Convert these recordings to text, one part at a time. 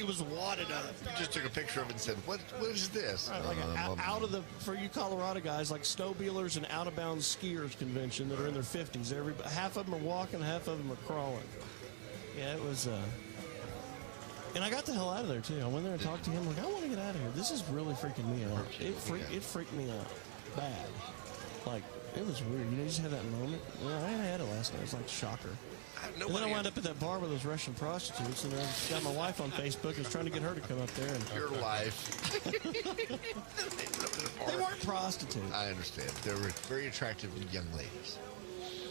he was wadded up. You just took a picture of it and said, "What is this?" Right, like out of the, for you Colorado guys, like snowmobilers and out-of-bounds skiers convention that are in their 50s. Half of them are walking, half of them are crawling. Yeah, it was. And I got the hell out of there too. I went there and talked to him. Like, I want to get out of here. This is really freaking me out. It freaked me out bad. Like, it was weird. You just had that moment. I had it last night. It was like a shocker. And then I wound up at that bar with those Russian prostitutes, and I got my wife on Facebook and was trying to get her to come up there. And your life. They weren't prostitutes. I understand. They were very attractive young ladies.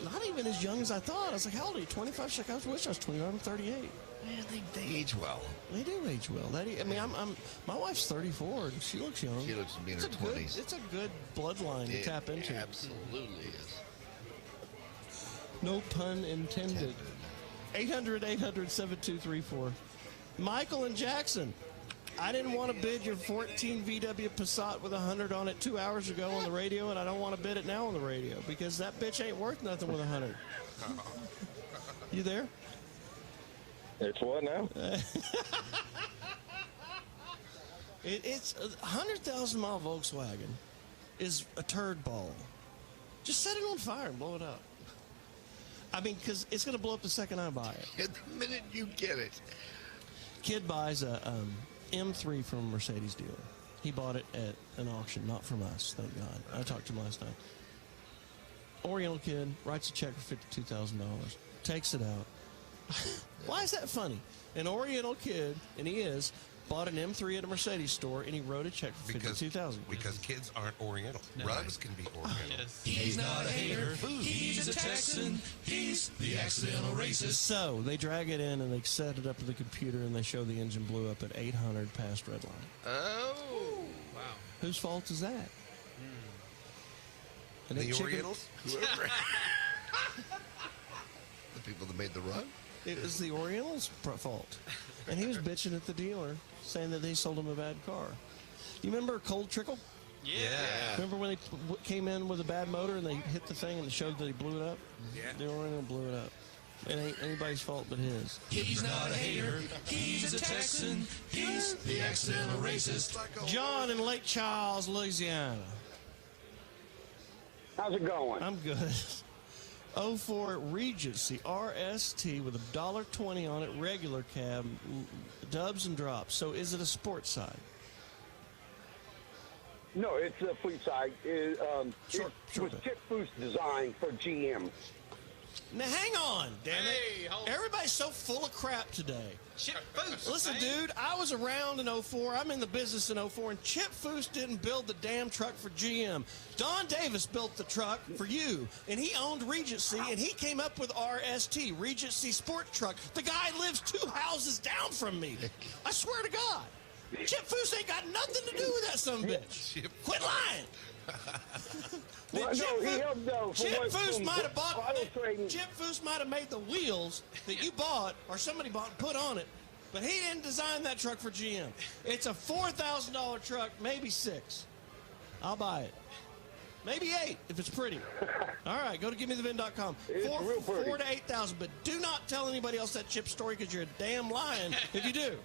Not even as young as I thought. I was like, how old are you? 25? She's like, I wish I was 25. I'm 38. Man, they age well. They do age well. My wife's 34 and she looks young. She looks to be in her 20s. It's a good bloodline to tap into. Absolutely is. No pun intended. 800-800-7234. Michael and Jackson. I didn't want to bid your 14 VW Passat with 100 on it 2 hours ago on the radio, and I don't want to bid it now on the radio because that bitch ain't worth nothing with 100. You there? It's what now? It's a 100,000-mile Volkswagen is a turd ball. Just set it on fire and blow it up. I mean, because it's going to blow up the second I buy it. The minute you get it. Kid buys a M3 from a Mercedes dealer. He bought it at an auction, not from us, thank God. I talked to him last night. Oriental kid writes a check for $52,000, takes it out. Why is that funny? An Oriental kid, and he is, bought an M3 at a Mercedes store, and he wrote a check for $52,000. Because kids aren't Oriental. No. Rugs can be Oriental. Yes. He's not a hater. He's a Texan. He's the accidental racist. So they drag it in, and they set it up to the computer, and they show the engine blew up at 800 past red line. Oh. Wow. Whose fault is that? The Orientals? Whoever. The people that made the rug? It was the Orientals' fault. And he was bitching at the dealer, saying that they sold him a bad car. You remember Cold Trickle? Yeah. Remember when they came in with a bad motor and they hit the thing and it showed that he blew it up? Yeah. The Oriental blew it up. It ain't anybody's fault but his. He's not a hater. He's a Texan. He's the accidental racist. John in Lake Charles, Louisiana. How's it going? I'm good. 04 Regency RST with $1.20 on it, regular cab, dubs and drops. So is it a sports side? No, it's a fleet side. It was Chip Foose designed for GM. Now, hang on, damn it. Hey, Everybody's so full of crap today. Chip Foose. Listen, dude, I was around in 04. I'm in the business in 04, and Chip Foose didn't build the damn truck for GM. Don Davis built the truck for you, and he owned Regency, and he came up with RST, Regency Sport Truck. The guy lives 2 houses down from me. I swear to God. Chip Foose ain't got nothing to do with that son of a bitch. Quit lying. Well, Chip Foose might have made the wheels that you bought or somebody bought and put on it, but he didn't design that truck for GM. It's a $4,000 truck, maybe $6,000. I'll buy it. Maybe $8,000 if it's pretty. All right, go to GiveMeTheVin.com. Real pretty. $4,000 to $8,000, but do not tell anybody else that Chip story because you're a damn lying if you do.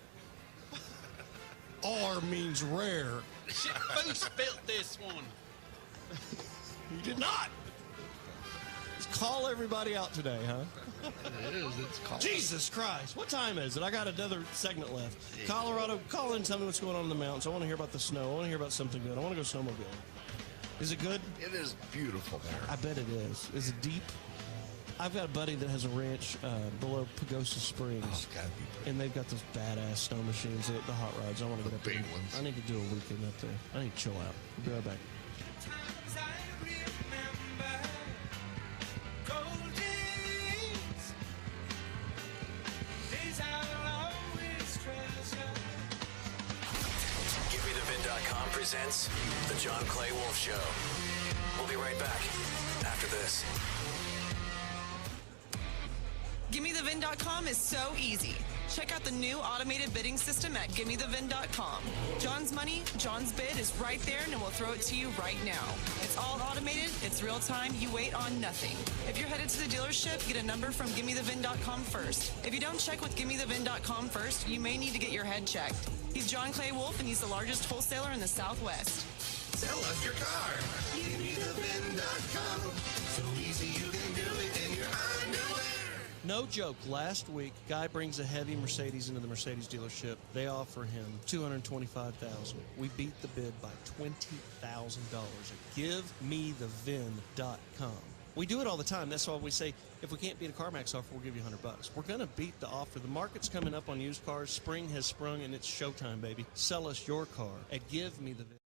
R means rare. Chip Foose built this one. You did not. Let's call everybody out today, huh? It is. It's called. Jesus Christ. What time is it? I got another segment left. Colorado, call in and tell me what's going on in the mountains. I want to hear about the snow. I want to hear about something good. I want to go snowmobiling. Is it good? It is beautiful there. I bet it is. Is it deep? I've got a buddy that has a ranch below Pagosa Springs. Oh, it's got to be pretty. And they've got those badass snow machines, the hot rods. I want to get up big there. ones. I need to do a weekend up there. I need to chill out. We'll be right back. GiveMeTheVin.com presents The John Clay Wolf Show. We'll be right back after this. GiveMeTheVin.com is so easy. Check out the new automated bidding system at GimmeTheVin.com. John's money, John's bid is right there, and we'll throw it to you right now. It's all automated, it's real time, you wait on nothing. If you're headed to the dealership, get a number from GimmeTheVin.com first. If you don't check with GimmeTheVin.com first, you may need to get your head checked. He's John Clay Wolf, and he's the largest wholesaler in the Southwest. Sell us your car. GimmeTheVin.com. So easy you can do it in your underwear. No joke. Last week, guy brings a heavy Mercedes into the Mercedes dealership. They offer him $225,000. We beat the bid by $20,000 at GiveMeTheVin.com. We do it all the time. That's why we say, if we can't beat a CarMax offer, we'll give you $100. We're going to beat the offer. The market's coming up on used cars. Spring has sprung, and it's showtime, baby. Sell us your car at GiveMeTheVin.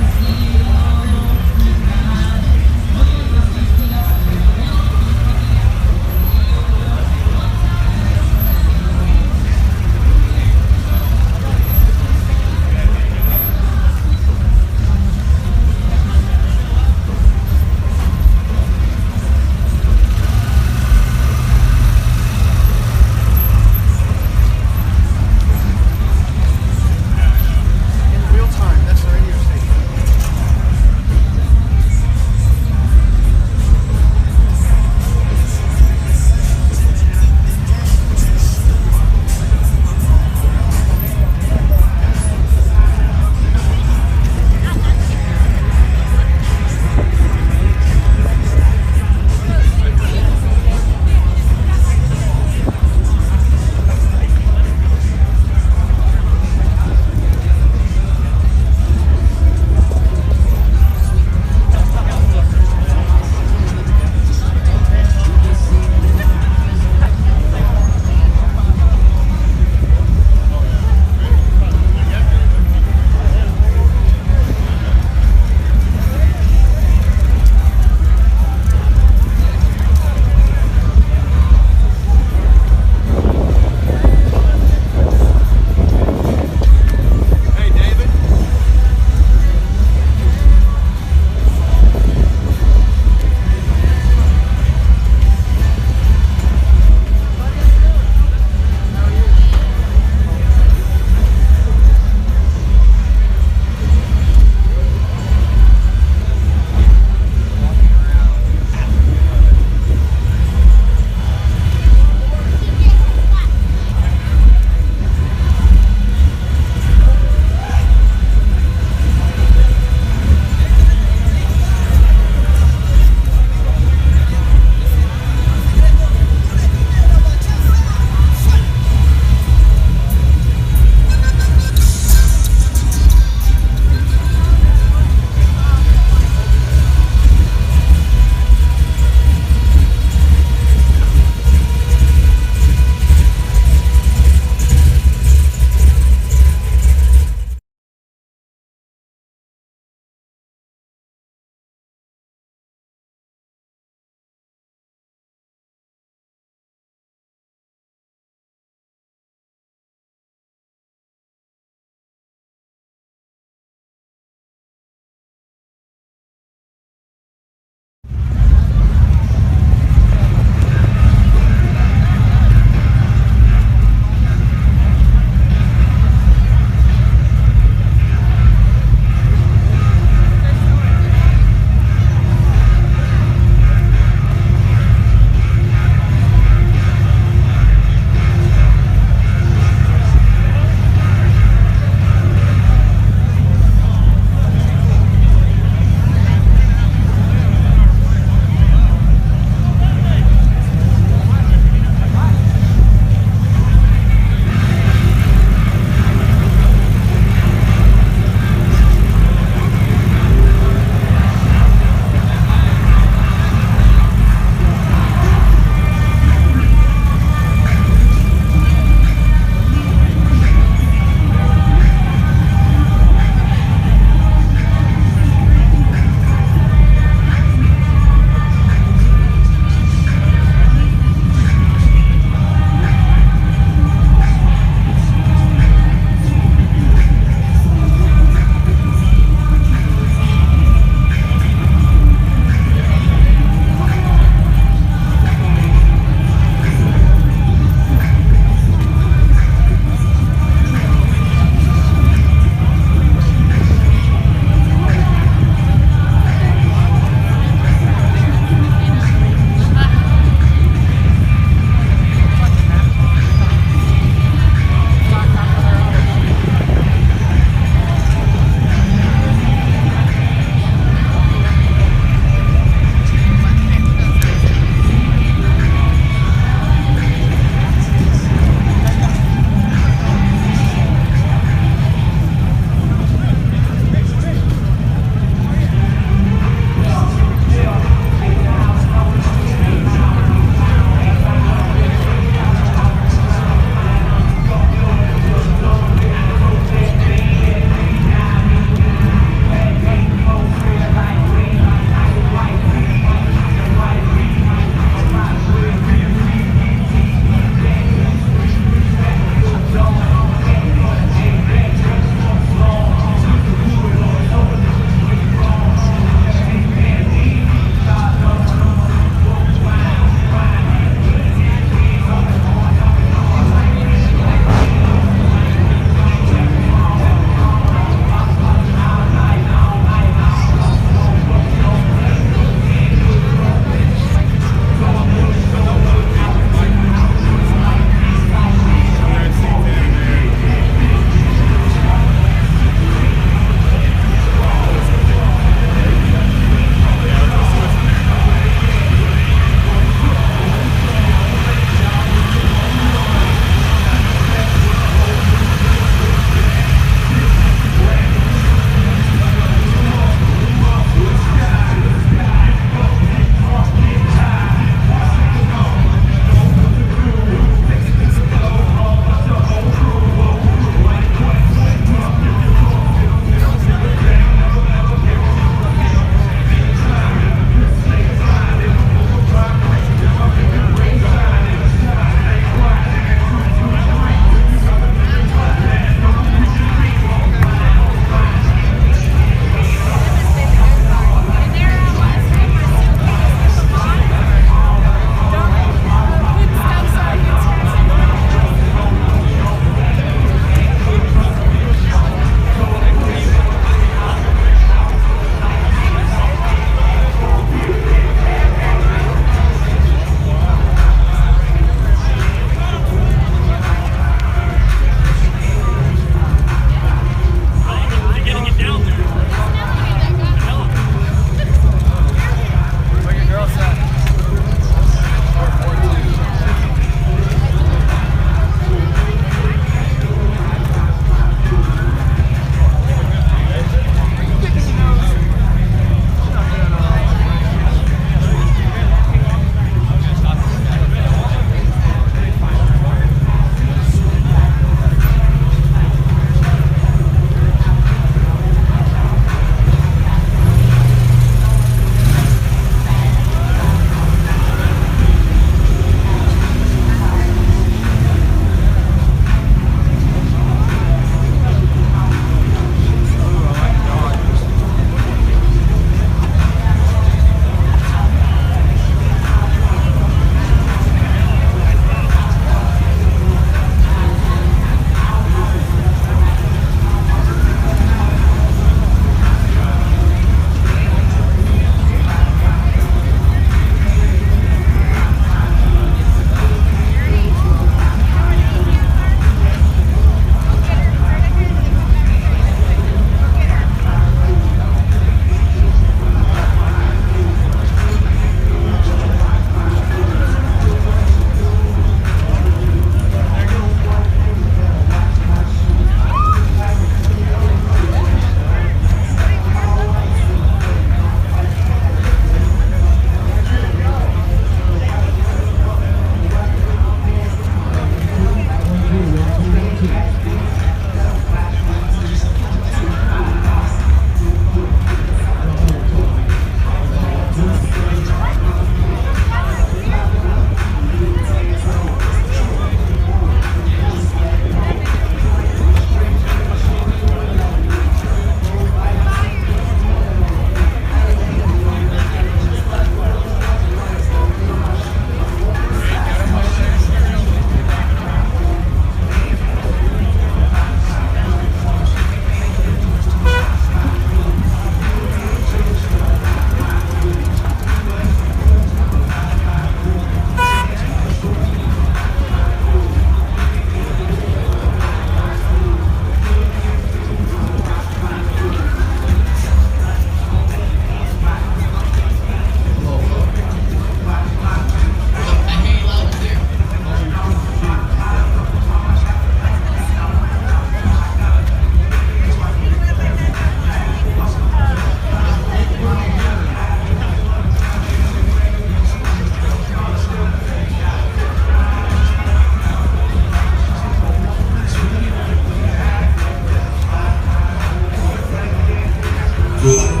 Position,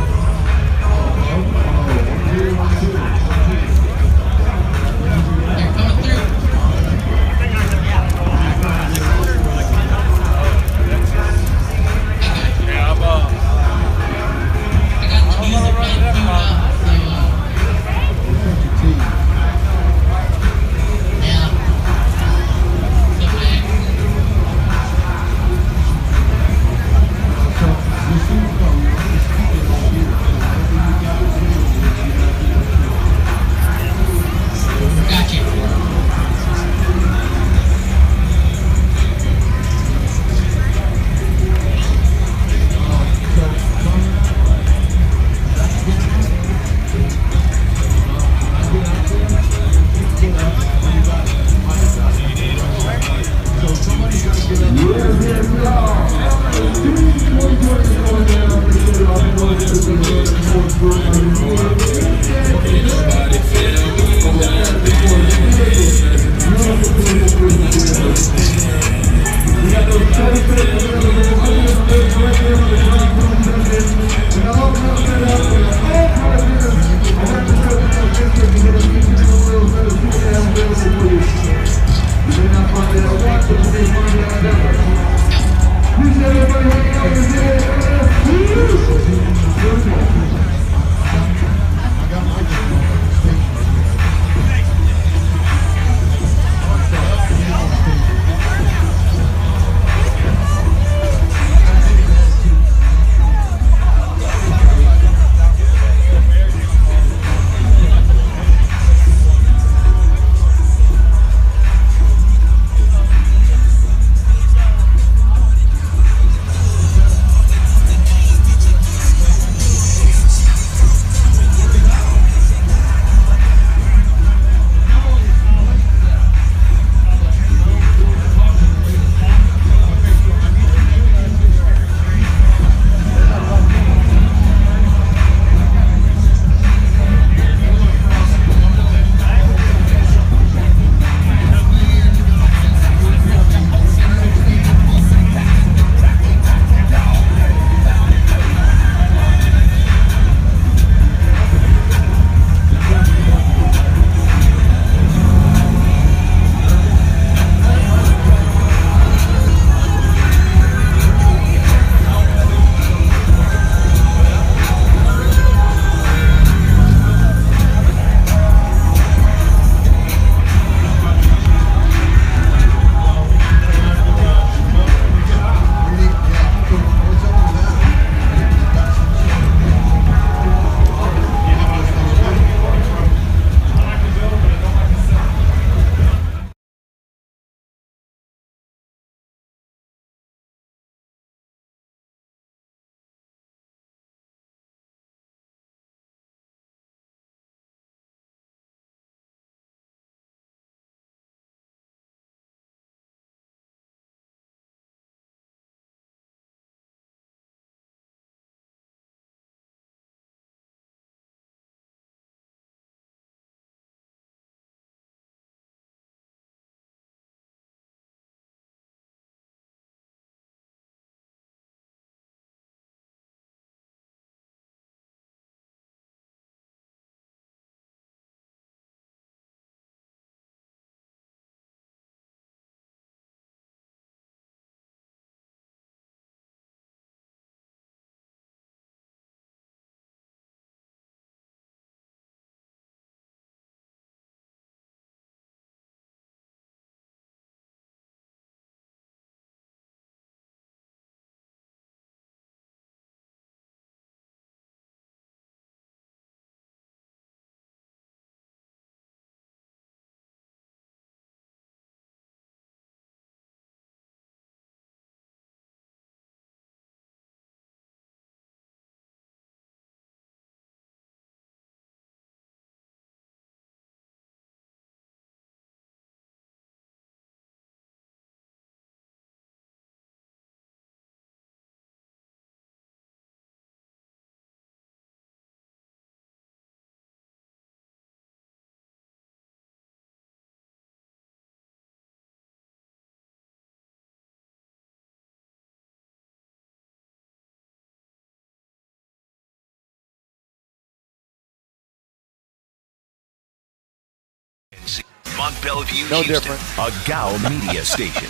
Mount Bellevue, No Houston. different. A Gow media station.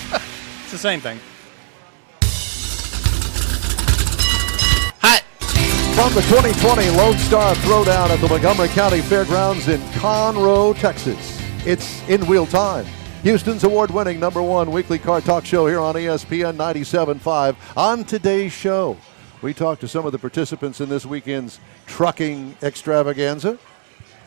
It's the same thing. Hi. From the 2020 Lone Star Throwdown at the Montgomery County Fairgrounds in Conroe, Texas. It's In Wheel Time. Houston's award-winning #1 weekly car talk show here on ESPN 97.5. On today's show, we talk to some of the participants in this weekend's trucking extravaganza.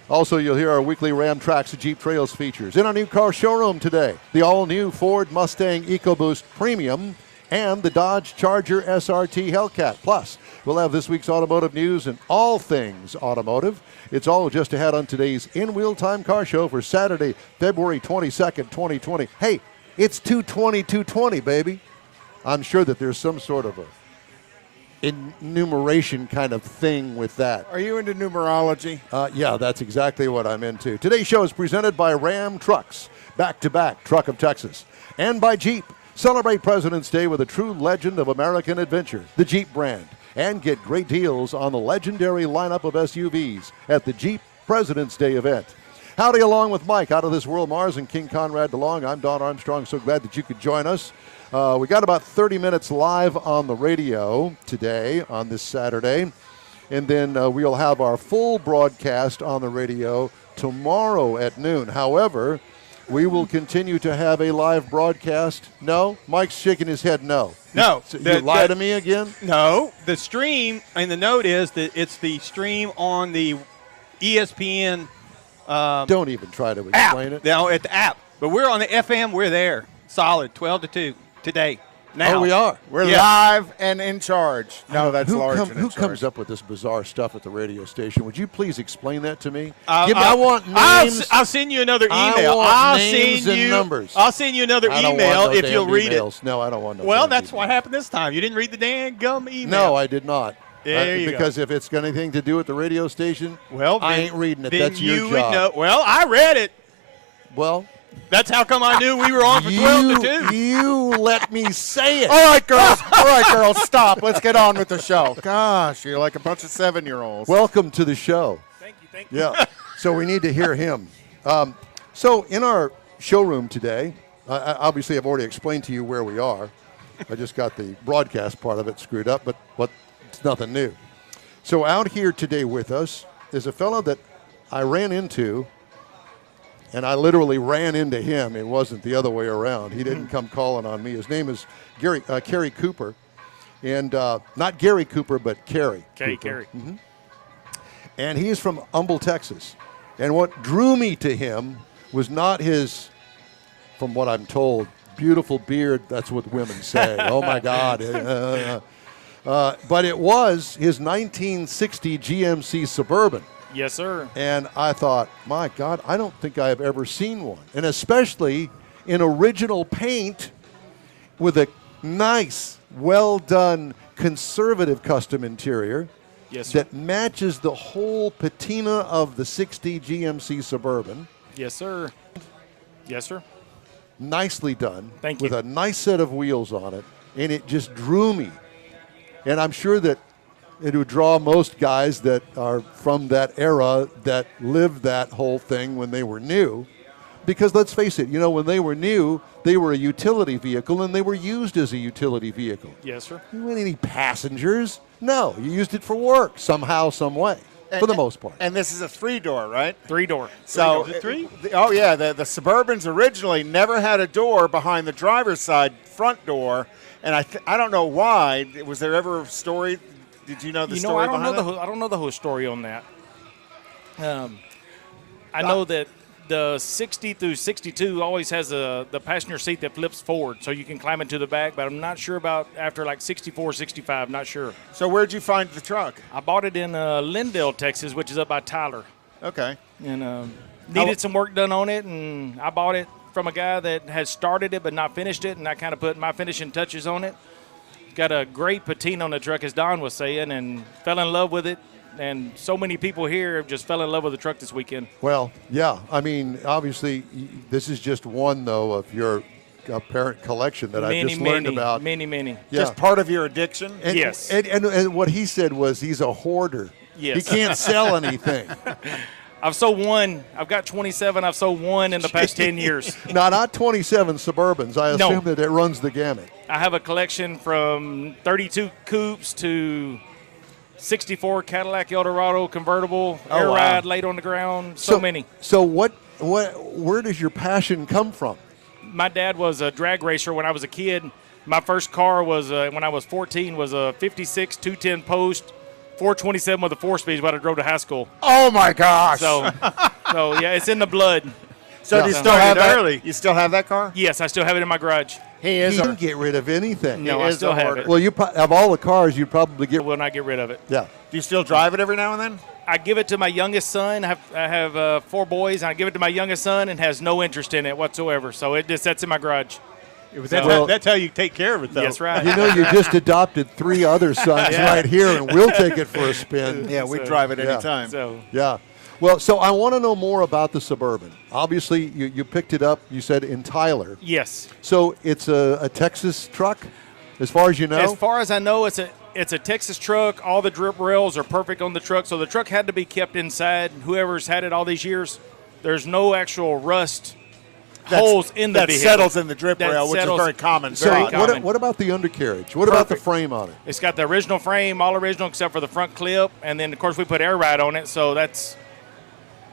Also, you'll hear our weekly Ram Tracks Jeep Trails features. In our new car showroom today, the all-new Ford Mustang EcoBoost Premium and the Dodge Charger SRT Hellcat. Plus, we'll have this week's automotive news and all things automotive. It's all just ahead on today's In Wheel Time Car Show for Saturday, February 22nd, 2020. Hey, it's 220, baby. I'm sure that there's some sort of a enumeration kind of thing with that. Are you into numerology? Yeah, that's exactly what I'm into. Today's show is presented by Ram Trucks, back-to-back Truck of Texas, and by Jeep. Celebrate President's Day with a true legend of American adventure, the Jeep brand, and get great deals on the legendary lineup of SUVs at the Jeep President's Day event. Howdy, along with Mike, Out of This World Mars, and King Conrad DeLong. I'm Don Armstrong. So glad that you could join us. We got about 30 minutes live on the radio today on this Saturday. And then we'll have our full broadcast on the radio tomorrow at noon. However, we will continue to have a live broadcast. No? Mike's shaking his head no. No. So you lie to me again? No. The stream, and the note is that it's the stream on the ESPN Don't even try to explain it. No, at the app. But we're on the FM. We're there. Solid, 12 to 2 today. Now. Oh, we are. We're live and in charge. No, that's large. Who comes up with this bizarre stuff at the radio station? Would you please explain that to me? I want names. I'll send you another email. I want I'll names send and you numbers. I'll send you another I don't email want no if you'll damn read emails. it. No, I don't want no. Well, damn that's emails. what happened this time. You didn't read the dang gum email. No, I did not. There you because go. if it's got anything to do with the radio station, Well, I then- ain't reading it. then That's your you job. would know. Well, I read it. Well, that's how come I knew we were on for 12 to 2. You let me say it. All right, girls. All right, girls. Stop. Let's get on with the show. Gosh, you're like a bunch of 7-year-olds. Welcome to the show. Thank you. Yeah. So we need to hear him. So in our showroom today, obviously I've already explained to you where we are. I just got the broadcast part of it screwed up, but it's nothing new. So out here today with us is a fellow that I ran into, and I literally ran into him. It wasn't the other way around. He didn't come calling on me. His name is Kerry Cooper, and not Gary Cooper, but Kerry. Kerry. Mm-hmm. And he is from Humble, Texas. And what drew me to him was not his, from what I'm told, beautiful beard. That's what women say. Oh, my God. But it was his 1960 GMC Suburban. Yes, sir. And I thought, my God, I don't think I've ever seen one. And especially in original paint with a nice, well-done, conservative custom interior. Yes, sir. That matches the whole patina of the 60 GMC Suburban. Yes, sir. Yes, sir. Nicely done. Thank you. With a nice set of wheels on it. And it just drew me. And I'm sure that it would draw most guys that are from that era that lived that whole thing when they were new. Because let's face it, when they were new, they were a utility vehicle and they were used as a utility vehicle. Yes, sir. You had any passengers? No, you used it for work somehow, some way, for the most part. And this is a 3-door, right? 3-door. So, Is it 3? Oh, yeah. The Suburbans originally never had a door behind the driver's side front door. And I don't know why. Was there ever a story? Did you know the story behind that? I don't know the whole story on that. I know that the 60 through 62 always has the passenger seat that flips forward, so you can climb into the back, but I'm not sure about after like 64, 65, not sure. So where'd you find the truck? I bought it in Lindale, Texas, which is up by Tyler. Okay. And needed some work done on it, and I bought it from a guy that has started it but not finished it, and I kind of put my finishing touches on it. Got a great patina on the truck, as Don was saying, and fell in love with it. And so many people here just fell in love with the truck this weekend. Well, yeah. I mean, obviously, this is just one, though, of your apparent collection that I just learned about. Many. Yeah. Just part of your addiction? And, yes. And what he said was he's a hoarder. Yes. He can't sell anything. I've sold one. I've got 27. I've sold one in the past 10 years. Not 27 Suburbans. I assume that it runs the gamut. I have a collection from 32 coupes to 64 Cadillac Eldorado convertible, air ride laid on the ground, so many. So where does your passion come from? My dad was a drag racer when I was a kid. My first car was, when I was 14, was a 56 210 post, 427 with a 4-speed, but I drove to high school. Oh, my gosh. So yeah, it's in the blood. So do you still have that? You still have that car? Yes, I still have it in my garage. He didn't get rid of anything. No, I still have it. Well, of all the cars, you'd probably I will not get rid of it. Yeah. Do you still drive it every now and then? I give it to my youngest son. I have 4 boys, and I give it to my youngest son and has no interest in it whatsoever. So it just sits in my garage. That's how you take care of it, though. That's right. You know, you just adopted 3 other sons right here, and we'll take it for a spin. Yeah, we drive it anytime. Yeah. Well, so I want to know more about the Suburban. Obviously, you picked it up, you said, in Tyler. Yes. So it's a Texas truck, as far as you know? As far as I know, it's a Texas truck. All the drip rails are perfect on the truck, so the truck had to be kept inside. Whoever's had it all these years, there's no actual rust holes in the vehicle. That settles in the drip rail, which is very common. So what about the undercarriage? What about the frame on it? It's got the original frame, all original except for the front clip, and then, of course, we put air ride on it, so that's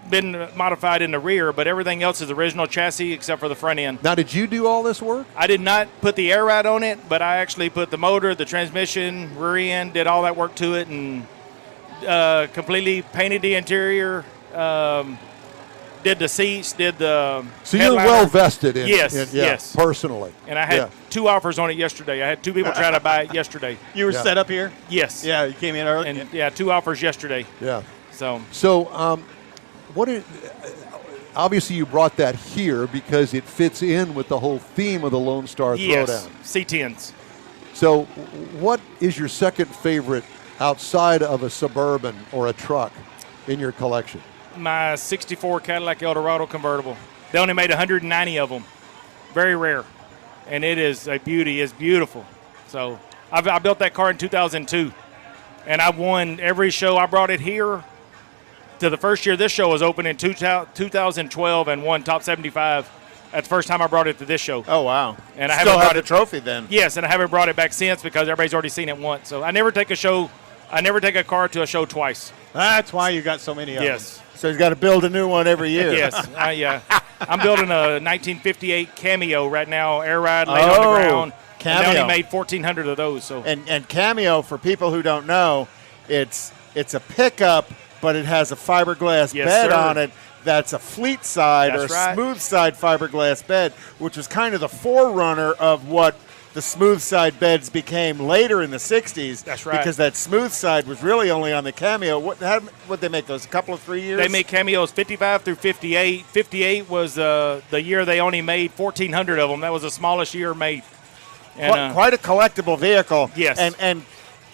been modified in the rear, but everything else is original chassis except for the front end. Now, did you do all this work? I did not put the air ride on it, but I actually put the motor, the transmission, rear end, did all that work to it, and completely painted the interior, did the seats, did the So you're well vested in yes. personally. And I had 2 offers on it yesterday. I had 2 people try to buy it yesterday. You were set up here? Yes. Yeah, you came in early? And 2 offers yesterday. Yeah. So obviously you brought that here because it fits in with the whole theme of the Lone Star Throwdown. C10s. So what is your second favorite outside of a Suburban or a truck in your collection? My 64 Cadillac Eldorado convertible. They only made 190 of them. Very rare. And it is a beauty. It's beautiful. So I built that car in 2002. And I won every show. I brought it here to the first year this show was open in 2012 and won top 75. That's the first time I brought it to this show. Oh, wow. And I still haven't have the trophy then. Yes, and I haven't brought it back since because everybody's already seen it once. So I never take a car to a show twice. That's why you got so many of them. Yes. So he's got to build a new one every year. Yes, yeah. I'm building a 1958 Cameo right now, air ride laid on the ground. Cameo. And they only made 1,400 of those. So and Cameo, for people who don't know, it's a pickup, but it has a fiberglass bed on it. That's a fleet side or a smooth side fiberglass bed, which was kind of the forerunner of what the smooth side beds became later in the 60s. That's right. Because that smooth side was really only on the Cameo. What they make those? A couple of 3 years? They made Cameos 55 through 58. 58 was the year they only made 1,400 of them. That was the smallest year made. And, quite a collectible vehicle. Yes. And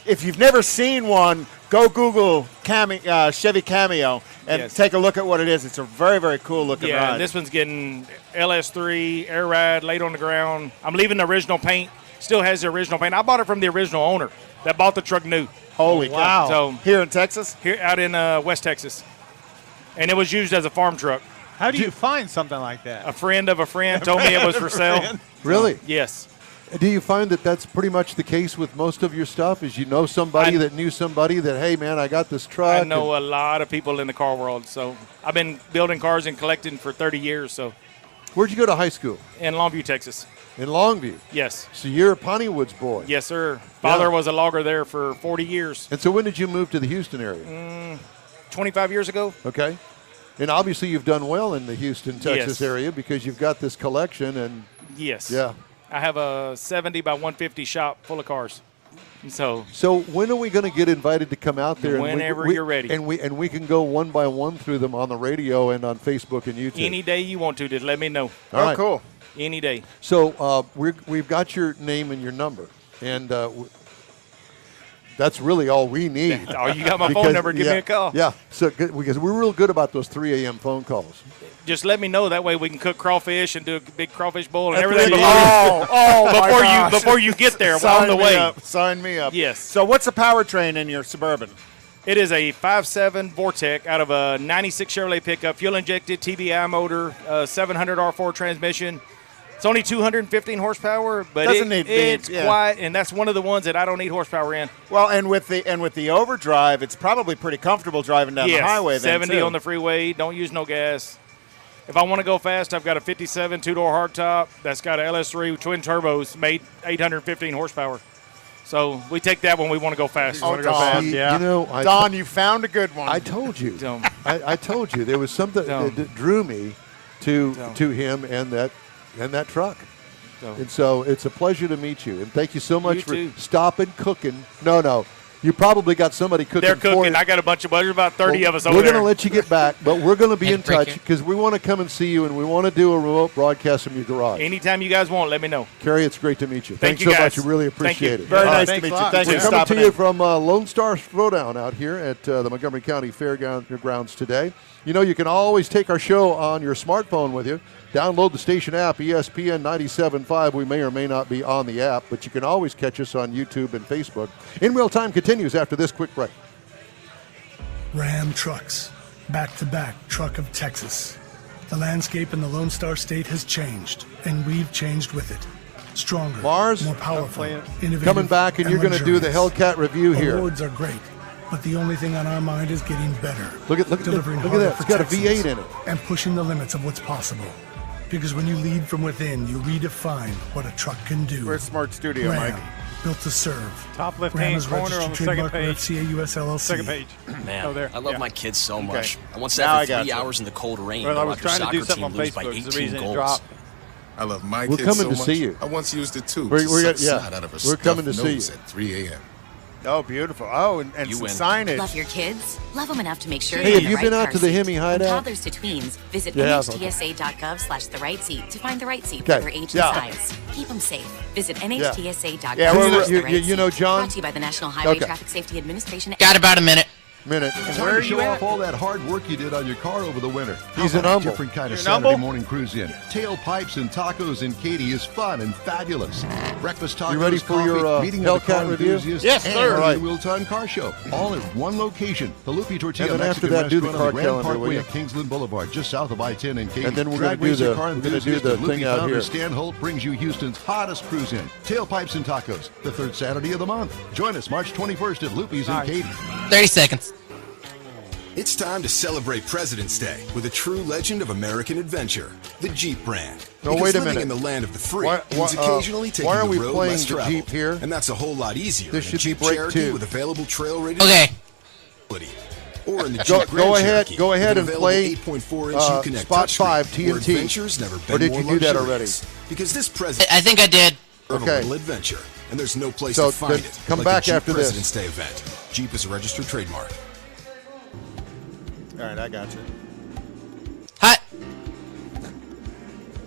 if you've never seen one, go Google Chevy Cameo and take a look at what it is. It's a very, very cool looking ride. Yeah, this one's getting LS3, air ride, laid on the ground. I'm leaving the original paint. Still has the original paint. I bought it from the original owner that bought the truck new. Holy wow. cow. So here in Texas? Here out in West Texas. And it was used as a farm truck. How do you find something like that? A friend of a friend told me it was for sale. Really? Yes. Do you find that that's pretty much the case with most of your stuff? Is you know somebody that knew somebody that, hey, man, I got this truck? I know a lot of people in the car world. So I've been building cars and collecting for 30 years. So where'd you go to high school? In Longview, Texas. In Longview? Yes. So you're a Piney Woods boy? Yes, sir. Father was a logger there for 40 years. And so when did you move to the Houston area? 25 years ago. Okay. And obviously you've done well in the Houston, Texas area because you've got this collection. And yes. Yeah. I have a 70 by 150 shop full of cars. So when are we going to get invited to come out there? Whenever you're ready. And we can go one by one through them on the radio and on Facebook and YouTube. Any day you want to, just let me know. All right. Cool. Any day. So we've got your name and your number, and that's really all we need. Oh, you got my phone number. Give me a call. Yeah. So because we're real good about those 3 a.m. phone calls. Just let me know. That way we can cook crawfish and do a big crawfish bowl and everything. Before you get there, on the way. Sign me up. Yes. So what's the powertrain in your Suburban? It is a 5.7 Vortec out of a 96 Chevrolet pickup, fuel-injected TBI motor, 700 R4 transmission. It's only 215 horsepower, but it's quiet, and that's one of the ones that I don't need horsepower in. Well, and with the overdrive, it's probably pretty comfortable driving down the highway. 70 on the freeway. Don't use no gas. If I want to go fast, I've got a 57 two-door hardtop that's got an LS3 twin turbos, made 815 horsepower. So we take that when we want to go fast. Oh, Don, You know, Don, you found a good one. I told you. I told you there was something that drew me to him and that truck. And so it's a pleasure to meet you. And thank you so much for stopping cooking. No. You probably got somebody cooking. They're cooking. For you. I got a bunch of butters, about 30 of us over there. there. We're going to let you get back, but we're going to be in touch because we want to come and see you, and we want to do a remote broadcast from your garage. Anytime you guys want, let me know. Kerry, it's great to meet you. Thanks so guys. much. We really appreciate it. Very nice to meet you. Thanks We're for coming stopping to you in. from Lone Star Throwdown out here at the Montgomery County Fairgrounds today. You know, you can always take our show on your smartphone with you. Download the station app, ESPN 97.5. We may or may not be on the app, but you can always catch us on YouTube and Facebook. In Real Time continues after this quick break. Ram trucks, back-to-back truck of Texas. The landscape in the Lone Star State has changed, and we've changed with it. Stronger, Mars, more powerful, innovative, coming back, and you're going to do the Hellcat review here. Awards are great, but the only thing on our mind is getting better. Look at delivering that. harder It's for got a Texans V8 in it. and pushing the limits of what's possible. Because when you lead from within, you redefine what a truck can do. We're at Smart Studio, Ram, Mike. built to serve. Top Ram left-hand is corner on registered the second trademark of page. FCA US LLC. Second page. Man, there. I love my kids so much. I once Now sat I for 3 got you. hours in the cold rain. Well, I to was watch their trying to do soccer something on team lose by Facebook. It's the 18 reason it goals. dropped. I love my We're kids coming so to much. see you. I once used it too. We're Suck the yeah. snot out of a We're coming stuffed to see nose you. at 3 a.m. Oh, beautiful. Oh, and some signage. Love your kids? Love them enough to make sure Hey, they're have in you the been right out car to the seat. Hemi hideout? From toddlers to tweens, visit Yeah, nhtsa.gov/the right seat to find the right seat Okay. for their age Yeah. and size. Keep them safe. Visit nhtsa.gov/the Yeah, right you know, seat. John? Brought to you by the National Highway Okay. Traffic Safety Administration. Got about a minute. It's time to show off all that hard work you did on your car over the winter. He's How an about a humble. different kind of You're an Saturday humble? morning cruise in. Tailpipes and tacos in Katy is fun and fabulous. Breakfast tacos, You ready for coffee, your meeting of the car Hellcat review? enthusiasts, Yes, and sir. the Right. Wheel-Time Car Show. All at one location. The Lupi Tortilla And then after Mexican that, do the Restaurant car on the Grand calendar, will Parkway you? at Kingsland Boulevard, just south of I-10 in Katy. And then we're Drag gonna do racer the- car we're gonna do enthusiast the and Lupi thing out founder here. Stan Holt brings you Houston's hottest cruise in. Tailpipes and Tacos, the third Saturday of the month. Join us March 21st at Lupi's in Katy. 30 seconds. It's time to celebrate President's Day with a true legend of American adventure, the Jeep brand. No, Because wait a living minute. in the land of the free Why- means why- occasionally taking why are the we road playing less the traveled. Jeep here? And that's a whole lot easier This in a should be Jeep break Cherokee 2. with available trail rated Okay. or in the Jeep Go Grand ahead, Cherokee go ahead with and an play available 8.4-inch Uconnect spot touchscreen, 5 where TNT. adventure's never been Or did more you do that already? luxurious. Because this president I think I did. of Okay. a little adventure, and there's no place So to find then it. come like back the Jeep after this. President's Day event. Jeep is a registered trademark. All right, I got you. Hot.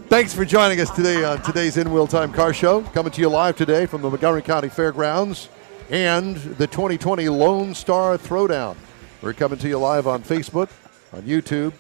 Thanks for joining us today on today's In Wheel Time Car Show. Coming to you live today from the Montgomery County Fairgrounds and the 2020 Lone Star Throwdown. We're coming to you live on Facebook, on YouTube,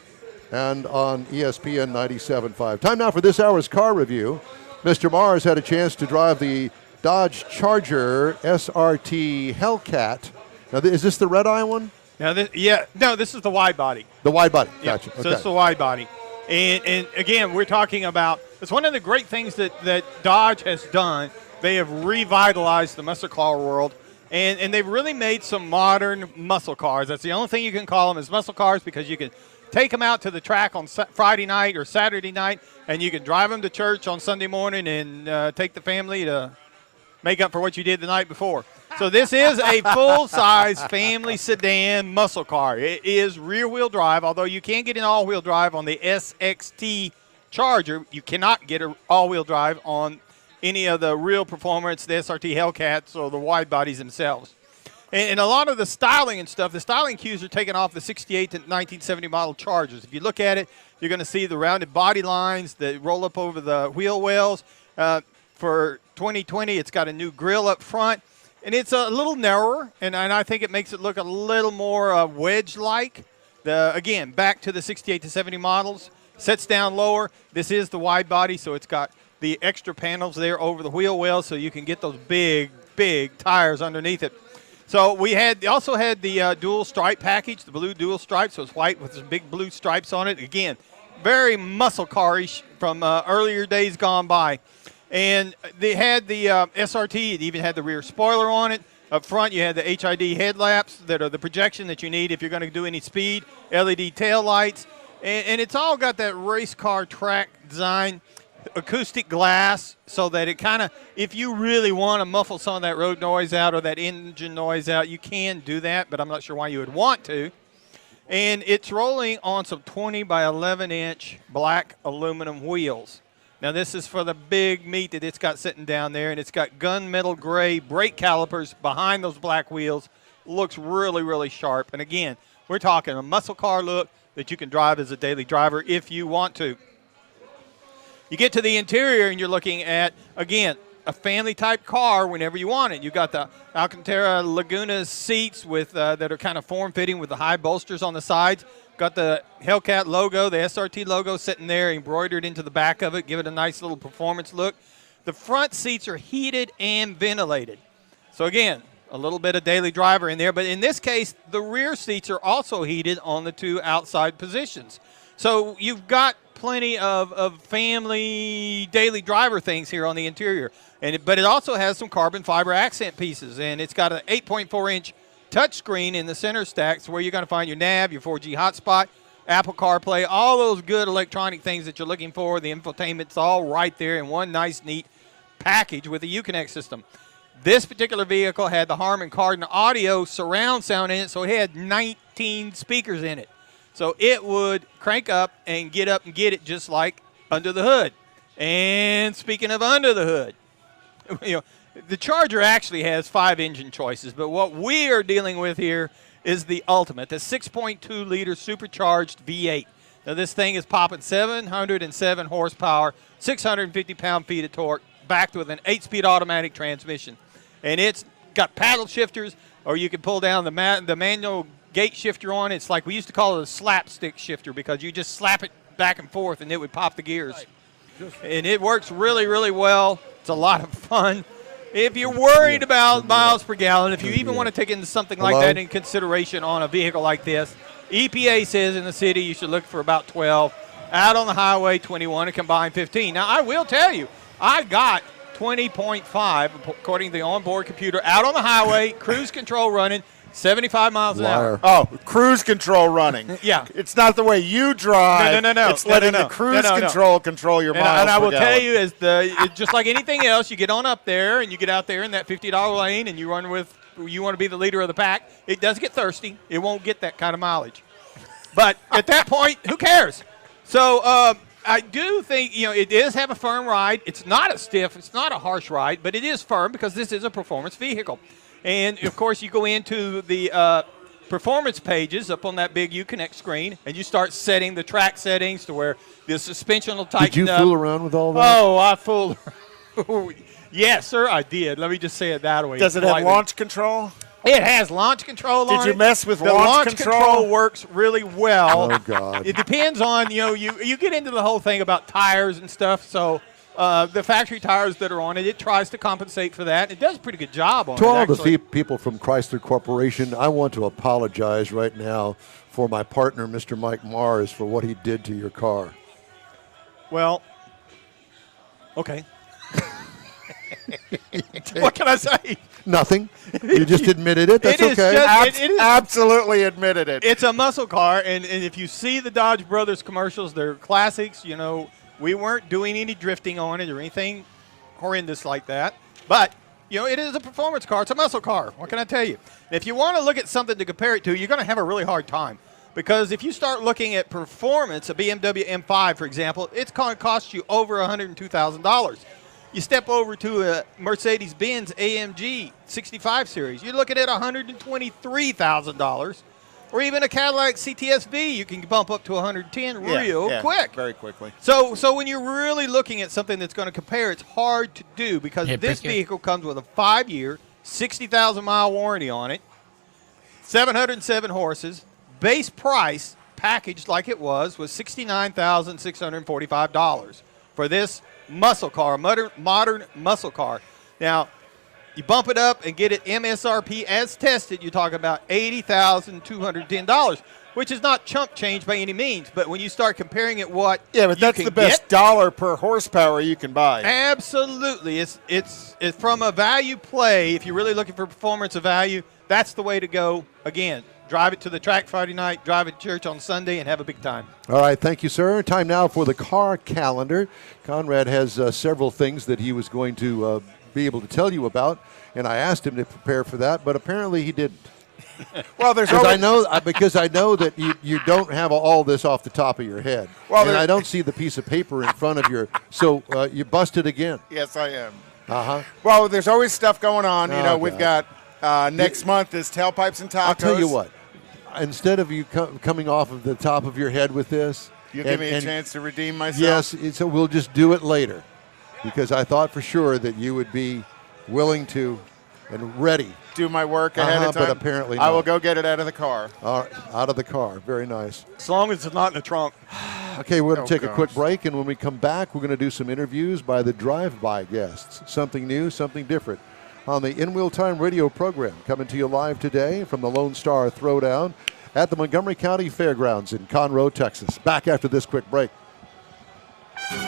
and on ESPN 97.5. Time now for this hour's car review. Mr. Mars had a chance to drive the Dodge Charger SRT Hellcat. Now, is this the red-eye one? Now, this is the wide body. The wide body. Yeah, Gotcha. so it's the wide body. And again, we're talking about, it's one of the great things that Dodge has done. They have revitalized the muscle car world, and they've really made some modern muscle cars. That's the only thing you can call them is muscle cars, because you can take them out to the track on Friday night or Saturday night, and you can drive them to church on Sunday morning and take the family to make up for what you did the night before. So this is a full-size family sedan muscle car. It is rear-wheel drive, although you can get an all-wheel drive on the SXT Charger. You cannot get an all-wheel drive on any of the real performance, the SRT Hellcats or the wide bodies themselves. And a lot of the styling and stuff, the styling cues are taken off the 68 to 1970 model Chargers. If you look at it, you're going to see the rounded body lines that roll up over the wheel wells. For 2020, it's got a new grille up front. And it's a little narrower, and I think it makes it look a little more wedge-like. Again, back to the 68 to 70 models. Sets down lower. This is the wide body, so it's got the extra panels there over the wheel well, so you can get those big, big tires underneath it. So we also had the dual stripe package, the blue dual stripes. So it's white with some big blue stripes on it. Again, very muscle car-ish from earlier days gone by. And they had the SRT. It even had the rear spoiler on it. Up front, you had the HID headlamps that are the projection that you need if you're going to do any speed, LED tail lights. And it's all got that race car track design, acoustic glass, so that it kind of, if you really want to muffle some of that road noise out or that engine noise out, you can do that, but I'm not sure why you would want to. And it's rolling on some 20 by 11-inch black aluminum wheels. Now, this is for the big meat that it's got sitting down there, and it's got gunmetal gray brake calipers behind those black wheels. Looks really, really sharp. And, again, we're talking a muscle car look that you can drive as a daily driver if you want to. You get to the interior, and you're looking at, again, a family-type car whenever you want it. You've got the Alcantara Laguna seats with that are kind of form-fitting with the high bolsters on the sides. Got the Hellcat logo, the SRT logo sitting there embroidered into the back of it, give it a nice little performance look. The front seats are heated and ventilated. So, again, a little bit of daily driver in there. But in this case, the rear seats are also heated on the two outside positions. So you've got plenty of family daily driver things here on the interior. But it also has some carbon fiber accent pieces, and it's got an 8.4-inch touchscreen in the center stacks where you're going to find your nav, your 4G hotspot, Apple CarPlay, all those good electronic things that you're looking for. The infotainment's all right there in one nice, neat package with a Uconnect system. This particular vehicle had the Harman Kardon audio surround sound in it, so it had 19 speakers in it. So it would crank up and get it just like under the hood. And speaking of under the hood, you know, the Charger actually has 5 engine choices, but what we are dealing with here is the ultimate, the 6.2-liter supercharged V8. Now, this thing is popping 707 horsepower, 650 pound-feet of torque, backed with an 8-speed automatic transmission. And it's got paddle shifters, or you can pull down the manual gate shifter on it. It's like we used to call it a slapstick shifter because you just slap it back and forth and it would pop the gears. And it works really, really well. It's a lot of fun. If you're worried about miles per gallon, if you even want to take into something like that in consideration on a vehicle like this, EPA says in the city you should look for about 12. Out on the highway, 21, and combined 15. Now, I will tell you, I got 20.5, according to the onboard computer, out on the highway, cruise control running, 75 miles an hour. Oh, cruise control running. Yeah. It's not the way you drive. No. It's letting the cruise control control your miles And I will per tell gallon. you, it's just like anything else, you get on up there and you get out there in that $50 lane and you run with, you want to be the leader of the pack. It does get thirsty. It won't get that kind of mileage. But at that point, who cares? So I do think, it does have a firm ride. It's not a stiff, it's not a harsh ride, but it is firm because this is a performance vehicle. And, of course, you go into the performance pages up on that big Uconnect screen, and you start setting the track settings to where the suspension will tighten up. Did you fool around with all that? Oh, I fooled around. Yes, sir, I did. Let me just say it that way. Does it have launch control? It has launch control on it. Did you mess with the launch control? Works really well. Oh, God. It depends on, you get into the whole thing about tires and stuff, so the factory tires that are on it, it tries to compensate for that. It does a pretty good job on it, To all actually. the people from Chrysler Corporation, I want to apologize right now for my partner, Mr. Mike Mars, for what he did to your car. Well, okay. What can I say? Nothing. You just admitted it. That's It is okay. just- it is- Absolutely admitted it. It's a muscle car, and if you see the Dodge Brothers commercials, they're classics. We weren't doing any drifting on it or anything horrendous like that. But, it is a performance car. It's a muscle car. What can I tell you? If you want to look at something to compare it to, you're going to have a really hard time. Because if you start looking at performance, a BMW M5, for example, it's going to cost you over $102,000. You step over to a Mercedes-Benz AMG 65 Series, you're looking at $123,000. Or even a Cadillac CTS-V, you can bump up to 110 real quick. Very quickly. So when you're really looking at something that's going to compare, it's hard to do because this vehicle comes with a 5-year, 60,000-mile warranty on it, 707 horses. Base price, packaged like it was $69,645 for this muscle car, a modern muscle car. Now, You bump it up and get it MSRP as tested, you talk about $80,210, which is not chump change by any means. But when you start comparing it what but that's the best dollar per horsepower you can buy. Absolutely. It's from a value play. If you're really looking for performance of value, that's the way to go. Again, drive it to the track Friday night, drive it to church on Sunday, and have a big time. All right, thank you, sir. Time now for the car calendar. Conrad has several things that he was going to be able to tell you about, and I asked him to prepare for that, but apparently he didn't. Well, there's because I know that you don't have all this off the top of your head, and I don't see the piece of paper in front of your. So you busted again. Yes, I am. Uh-huh. Well, there's always stuff going on. You know, we've God. got next month is tailpipes and tacos. I'll tell you what. Instead of you coming off of the top of your head with this, you give me a chance to redeem myself. Yes, so we'll just do it later, because I thought for sure that you would be willing to and ready. Do my work ahead of time. But apparently not. I will go get it out of the car. All right, out of the car. Very nice. As long as it's not in the trunk. Okay, we're going to take a quick break, and when we come back, we're going to do some interviews by the drive-by guests. Something new, something different on the In Wheel Time radio program, coming to you live today from the Lone Star Throwdown at the Montgomery County Fairgrounds in Conroe, Texas. Back after this quick break.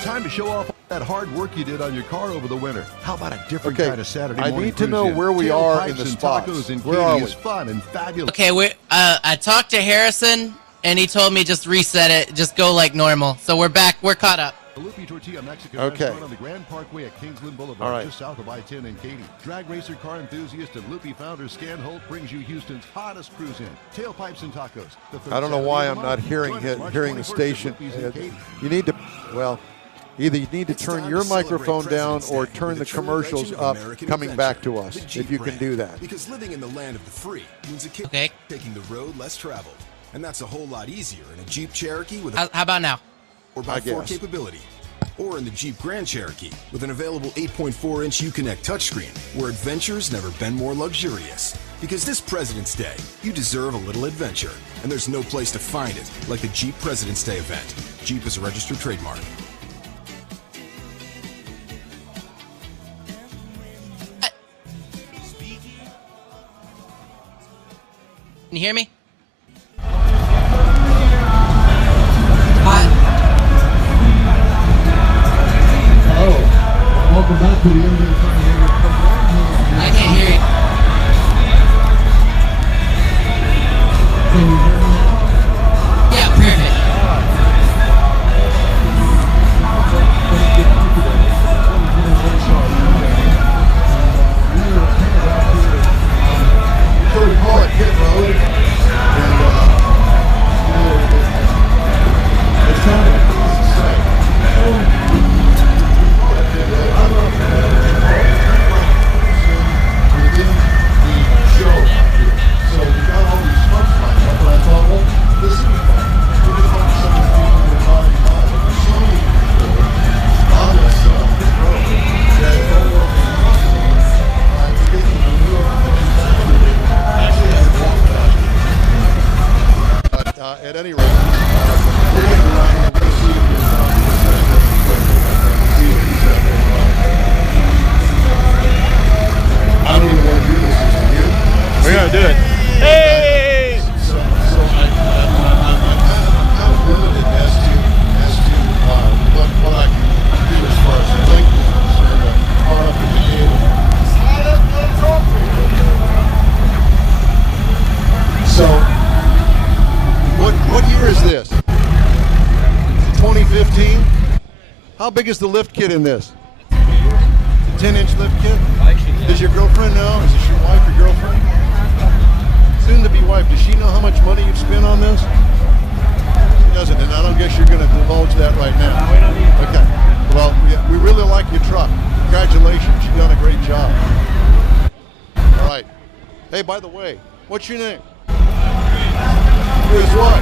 Time to show off that hard work you did on your car over the winter. How about a different kind of Saturday morning I need to know cruise-in? where we are Tailpipes in the and spots. Tacos and Where are Katie we? is fun and fabulous. Okay, I talked to Harrison, and he told me just reset it, just go like normal. So we're back. We're caught up. The Lupi Tortilla Mexican Okay. restaurant on the Grand Parkway at Kingsland Boulevard, All right. just south of I-10 in Katy. Drag racer, car enthusiast, and Lupi founder Stan Holt brings you Houston's hottest cruise-in, Tailpipes and Tacos. The third I don't know Saturday why of I'm the not month. hearing Join us March hearing the 21st at station. Lupi's in Katy. You need to, either you need to It's turn time your to celebrate microphone down President's or Day turn with the a true commercials legend of up American coming adventure, back to us, the Jeep if you can brand. do that. Because living in the land of the free means a kid taking the road less traveled. And that's a whole lot easier in a Jeep Cherokee with a How about now? 4x4 capability. Or in the Jeep Grand Cherokee with an available 8.4-inch Uconnect touchscreen, where adventure's never been more luxurious. Because this President's Day, you deserve a little adventure. And there's no place to find it like the Jeep President's Day event. Jeep is a registered trademark. Can you hear me? Welcome back to the In Wheel Time radio program. I can't hear you. Can you hear me now? Yeah, perfect. So we call it Pit Road, and it's kind of a sight. Within the show here. So we got all these spots lined up, and I thought, well, this is fun. We can find some of the people who are talking about it. There's so many people on this Pit Road that don't work in to get to the new actually I walked that. At any rate, we're going to go around and we'll see if we I don't even want to do this. We're going to do it. Hey! So I'm kind of limited as to what I can do as far as the length is concerned. I'm caught up in the game. So, what year is this? 2015? How big is the lift kit in this? 10-inch lift kit? Does your girlfriend know? Is this your wife or girlfriend? Soon-to-be wife. Does she know how much money you've spent on this? She doesn't, and I don't guess you're going to divulge that right now. No, we don't need to. Okay. Well, we really like your truck. Congratulations. You've done a great job. All right. Hey, by the way, what's your name? Chris what?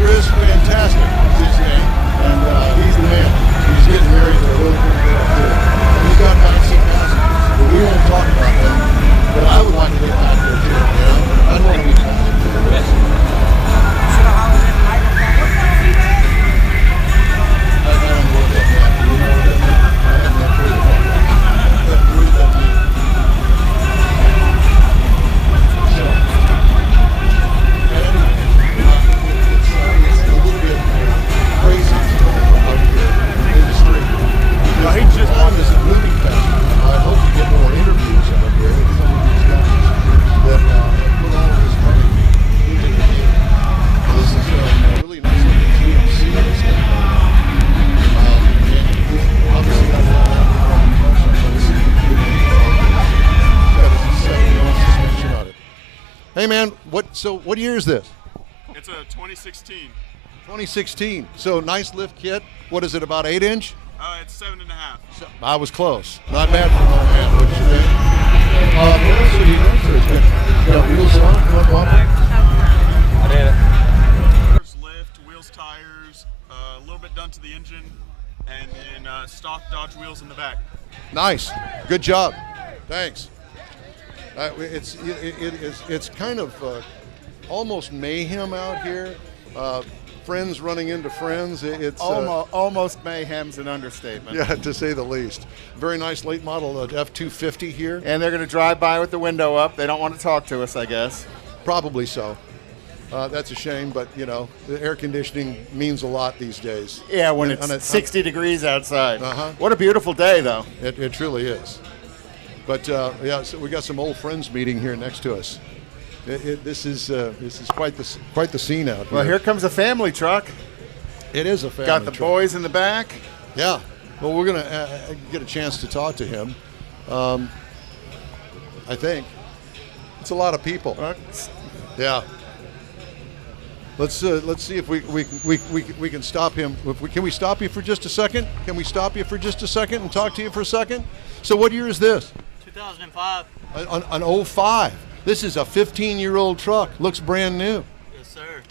Chris, fantastic. That's his name. And he's the man. He's getting married to a really pretty girl, too. He's got 19 houses. But we won't talk about that. But I would like to get back there, too. You know? I'd want to be I haven't worked on that. You know what I mean? I haven't worked on that. So what year is this? It's a 2016. 2016. So nice lift kit. What is it, about 8-inch? It's 7.5. So, I was close. Not bad for an old man. What'd you say? I did it. Lift, wheels, tires, a little bit done to the engine, and then stock Dodge wheels in the back. Nice. Good job. Thanks. It's kind of almost mayhem out here. Friends running into friends. It's almost mayhem's an understatement. Yeah, to say the least. Very nice late model F-250 here. And they're going to drive by with the window up. They don't want to talk to us, I guess. Probably so. That's a shame, but, you know, the air conditioning means a lot these days. Yeah, when it's 60 degrees outside. What a beautiful day, though. It truly is. But, yeah, so we got some old friends meeting here next to us. This is quite the scene out here. Well, here comes a family truck. It is a family Got the truck. boys in the back. Yeah. Well, we're going to get a chance to talk to him. I think it's a lot of people. Yeah. Let's see if we can stop him. Can we stop you for just a second? Can we stop you for just a second and talk to you for a second? So what year is this? 2005. An 05. This is a 15-year-old truck. Looks brand new. Yes, sir.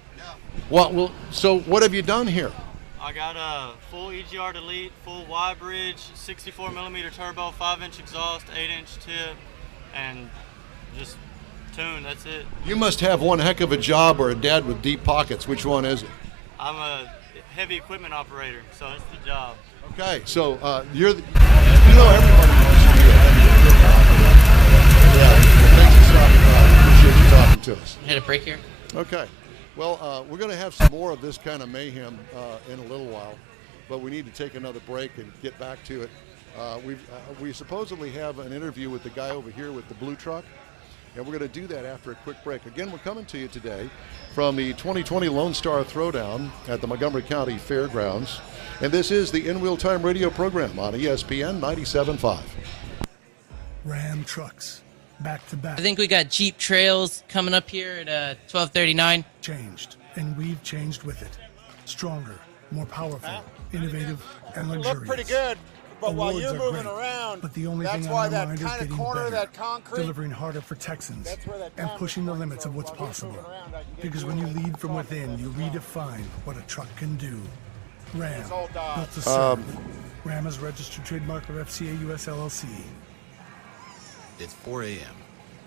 Well, so what have you done here? I got a full EGR Delete, full Y-bridge, 64mm turbo, 5-inch exhaust, 8-inch tip, and just tune. That's it. You must have one heck of a job or a dad with deep pockets. Which one is it? I'm a heavy equipment operator, so it's the job. Okay, so you know everybody knows you. Yeah, thanks for stopping by. Appreciate you talking to us. Hit a break here. Okay. Well, we're going to have some more of this kind of mayhem in a little while, but we need to take another break and get back to it. We supposedly have an interview with the guy over here with the blue truck, and we're going to do that after a quick break. Again, we're coming to you today from the 2020 Lone Star Throwdown at the Montgomery County Fairgrounds, and this is the In Wheel Time radio program on ESPN 97.5. Ram trucks, back to back. I think we got Jeep Trails coming up here at 12:39. Changed, and we've changed with it. Stronger, more powerful, innovative, and luxurious. Look pretty good, but while Awards you're are moving great, around, but the only that's thing why on my that mind is kind of getting corner, better, that concrete, delivering harder for Texans, that's where that and pushing the limits of what's possible. Because when you lead from within, you redefine what a truck can do. Ram, built to serve. Ram is registered trademark of FCA US LLC. It's 4 a.m.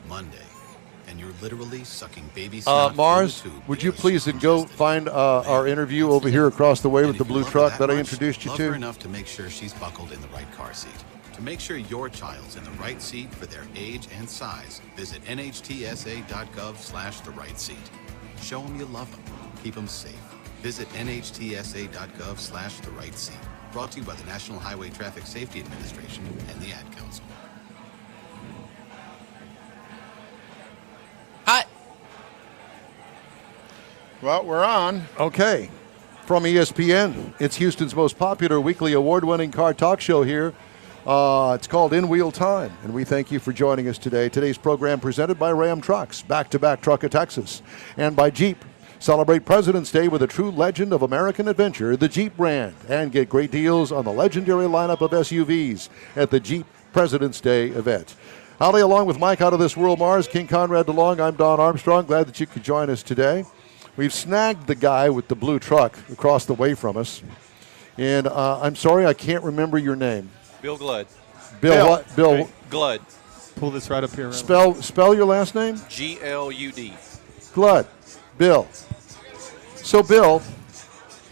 Monday, and you're literally sucking baby snot Mars, through the tube. would you please go find our interview over here across the way with the blue truck that I introduced you love her to? enough to make sure she's buckled in the right car seat. To make sure your child's in the right seat for their age and size, visit nhtsa.gov/the right seat. Show them you love them. Keep them safe. Visit nhtsa.gov/the right seat. Brought to you by the National Highway Traffic Safety Administration and the Ad Council. Hot. Well, we're on. Okay. From ESPN, it's Houston's most popular weekly award-winning car talk show here. It's called In Wheel Time, and we thank you for joining us today. Today's program presented by Ram Trucks, back-to-back truck of Texas, and by Jeep. Celebrate President's Day with a true legend of American adventure, the Jeep brand, and get great deals on the legendary lineup of SUVs at the Jeep President's Day event. Holly, along with Mike out of this world, Mars, King Conrad DeLong, I'm Don Armstrong. Glad that you could join us today. We've snagged the guy with the blue truck across the way from us. And I'm sorry, I can't remember your name. Bill Gludd. Bill what? Bill Right. Gludd. Pull this right up here. Spell your last name? G-L-U-D. Gludd. Bill. So, Bill,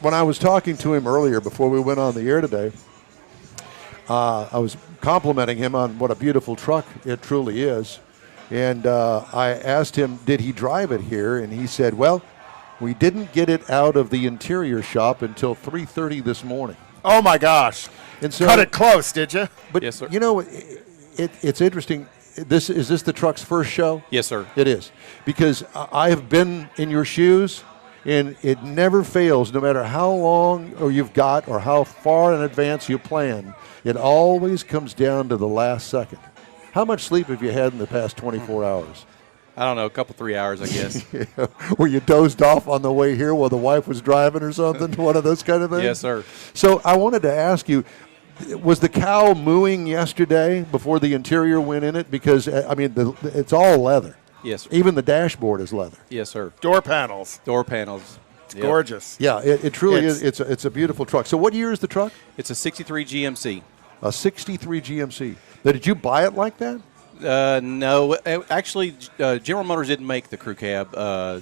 when I was talking to him earlier before we went on the air today, I was complimenting him on what a beautiful truck it truly is. And I asked him, did he drive it here? And he said, well, we didn't get it out of the interior shop until 3:30 this morning. Oh, my gosh. And so, cut it close, did you? But, yes, sir. You know, it's interesting. Is this the truck's first show? Yes, sir. It is. Because I have been in your shoes, and it never fails, no matter how long you've got or how far in advance you plan, it always comes down to the last second. How much sleep have you had in the past 24 hours? I don't know, a couple 3 hours, I guess. Were you dozed off on the way here while the wife was driving or something? One of those kind of things? Yes, sir. So I wanted to ask you, was the cow mooing yesterday before the interior went in it? Because, I mean, it's all leather. Yes, sir. Even the dashboard is leather. Yes, sir. Door panels. Door panels. It's gorgeous. Yeah, it truly is. It's a beautiful truck. So what year is the truck? It's a 63 GMC. A 63 GMC. Now, did you buy it like that? No, actually, General Motors didn't make the crew cab.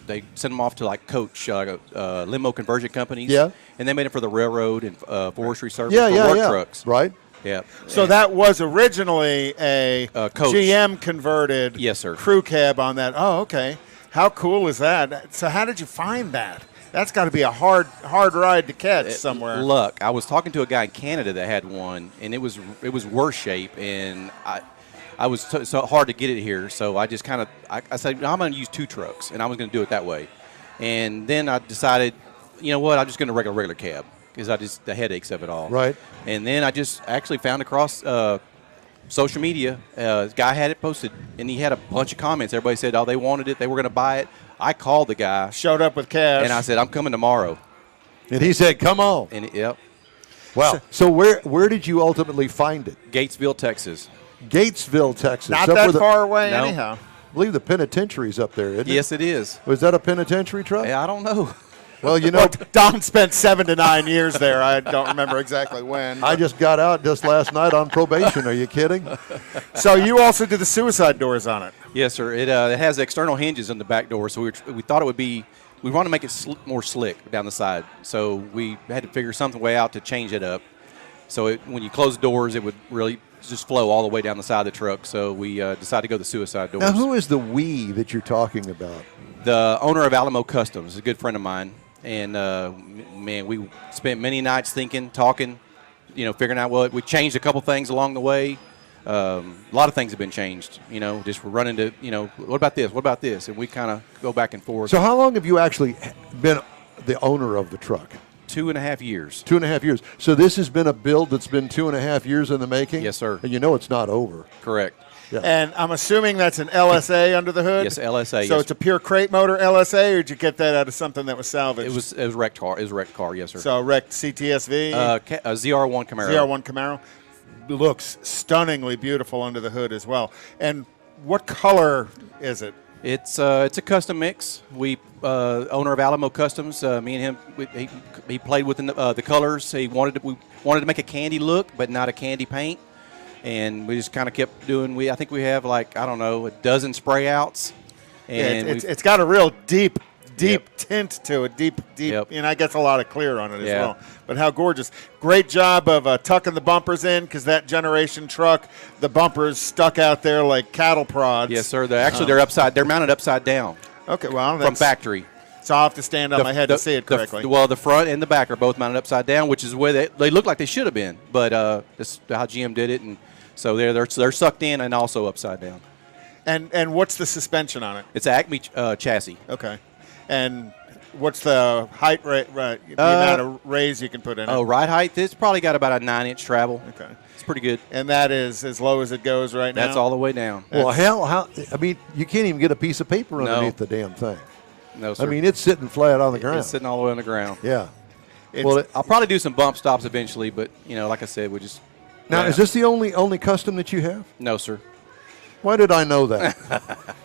They sent them off to like Coach limo conversion companies. Yeah. And they made it for the railroad and forestry service Yeah, for yeah, work yeah. trucks. Right. Yeah. So that was originally a Coach. GM converted Yes, sir. crew cab on that. Oh, okay. How cool is that? So how did you find that? That's got to be a hard ride to catch somewhere. Luck. I was talking to a guy in Canada that had one, and it was worse shape, and I was so hard to get it here. So I just kind of I said I'm going to use 2 trucks, and I was going to do it that way. And then I decided, you know what, I'm just going to regular cab because the headaches of it all. Right. And then I just actually found across social media, this guy had it posted, and he had a bunch of comments. Everybody said, oh, they wanted it, they were going to buy it. I called the guy. Showed up with cash. And I said, I'm coming tomorrow. And he said, come on. And yep. Wow. So where did you ultimately find it? Gatesville, Texas. Gatesville, Texas. Not Up that where the- far away, No. anyhow. I believe the penitentiary's up there, isn't it? Yes, it is. Was that a penitentiary truck? I don't know. Well, you know, Well, Don spent 7 to 9 years there. I don't remember exactly when. I just got out just last night on probation. Are you kidding? So you also did the suicide doors on it. Yes, sir. It has external hinges on the back door, so we thought it would be. We want to make it more slick down the side, so we had to figure something way out to change it up. So when you close the doors, it would really just flow all the way down the side of the truck. So we decided to go the suicide doors. Now, who is the we that you're talking about? The owner of Alamo Customs is a good friend of mine, and man, we spent many nights thinking, talking, figuring out what we changed a couple things along the way. A lot of things have been changed. Just we're running to, what about this? What about this? And we kind of go back and forth. So how long have you actually been the owner of the truck? 2.5 years. 2.5 years. So this has been a build that's been 2.5 years in the making? Yes, sir. And it's not over. Correct. Yeah. And I'm assuming that's an LSA under the hood? Yes, LSA. So yes. it's a pure crate motor LSA, or did you get that out of something that was salvaged? It was wrecked car. It was a wrecked car, yes, sir. So a wrecked CTSV? A ZR1 Camaro. ZR1 Camaro. Looks stunningly beautiful under the hood as well. And what color is it? It's a custom mix. We owner of Alamo Customs. Me and him, he played with the colors. We wanted to make a candy look, but not a candy paint. And we just kind of kept doing. I think we have a dozen spray outs. And it's got a real deep Yep. tint to it, deep, Yep. and I guess a lot of clear on it as Yeah. well. But how gorgeous. Great job of tucking the bumpers in, because that generation truck, the bumpers stuck out there like cattle prods. Yes, sir. They're mounted upside down. Okay, well, from factory. So I'll have to stand on my head to see it correctly. The front and the back are both mounted upside down, which is the way they look like they should have been. But that's how GM did it, and so they're sucked in and also upside down. And what's the suspension on it? It's an Acme chassis. Okay. And what's the height, the amount of raise you can put in it? Oh, ride height? It's probably got about a 9-inch travel. Okay. It's pretty good. And that is as low as it goes right now? That's all the way down. Well, you can't even get a piece of paper underneath the damn thing. No, sir. I mean, it's sitting flat on the ground. It's sitting all the way on the ground. Yeah. I'll probably do some bump stops eventually, but, like I said, we just. Now, is this the only custom that you have? No, sir. Why did I know that?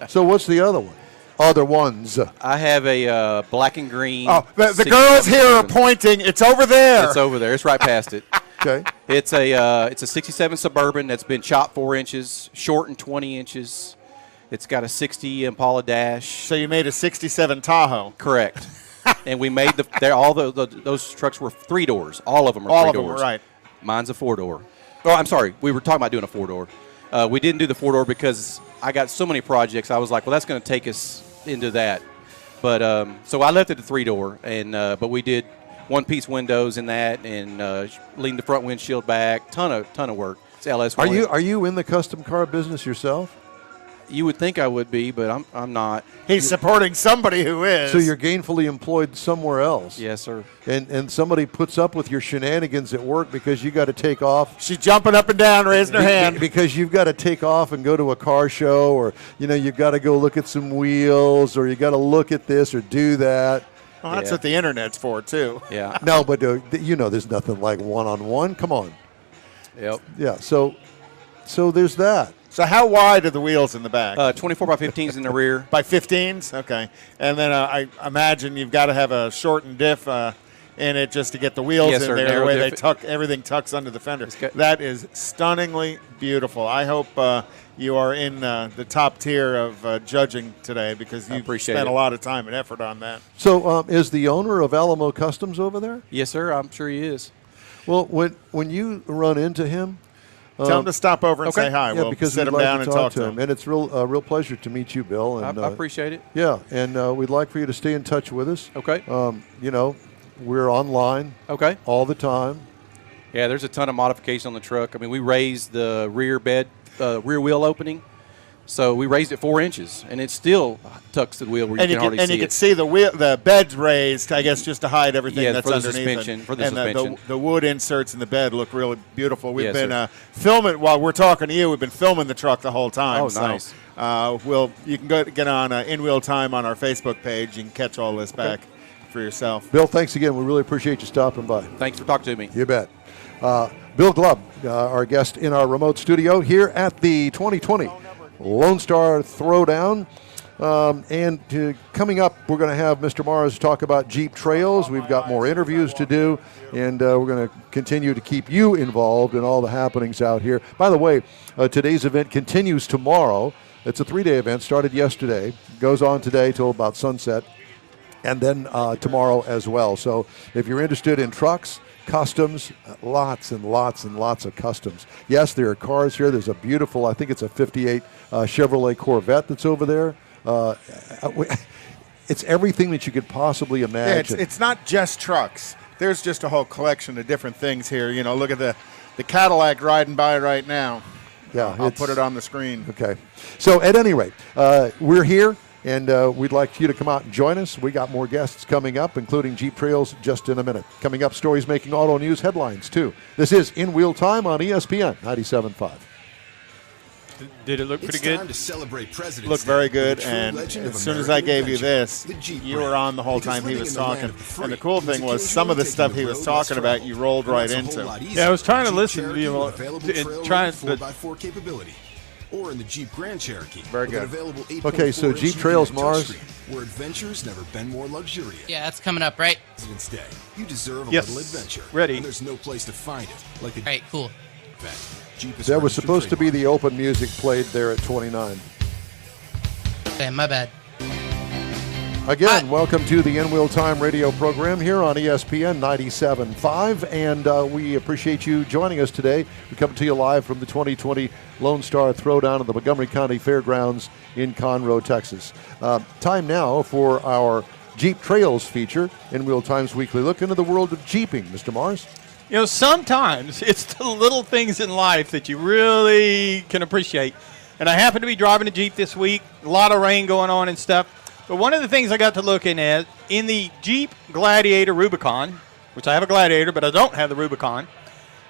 So what's the other one? Other ones. I have a black and green. Oh, the girls here are pointing. It's over there. It's over there. It's right past it. Okay. It's a 67 Suburban that's been chopped 4 inches, shortened 20 inches. It's got a 60 Impala dash. So you made a 67 Tahoe. Correct. And we made those trucks were 3 doors. All of them are 3 doors. All of them, right. Mine's a 4-door. Oh, I'm sorry. We were talking about doing a 4-door. We didn't do the 4-door because I got so many projects. I was like, well, that's going to take us into that. But so I left it a 3-door, and but we did one-piece windows in that, and leaned the front windshield back. Ton of work. It's LS. Are you in the custom car business yourself? You would think I would be, but I'm not. He's supporting somebody who is. So you're gainfully employed somewhere else. Yes, sir. And somebody puts up with your shenanigans at work because you got to take off. She's jumping up and down, raising her hand. Because you've got to take off and go to a car show, or you've got to go look at some wheels, or you got to look at this or do that. Well, that's what the internet's for, too. Yeah. No, but there's nothing like one-on-one. Come on. Yep. Yeah. So there's that. So how wide are the wheels in the back? 24 by 15s in the rear. By 15s? Okay. And then I imagine you've got to have a shortened diff in it just to get the wheels Yes, in sir. there. The Narrow way diff. they tuck, everything tucks under the fender. That is stunningly beautiful. I hope you are in the top tier of judging today because you've spent a lot of time and effort on that. So is the owner of Alamo Customs over there? Yes, sir. I'm sure he is. Well, when you run into him, tell him to stop over and say hi. Yeah, we'll because sit we'd him like down to and talk to him. And it's real pleasure to meet you, Bill. And, I appreciate it. Yeah, and we'd like for you to stay in touch with us. Okay. We're online. Okay. All the time. Yeah, there's a ton of modification on the truck. I mean, we raised the rear wheel opening. So we raised it 4 inches, and it still tucks the wheel where you can hardly see it. And you can see the bed's raised, I guess, just to hide everything that's for the underneath suspension, it. for the and suspension. the wood inserts in the bed look really beautiful. We've Yes, been sir. filming while we're talking to you. We've been filming the truck the whole time. Oh, so, nice. You can get on In Wheel Time on our Facebook page. You can catch all this back for yourself. Bill, thanks again. We really appreciate you stopping by. Thanks for talking to me. You bet. Bill Glubb, our guest in our remote studio here at the 2020 Lone Star Throwdown. Coming up, we're going to have Mr. Mars talk about Jeep Trails. We've got more interviews to do, and we're going to continue to keep you involved in all the happenings out here. By the way, today's event continues tomorrow. It's a 3-day event, started yesterday, goes on today till about sunset, and then tomorrow as well. So if you're interested in trucks, customs, lots and lots and lots of customs. Yes, there are cars here. There's a beautiful, I think it's a 58 Chevrolet Corvette that's over there. It's everything that you could possibly imagine. It's not just trucks. There's just a whole collection of different things here. Look at the Cadillac riding by right now. Yeah, I'll put it on the screen. Okay. So at any rate, we're here. And we'd like you to come out and join us. We got more guests coming up, including Jeep Trails, just in a minute. Coming up, stories making auto news headlines, too. This is In Wheel Time on ESPN 97.5. Did it look pretty good? Time to celebrate President's Looked very Day good, with a true and legend as of soon as I American gave you adventure, this, the Jeep you were brand. on the whole Because time he living was in the land talking. of the free And the cool means thing was some of the occasionally stuff taking he the was road talking less about, traveled. you rolled And right that's a whole into. lot Yeah, I was trying to Jeep listen to Cherokee you with available trail trying and to 4x4 capability. Or in the Jeep Grand Cherokee. Very with good. An available 8.4 Okay, so inch Jeep Trails, UConnect Mars. touchscreen, where adventure's never been more luxurious. Yeah, that's coming up, right? President's Day. You deserve a Yes. little adventure. Ready. And there's no place to find it like the All right, cool. Jeep is That was registered supposed to be trademark. the open music played there at 29. Okay, my bad. Again, welcome to the In Wheel Time radio program here on ESPN 97.5, and we appreciate you joining us today. We come to you live from the 2020 Lone Star Throwdown at the Montgomery County Fairgrounds in Conroe, Texas. Time now for our Jeep Trails feature, In Wheel Time's weekly look into the world of Jeeping. Mr. Mars? Sometimes it's the little things in life that you really can appreciate. And I happen to be driving a Jeep this week, a lot of rain going on and stuff. But one of the things I got to look at in the Jeep Gladiator Rubicon, which I have a Gladiator, but I don't have the Rubicon,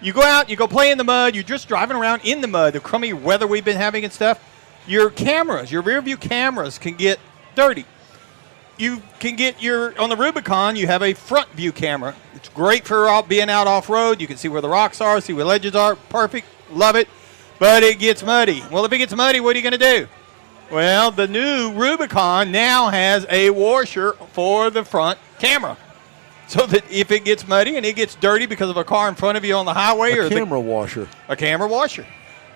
you go out, you go play in the mud, you're just driving around in the mud, the crummy weather we've been having and stuff. Your cameras, your rear view cameras can get dirty. You can get on the Rubicon, you have a front view camera. It's great for being out off-road. You can see where the rocks are, see where ledges are. Perfect. Love it. But it gets muddy. Well, if it gets muddy, what are you going to do? Well, the new Rubicon now has a washer for the front camera. So that if it gets muddy and it gets dirty because of a car in front of you on the highway A camera washer. A camera washer.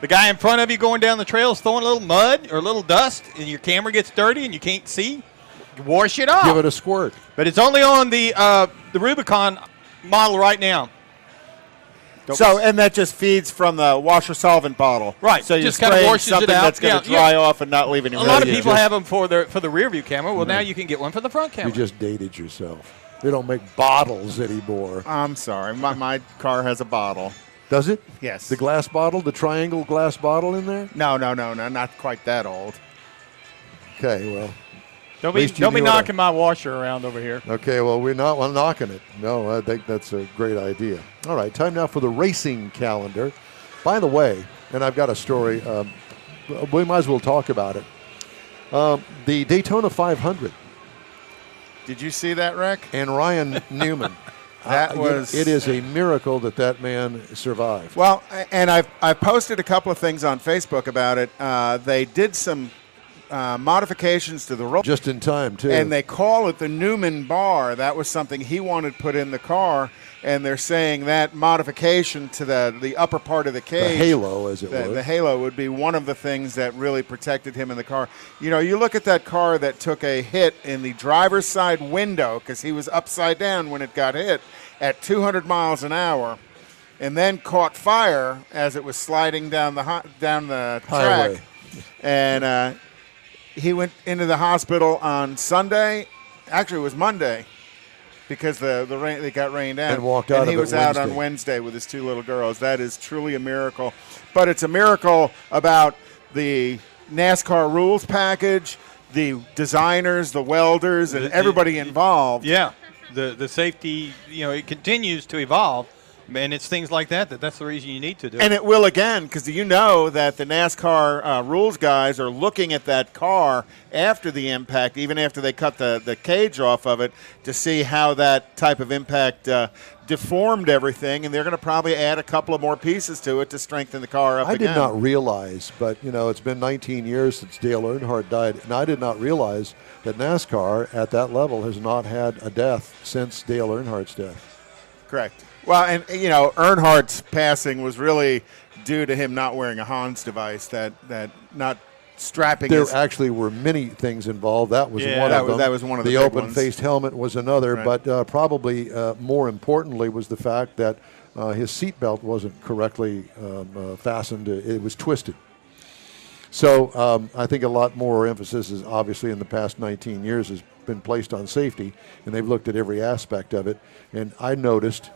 The guy in front of you going down the trail is throwing a little mud or a little dust, and your camera gets dirty and you can't see. Wash it off. Give it a squirt. But it's only on the Rubicon model right now. And that just feeds from the washer solvent bottle. Right. So you're just kind of spraying washes something it out. that's going to dry off and not leave any A lot of residue. people have them for the rear view camera. Well, now you can get one for the front camera. You just dated yourself. They don't make bottles anymore. I'm sorry. My car has a bottle. Does it? Yes. The glass bottle, the triangle glass bottle in there? No, not quite that old. Okay, well. Don't at least be you knew what knocking my washer around over here. Okay, well, we're not knocking it. No, I think that's a great idea. All right, time now for the racing calendar. By the way, and I've got a story, we might as well talk about it. The Daytona 500. Did you see that, Rick? And Ryan Newman. It is a miracle that man survived. Well, and I've posted a couple of things on Facebook about it. They did some modifications to the roll. Just in time, too. And they call it the Newman bar. That was something he wanted put in the car. And they're saying that modification to the upper part of the cage. The halo, as it were. The halo would be one of the things that really protected him in the car. You know, you look at that car that took a hit in the driver's side window because he was upside down when it got hit at 200 miles an hour and then caught fire as it was sliding down the track. Highway. And he went into the hospital on Sunday. Actually, it was Monday because the rain, it got rained out. And walked out and he of it was out on Wednesday. Wednesday with his two little girls. That is truly a miracle. But it's a miracle about the NASCAR rules package, the designers, the welders, and everybody involved. Yeah, the safety, it continues to evolve. And it's things like that's the reason you need to do it. And it will again, because you know that the NASCAR rules guys are looking at that car after the impact, even after they cut the cage off of it, to see how that type of impact deformed everything. And they're going to probably add a couple of more pieces to it to strengthen the car up again. I did not realize, but, it's been 19 years since Dale Earnhardt died, and I did not realize that NASCAR at that level has not had a death since Dale Earnhardt's death. Correct. Well, and, Earnhardt's passing was really due to him not wearing a Hans device, that not strapping There his... actually were many things involved. That was one of them. That was one of the big big open-faced helmet was another, Right. but probably more importantly was the fact that his seatbelt wasn't correctly fastened. It was twisted. So I think a lot more emphasis is obviously in the past 19 years has been placed on safety, and they've looked at every aspect of it. And I noticed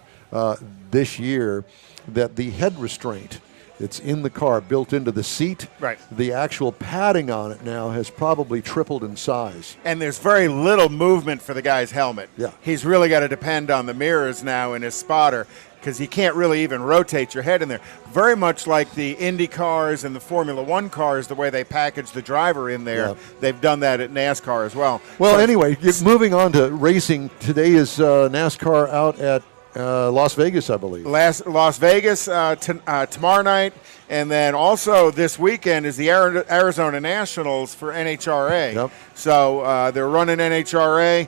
this year that the head restraint that's in the car built into the seat, right. The actual padding on it now has probably tripled in size. And there's very little movement for the guy's helmet. Yeah. He's really got to depend on the mirrors now in his spotter because he can't really even rotate your head in there. Very much like the Indy cars and the Formula One cars, the way they package the driver in there. Yeah. They've done that at NASCAR as well. Well, So- anyway, moving on to racing, today is NASCAR out at Las Vegas, I believe. Las Vegas tomorrow night, and then also this weekend is the Arizona Nationals for NHRA. Yep. So they're running NHRA.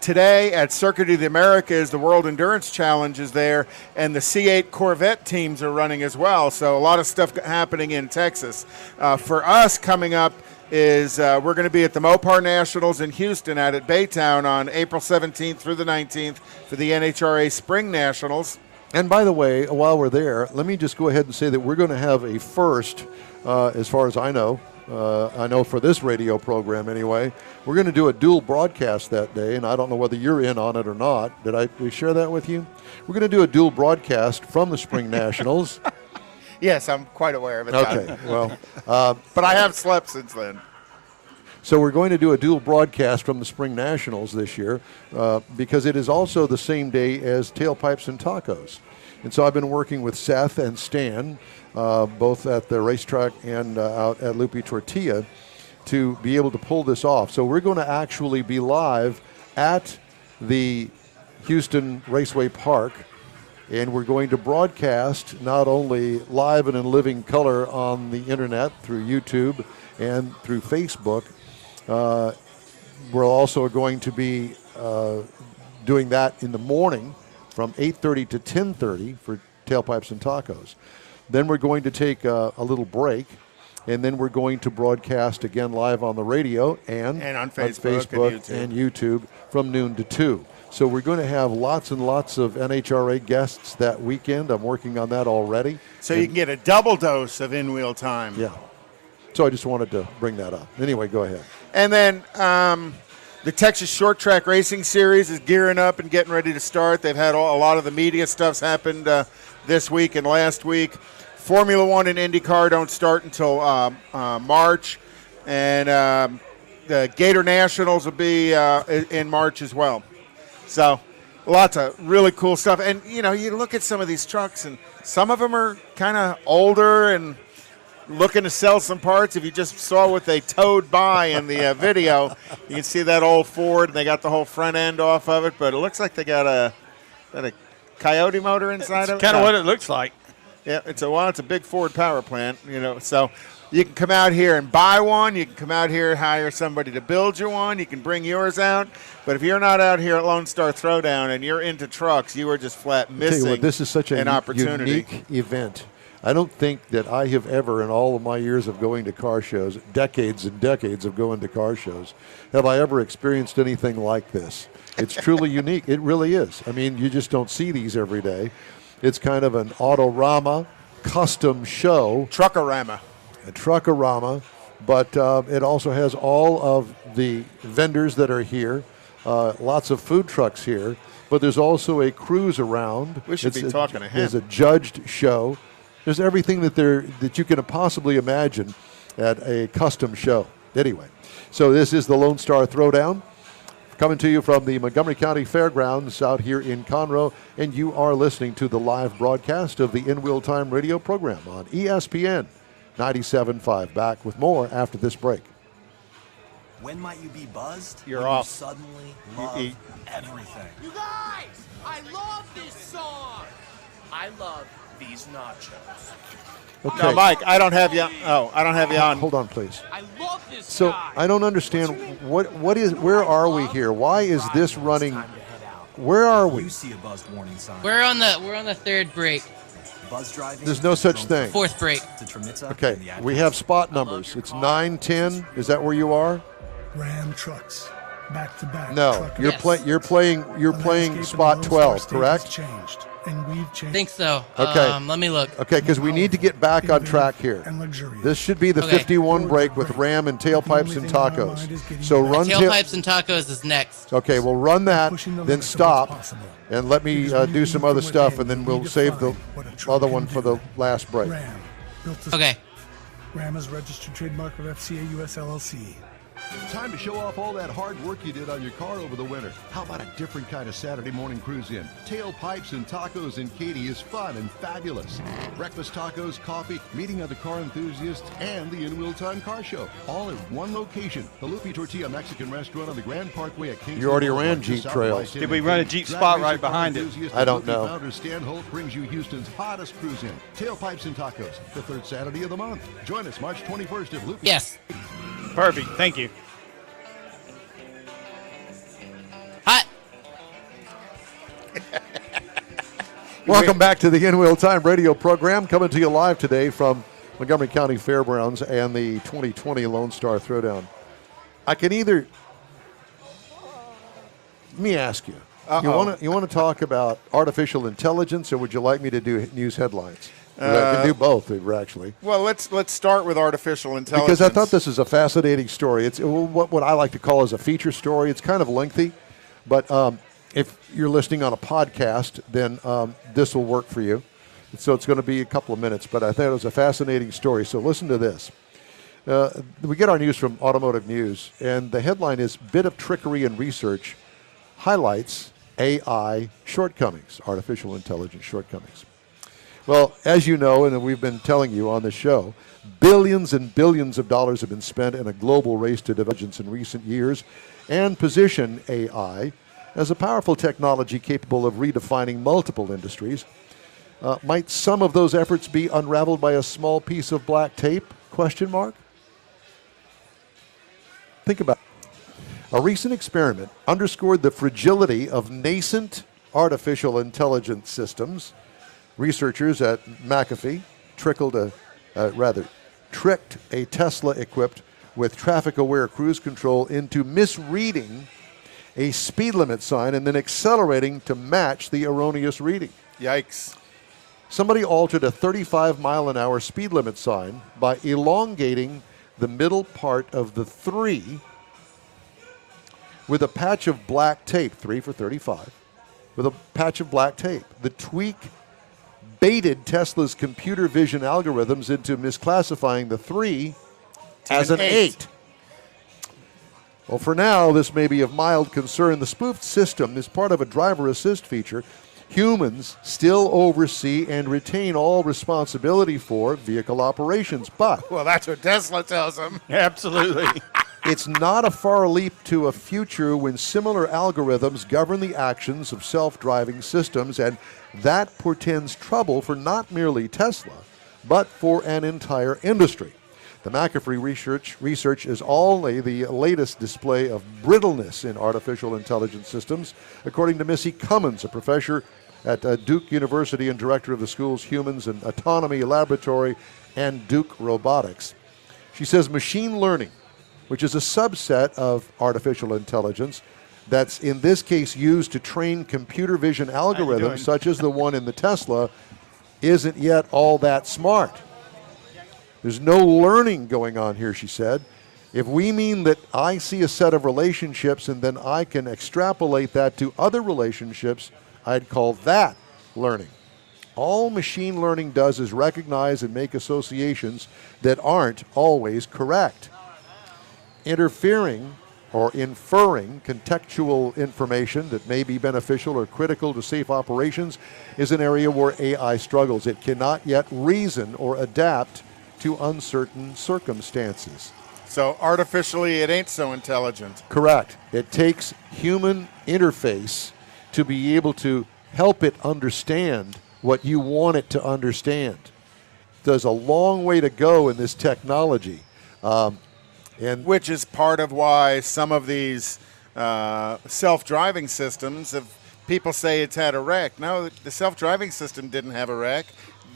Today at Circuit of the Americas, the World Endurance Challenge is there, and the C8 Corvette teams are running as well. So a lot of stuff happening in Texas. For us coming up is we're going to be at the Mopar Nationals in Houston out at Baytown on April 17th through the 19th for the NHRA Spring Nationals. And by the way, while we're there, let me just go ahead and say that we're going to have a first, as far as I know for this radio program anyway. We're going to do a dual broadcast that day, and I don't know whether you're in on it or not. Did we share that with you? We're going to do a dual broadcast from the Spring Nationals. Yes, I'm quite aware of it. Okay, well. But I have slept since then. So we're going to do a dual broadcast from the Spring Nationals this year because it is also the same day as Tailpipes and Tacos. And so I've been working with Seth and Stan, both at the racetrack and out at Lupe Tortilla, to be able to pull this off. So we're going to actually be live at the Houston Raceway Park, and we're going to broadcast not only live and in living color on the internet through YouTube and through Facebook. We're also going to be doing that in the morning from 8:30 to 10:30 for Tailpipes and Tacos. Then we're going to take a little break, and then we're going to broadcast again live on the radio and on Facebook and YouTube from noon to 2. So we're going to have lots and lots of NHRA guests that weekend. I'm working on that already. So you can get a double dose of in-wheel time. Yeah. So I just wanted to bring that up. Anyway, go ahead. And then the Texas Short Track Racing Series is gearing up and getting ready to start. They've had a lot of the media stuff's happened this week and last week. Formula One and IndyCar don't start until March. And the Gator Nationals will be in March as well. So lots of really cool stuff. And, you know, you look at some of these trucks, and some of them are kind of older and looking to sell some parts. If you just saw what they towed by in the video, you can see that old Ford, and they got the whole front end off of it. But it looks like they got a Coyote motor inside of it. Kind of what it looks like. Yeah, it's a big Ford power plant, you know. So you can come out here and buy one. You can come out here and hire somebody to build you one. You can bring yours out. But if you're not out here at Lone Star Throwdown and you're into trucks, you are just flat missing Tell you what, this is such an opportunity. Unique event. I don't think that I have ever, in all of my years of going to car shows, decades and decades of going to car shows, have I ever experienced anything like this. It's truly unique. It really is. I mean, you just don't see these every day. It's kind of an Autorama custom show. Truckorama. A truckorama, but it also has all of the vendors that are here, lots of food trucks here, but there's also a cruise around. We should be talking to him. There's a judged show. There's everything that you can possibly imagine at a custom show. Anyway, so this is the Lone Star Throwdown, coming to you from the Montgomery County Fairgrounds out here in Conroe, and you are listening to the live broadcast of the In Wheel Time radio program on ESPN 97.5. Back with more after this break. When might you be buzzed? You're when off. You suddenly love everything. You guys, I love this song. I love these nachos. Okay. No, Mike, I don't have you. Oh, I don't have you on. Hold on, please. I love this So guy. I don't understand where are we here? Why is this running? Where are we? You see a buzzed warning sign. We're on the third break. Buzz driving. There's no such thing. Fourth break. Okay, we have spot numbers. It's 9, 10. Is that where you are? Ram trucks, back to back. No, you're playing spot 12, correct? Changed, and we've changed. Think so. Okay. Let me look. Okay, because we need to get back on track here. This should be the Okay. 51 break with Ram and tailpipes and tacos. So run Tailpipes and tacos is next. Okay, we'll run that, then stop, and let me do some other stuff, and then we'll save the other one for the last break. Okay. Ram is registered trademark of FCA US LLC. Time to show off all that hard work you did on your car over the winter. How about a different kind of Saturday morning cruise in? Tailpipes and Tacos in Katy is fun and fabulous. Breakfast tacos, coffee, meeting other car enthusiasts, and the In Wheel Time Car Show. All in one location. The Lupi Tortilla Mexican Restaurant on the Grand Parkway at Kingston. You already Boulevard, ran Jeep South Trails. Y-10 Did we in run a Katy. Jeep Drag spot racer right car behind it? enthusiast I don't Lupi know. Founder Stan Holt brings you Houston's hottest cruise in. Tailpipes and Tacos, the third Saturday of the month. Join us March 21st at Lupi. Yes. Perfect. Thank you. Hot. Welcome back to the In Wheel Time radio program, coming to you live today from Montgomery County Fairgrounds and the 2020 Lone Star Throwdown. I can either. Let me ask you. You want to talk about artificial intelligence, or would you like me to do news headlines? I can do both, actually. Well, let's start with artificial intelligence. Because I thought this is a fascinating story. It's what I like to call as a feature story. It's kind of lengthy, but if you're listening on a podcast, then this will work for you. So it's going to be a couple of minutes, but I thought it was a fascinating story. So listen to this. We get our news from Automotive News, and the headline is "Bit of Trickery in Research Highlights AI Shortcomings, Artificial Intelligence Shortcomings." Well, as you know, and we've been telling you on the show, billions and billions of dollars have been spent in a global race to divergence in recent years and position AI as a powerful technology capable of redefining multiple industries. Might some of those efforts be unraveled by a small piece of black tape? Question mark. Think about it. A recent experiment underscored the fragility of nascent artificial intelligence systems. Researchers at McAfee tricked a Tesla equipped with traffic-aware cruise control into misreading a speed limit sign and then accelerating to match the erroneous reading. Yikes. Somebody altered a 35-mile-an-hour speed limit sign by elongating the middle part of the 3 with a patch of black tape, 3 for 35, with a patch of black tape. The tweak baited Tesla's computer vision algorithms into misclassifying the 3 as an 8. Well, for now, this may be of mild concern. The spoofed system is part of a driver assist feature. Humans still oversee and retain all responsibility for vehicle operations, but Well, that's what Tesla tells them. Absolutely. it's not a far leap to a future when similar algorithms govern the actions of self-driving systems, and that portends trouble for not merely Tesla, but for an entire industry. The McAfee research is only the latest display of brittleness in artificial intelligence systems, according to Missy Cummins, a professor at Duke University and director of the school's Humans and Autonomy Laboratory and Duke Robotics. She says machine learning, which is a subset of artificial intelligence that's in this case used to train computer vision algorithms such as the one in the Tesla, isn't yet all that smart. There's no learning going on here, she said. If we mean that I see a set of relationships and then I can extrapolate that to other relationships, I'd call that learning. All machine learning does is recognize and make associations that aren't always correct. Interfering or inferring contextual information that may be beneficial or critical to safe operations is an area where AI struggles. It cannot yet reason or adapt to uncertain circumstances. So artificially, it ain't so intelligent. Correct. It takes human interface to be able to help it understand what you want it to understand. There's a long way to go in this technology. And which is part of why some of these self-driving systems, if people say it's had a wreck. No, the self-driving system didn't have a wreck.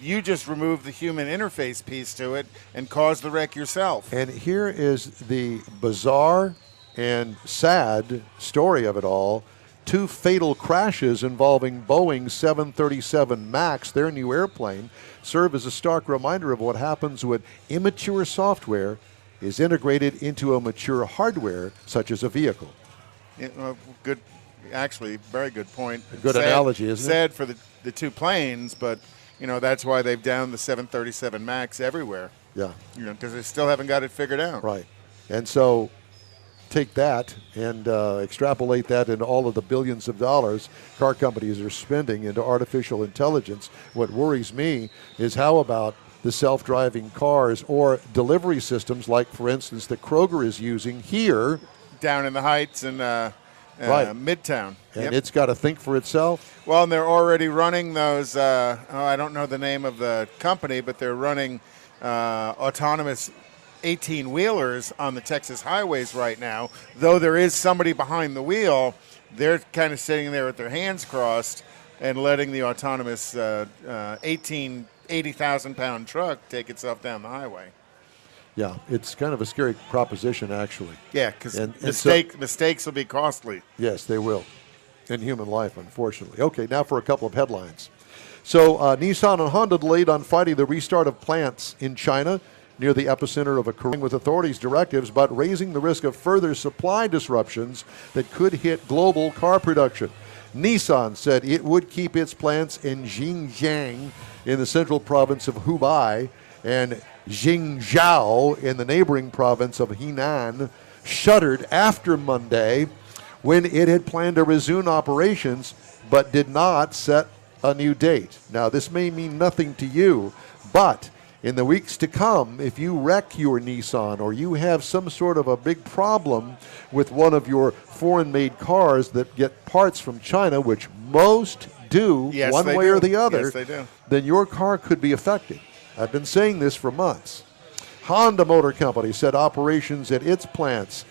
You just removed the human interface piece to it and caused the wreck yourself. And here is the bizarre and sad story of it all. 2 fatal crashes involving Boeing 737 MAX, their new airplane, serve as a stark reminder of what happens when immature software is integrated into a mature hardware, such as a vehicle. Yeah, good, actually, very good point. Good analogy, isn't it? Sad for the 2 planes, but you know that's why they've downed the 737 MAX everywhere. Yeah. You know, because they still haven't got it figured out. Right. And so take that and extrapolate that into all of the billions of dollars car companies are spending into artificial intelligence. What worries me is how about the self-driving cars or delivery systems like, for instance, that Kroger is using here. Down in the Heights and right. Midtown. And it's got to think for itself. Well, and they're already running those, I don't know the name of the company, but they're running autonomous 18-wheelers on the Texas highways right now. Though there is somebody behind the wheel, they're kind of sitting there with their hands crossed and letting the autonomous 80,000-pound truck take itself down the highway. Yeah, it's kind of a scary proposition, actually. Yeah, because mistakes will be costly. Yes, they will, in human life, unfortunately. Okay, now for a couple of headlines. So Nissan and Honda delayed on Friday the restart of plants in China near the epicenter of a Korean with authorities' directives, but raising the risk of further supply disruptions that could hit global car production. Nissan said it would keep its plants in Xinjiang in the central province of Hubei and Jingzhou in the neighboring province of Henan shuttered after Monday when it had planned to resume operations but did not set a new date. Now, this may mean nothing to you, but in the weeks to come, if you wreck your Nissan or you have some sort of a big problem with one of your foreign-made cars that get parts from China, which most do one way or the other, yes, they do. Then your car could be affected. I've been saying this for months. Honda Motor Company said operations at its plants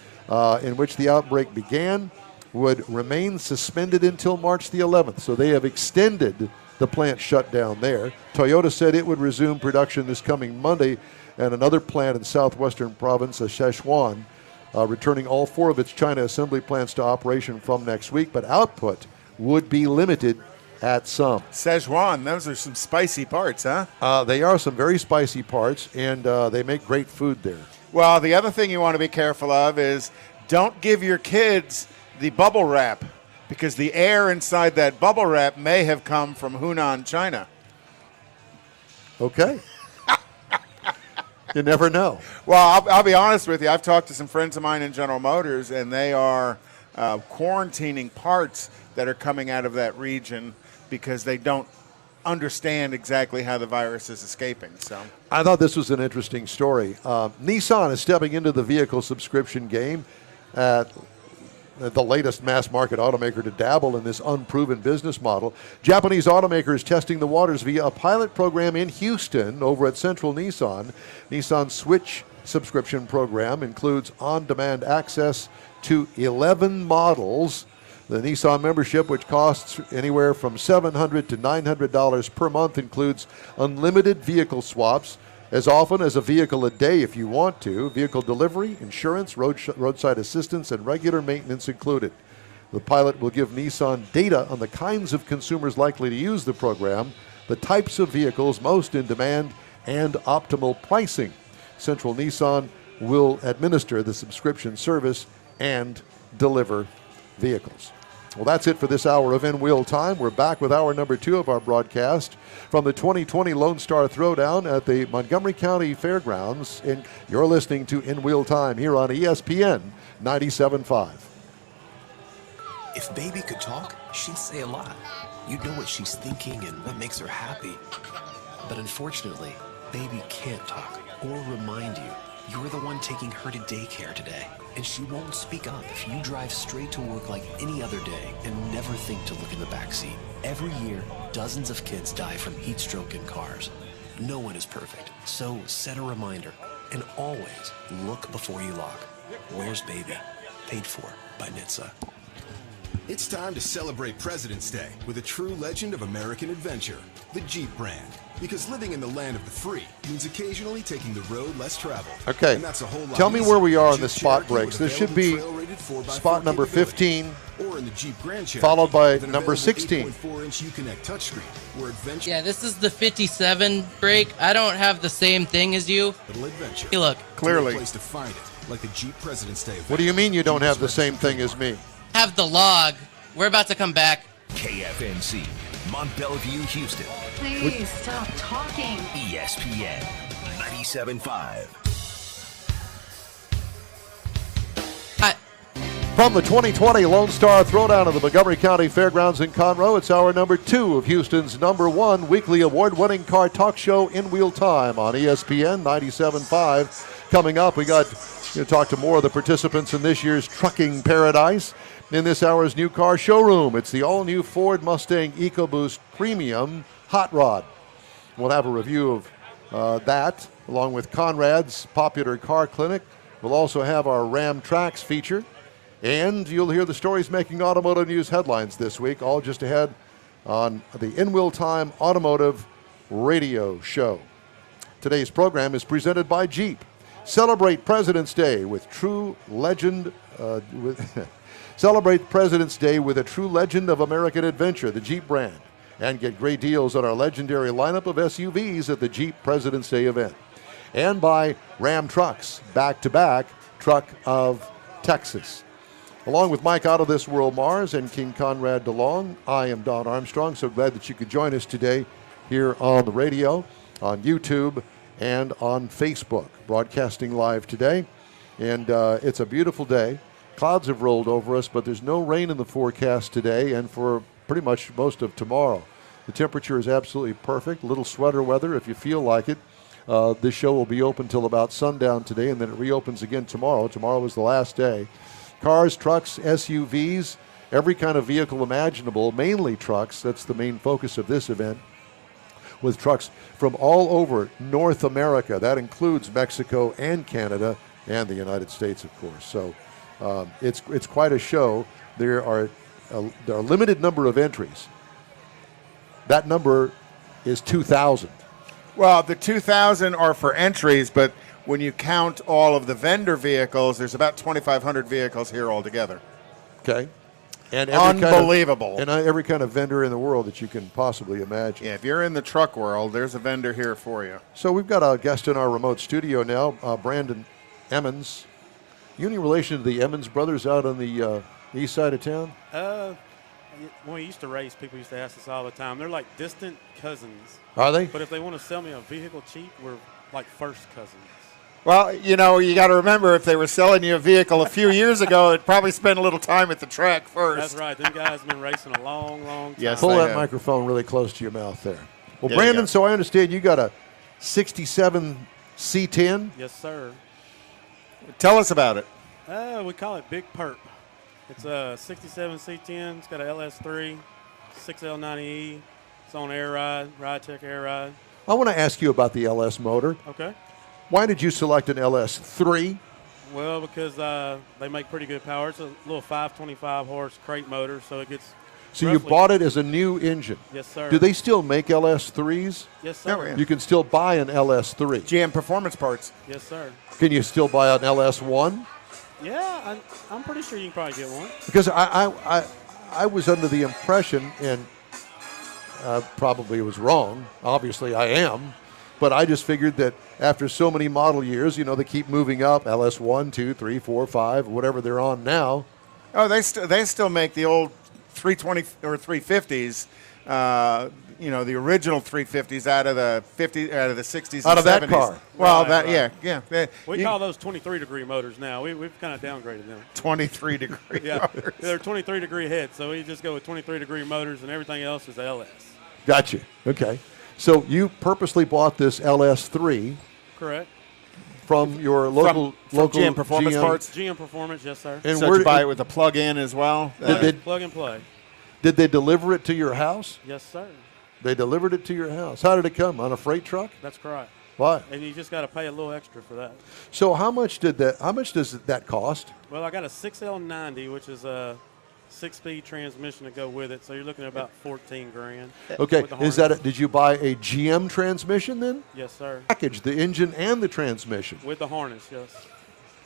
in which the outbreak began would remain suspended until March the 11th. So they have extended the plant shutdown there. Toyota said it would resume production this coming Monday at another plant in southwestern province of Sichuan, returning all 4 of its China assembly plants to operation from next week, but output would be limited at some. Szechuan, those are some spicy parts, huh? They are some very spicy parts, and they make great food there. Well, the other thing you want to be careful of is don't give your kids the bubble wrap, because the air inside that bubble wrap may have come from Hunan, China. Okay. You never know. Well, I'll be honest with you. I've talked to some friends of mine in General Motors, and they are quarantining parts that are coming out of that region because they don't understand exactly how the virus is escaping. So I thought this was an interesting story. Nissan is stepping into the vehicle subscription game at the latest mass market automaker to dabble in this unproven business model. Japanese automakers testing the waters via a pilot program in Houston over at Central Nissan. Nissan's Switch subscription program includes on-demand access to 11 models. The Nissan membership, which costs anywhere from $700 to $900 per month, includes unlimited vehicle swaps, as often as a vehicle a day if you want to, vehicle delivery, insurance, roadside assistance, and regular maintenance included. The pilot will give Nissan data on the kinds of consumers likely to use the program, the types of vehicles most in demand, and optimal pricing. Central Nissan will administer the subscription service and deliver vehicles. Well, that's it for this hour of In Wheel Time. We're back with hour number 2 of our broadcast from the 2020 Lone Star Throwdown at the Montgomery County Fairgrounds. And you're listening to In Wheel Time here on ESPN 97.5. If Baby could talk, she'd say a lot. You'd know what she's thinking and what makes her happy. But unfortunately, Baby can't talk or remind you. You're the one taking her to daycare today. And she won't speak up if you drive straight to work like any other day and never think to look in the backseat. Every year, dozens of kids die from heat stroke in cars. No one is perfect, so set a reminder. And always look before you lock. Where's Baby? Paid for by NHTSA. It's time to celebrate President's Day with a true legend of American adventure, the Jeep brand. Because living in the land of the free means occasionally taking the road less traveled. Okay, And that's a whole lot tell me where we are on Jeep the spot Cherokee breaks. There with should be available trail-rated 4x4 spot number capability. 15, or in the Jeep Grand Cherokee followed by with an number available 16. 8.4-inch Uconnect touchscreen, where adventure Yeah, this is the 57 break. I don't have the same thing as you. little adventure. Hey, look. Clearly. Place to find it, like the Jeep President's Day. What do you mean you don't have the same thing as me? Have the log. We're about to come back. KFNC, Mont Bellevue, Houston. Please stop talking. ESPN 97.5. From the 2020 Lone Star Throwdown of the Montgomery County Fairgrounds in Conroe, it's hour number 2 of Houston's number 1 weekly award-winning car talk show, In Wheel Time, on ESPN 97.5. Coming up, we got to talk to more of the participants in this year's Trucking Paradise. In this hour's new car showroom, it's the all-new Ford Mustang EcoBoost Premium Hot Rod. We'll have a review of that, along with Conrad's Popular Car Clinic. We'll also have our Ram Tracks feature. And you'll hear the stories making automotive news headlines this week, all just ahead on the In Wheel Time Automotive Radio Show. Today's program is presented by Jeep. Celebrate President's Day with true legend. Celebrate President's Day with a true legend of American adventure, the Jeep brand, and get great deals on our legendary lineup of SUVs at the Jeep President's Day event. And by Ram Trucks, back-to-back Truck of Texas. Along with Mike Out of This World Mars and King Conrad DeLong, I am Don Armstrong. So glad that you could join us today here on the radio, on YouTube, and on Facebook. Broadcasting live today. And it's a beautiful day. Clouds have rolled over us, but there's no rain in the forecast today and for pretty much most of tomorrow. The temperature is absolutely perfect. A little sweater weather if you feel like it. This show will be open till about sundown today, and then it reopens again tomorrow. Tomorrow is the last day. Cars, trucks, SUVs, every kind of vehicle imaginable, mainly trucks. That's the main focus of this event, with trucks from all over North America. That includes Mexico and Canada and the United States, of course. So it's quite a show. There are a limited number of entries. That number is 2,000. Well, the 2,000 are for entries, but when you count all of the vendor vehicles, there's about 2,500 vehicles here altogether. Okay. And unbelievable. Every kind of vendor in the world that you can possibly imagine. Yeah, if you're in the truck world, there's a vendor here for you. So we've got a guest in our remote studio now, Brandon Emmons. You any relation to the Emmons brothers out on the east side of town? When we used to race, people used to ask us all the time. They're like distant cousins. Are they? But if they want to sell me a vehicle cheap, we're like first cousins. Well, you got to remember, if they were selling you a vehicle a few years ago, it'd probably spend a little time at the track first. That's right. Them guys have been racing a long, long time. Yes, Pull that microphone really close to your mouth there. Well, There you Brandon, go. so I understand you got a 67 C10. Yes, sir. Tell us about it. We call it Big Perp. It's a 67 C10. It's got a LS3, 6L90E. It's on air ride, Ride Tech air ride. I want to ask you about the LS motor. Okay. Why did you select an LS3? Well, because they make pretty good power. It's a little 525 horse crate motor, so it gets. So you bought it as a new engine. Yes, sir. Do they still make LS3s? Yes, sir. Oh, yeah. You can still buy an LS3. GM Performance Parts. Yes, sir. Can you still buy an LS1? Yeah, I'm pretty sure you can probably get one. Because I was under the impression, and probably was wrong. Obviously, I am. But I just figured that after so many model years, they keep moving up, LS1, 2, 3, 4, 5, whatever they're on now. Oh, they still make the old 320 or 350s. The original 350s out of the 60s. Out and of that 70s. car. Well, Right. yeah. We call those 23-degree motors now. We've kind of downgraded them. 23-degree Yeah, motors. they're 23-degree heads, so we just go with 23-degree motors, and everything else is LS. Gotcha. Okay. So you purposely bought this LS3 Correct. from your local GM Performance GM. Parts? GM Performance, yes, sir. And So where did you did buy you- it with a plug-in as well? Plug and play. Did they deliver it to your house? Yes, sir. They delivered it to your house. How did it come? On a freight truck? That's correct. Why? And you just got to pay a little extra for that. So how much does that cost? Well, I got a 6L90, which is a 6-speed transmission to go with it, so you're looking at about 14 grand. Okay, with the is harness. that did you buy a GM transmission then? Yes, sir. Package the engine and the transmission With the harness, yes.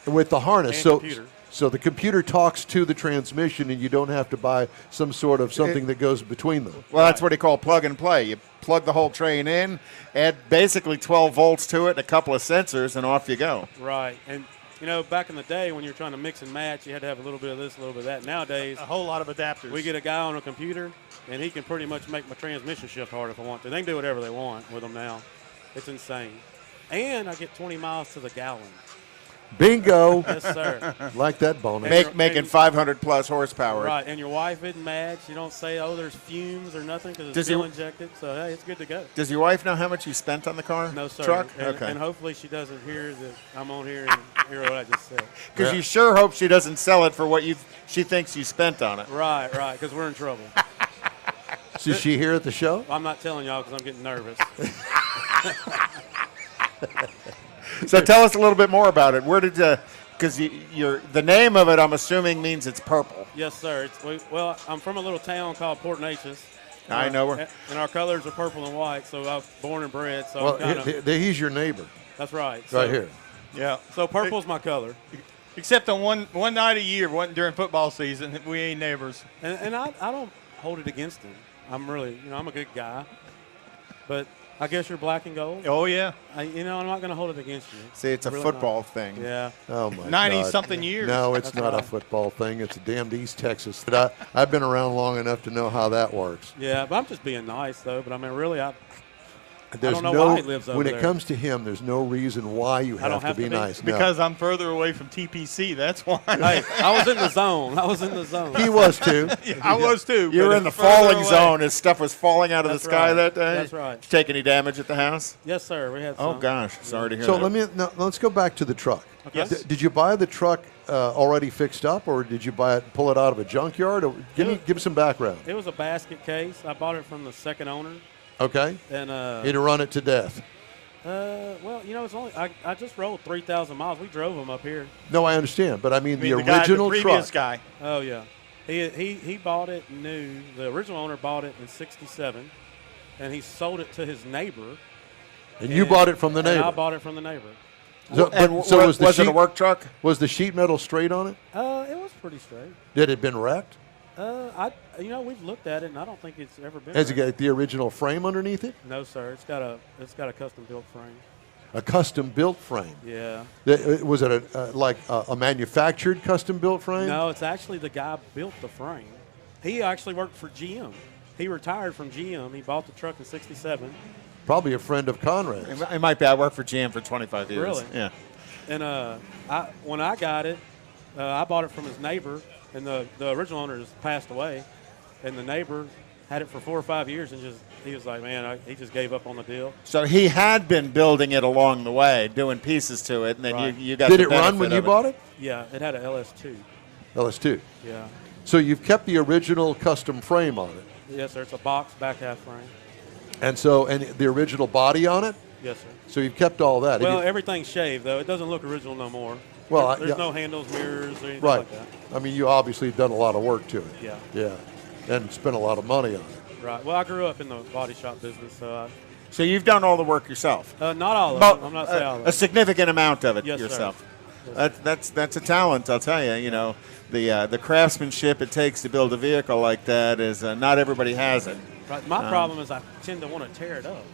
with the harness. And so computer. so the computer talks to the transmission, and you don't have to buy some sort of something that goes between them. Well, that's what they call plug and play. You plug the whole train in, add basically 12 volts to it, and a couple of sensors, and off you go. Right. And, back in the day when you're trying to mix and match, you had to have a little bit of this, a little bit of that. Nowadays, A whole lot of adapters. we get a guy on a computer, and he can pretty much make my transmission shift hard if I want to. They can do whatever they want with them now. It's insane. And I get 20 miles to the gallon. Bingo. Yes, sir. Like that bonus. Making 500 plus horsepower. Right, and your wife isn't mad. She don't say, there's fumes or nothing because it's Does still your- injected. So, hey, it's good to go. Does your wife know how much you spent on the car? No, sir. Truck? And, Okay. and hopefully she doesn't hear that I'm on here and hear what I just said. Because you sure hope she doesn't sell it for what she thinks you spent on it. Right, because we're in trouble. Is she here at the show? I'm not telling y'all because I'm getting nervous. So tell us a little bit more about it. Where did because the name of it, I'm assuming, means it's purple. Yes, sir. Well, I'm from a little town called Port Neches. I know her. And our colors are purple and white, so I was born and bred. So Well, I'm kinda, he's your neighbor. that's right. Right So- here. Yeah. So purple's my color. Except on one night a year, during football season, we ain't neighbors. And I don't hold it against him. I'm really, I'm a good guy. But I guess you're black and gold. Oh, yeah. I'm not going to hold it against you. See, it's a Really football not. thing. Yeah. Oh, my 90-something God. years. No, it's That's not a right. football thing. It's damned East Texas. I've been around long enough to know how that works. Yeah, but I'm just being nice, though. But, I mean, really, I There's don't know no, why he lives over when there. it comes to him, there's no reason why you I don't have to be nice. No. Because I'm further away from TPC, that's why. Hey, I was in the zone. He was too. Yeah, I was too. You but were in the further falling away. zone as stuff was falling out of That's the sky right. that day. That's right. Did you take any damage at the house? Yes, sir. We had Oh, some. gosh. Sorry to hear So that. let's go back to the truck. Yes. Did you buy the truck already fixed up, or did you pull it out of a junkyard? Or give me some background. It was a basket case. I bought it from the second owner. Okay. And He'd run it to death. well, it's only I just rolled 3,000 miles. We drove them up here. No, I understand, but I mean the guy, original the previous truck. guy. Oh yeah, he bought it new. The original owner bought it in '67, and he sold it to his neighbor. And you bought it from the And I neighbor. boued it from the neighbor. So, was the it a work truck? Was the sheet metal straight on it? It was pretty straight. Did it have been wrecked? We've looked at it, and I don't think it's ever been. Has it wrecked. got the original frame underneath it? No, sir. It's got a custom built frame. A custom built frame. Yeah. Was it a manufactured custom built frame? No, it's actually the guy built the frame. He actually worked for GM. He retired from GM. He bought the truck in '67. Probably a friend of Conrad's. It might be. I worked for GM for 25 years. Really? Yeah. And when I got it, I bought it from his neighbor, and the original owner has passed away, and the neighbor had it for 4 or 5 years, and he was like, man, he just gave up on the deal. So he had been building it along the way, doing pieces to it, and then Right. you got Did the it run benefit when you of it. bought it? Yeah, it had a LS2. LS2. Yeah. So you've kept the original custom frame on it. Yes, sir. It's a box back half frame. And the original body on it? Yes, sir. So you've kept all that. Well, everything's shaved, though. It doesn't look original no more. Well, There's yeah. no handles, mirrors, or anything Right. like that. I mean, you obviously have done a lot of work to it. Yeah. Yeah. And spent a lot of money on it. Right. Well, I grew up in the body shop business, so So you've done all the work yourself? not all of But, it. I'm not saying all of it. a significant amount of it Yes, sir. yourself. That's a talent, I'll tell you. You know, the craftsmanship it takes to build a vehicle like that is not everybody has it. Right. My problem is I tend to want to tear it up.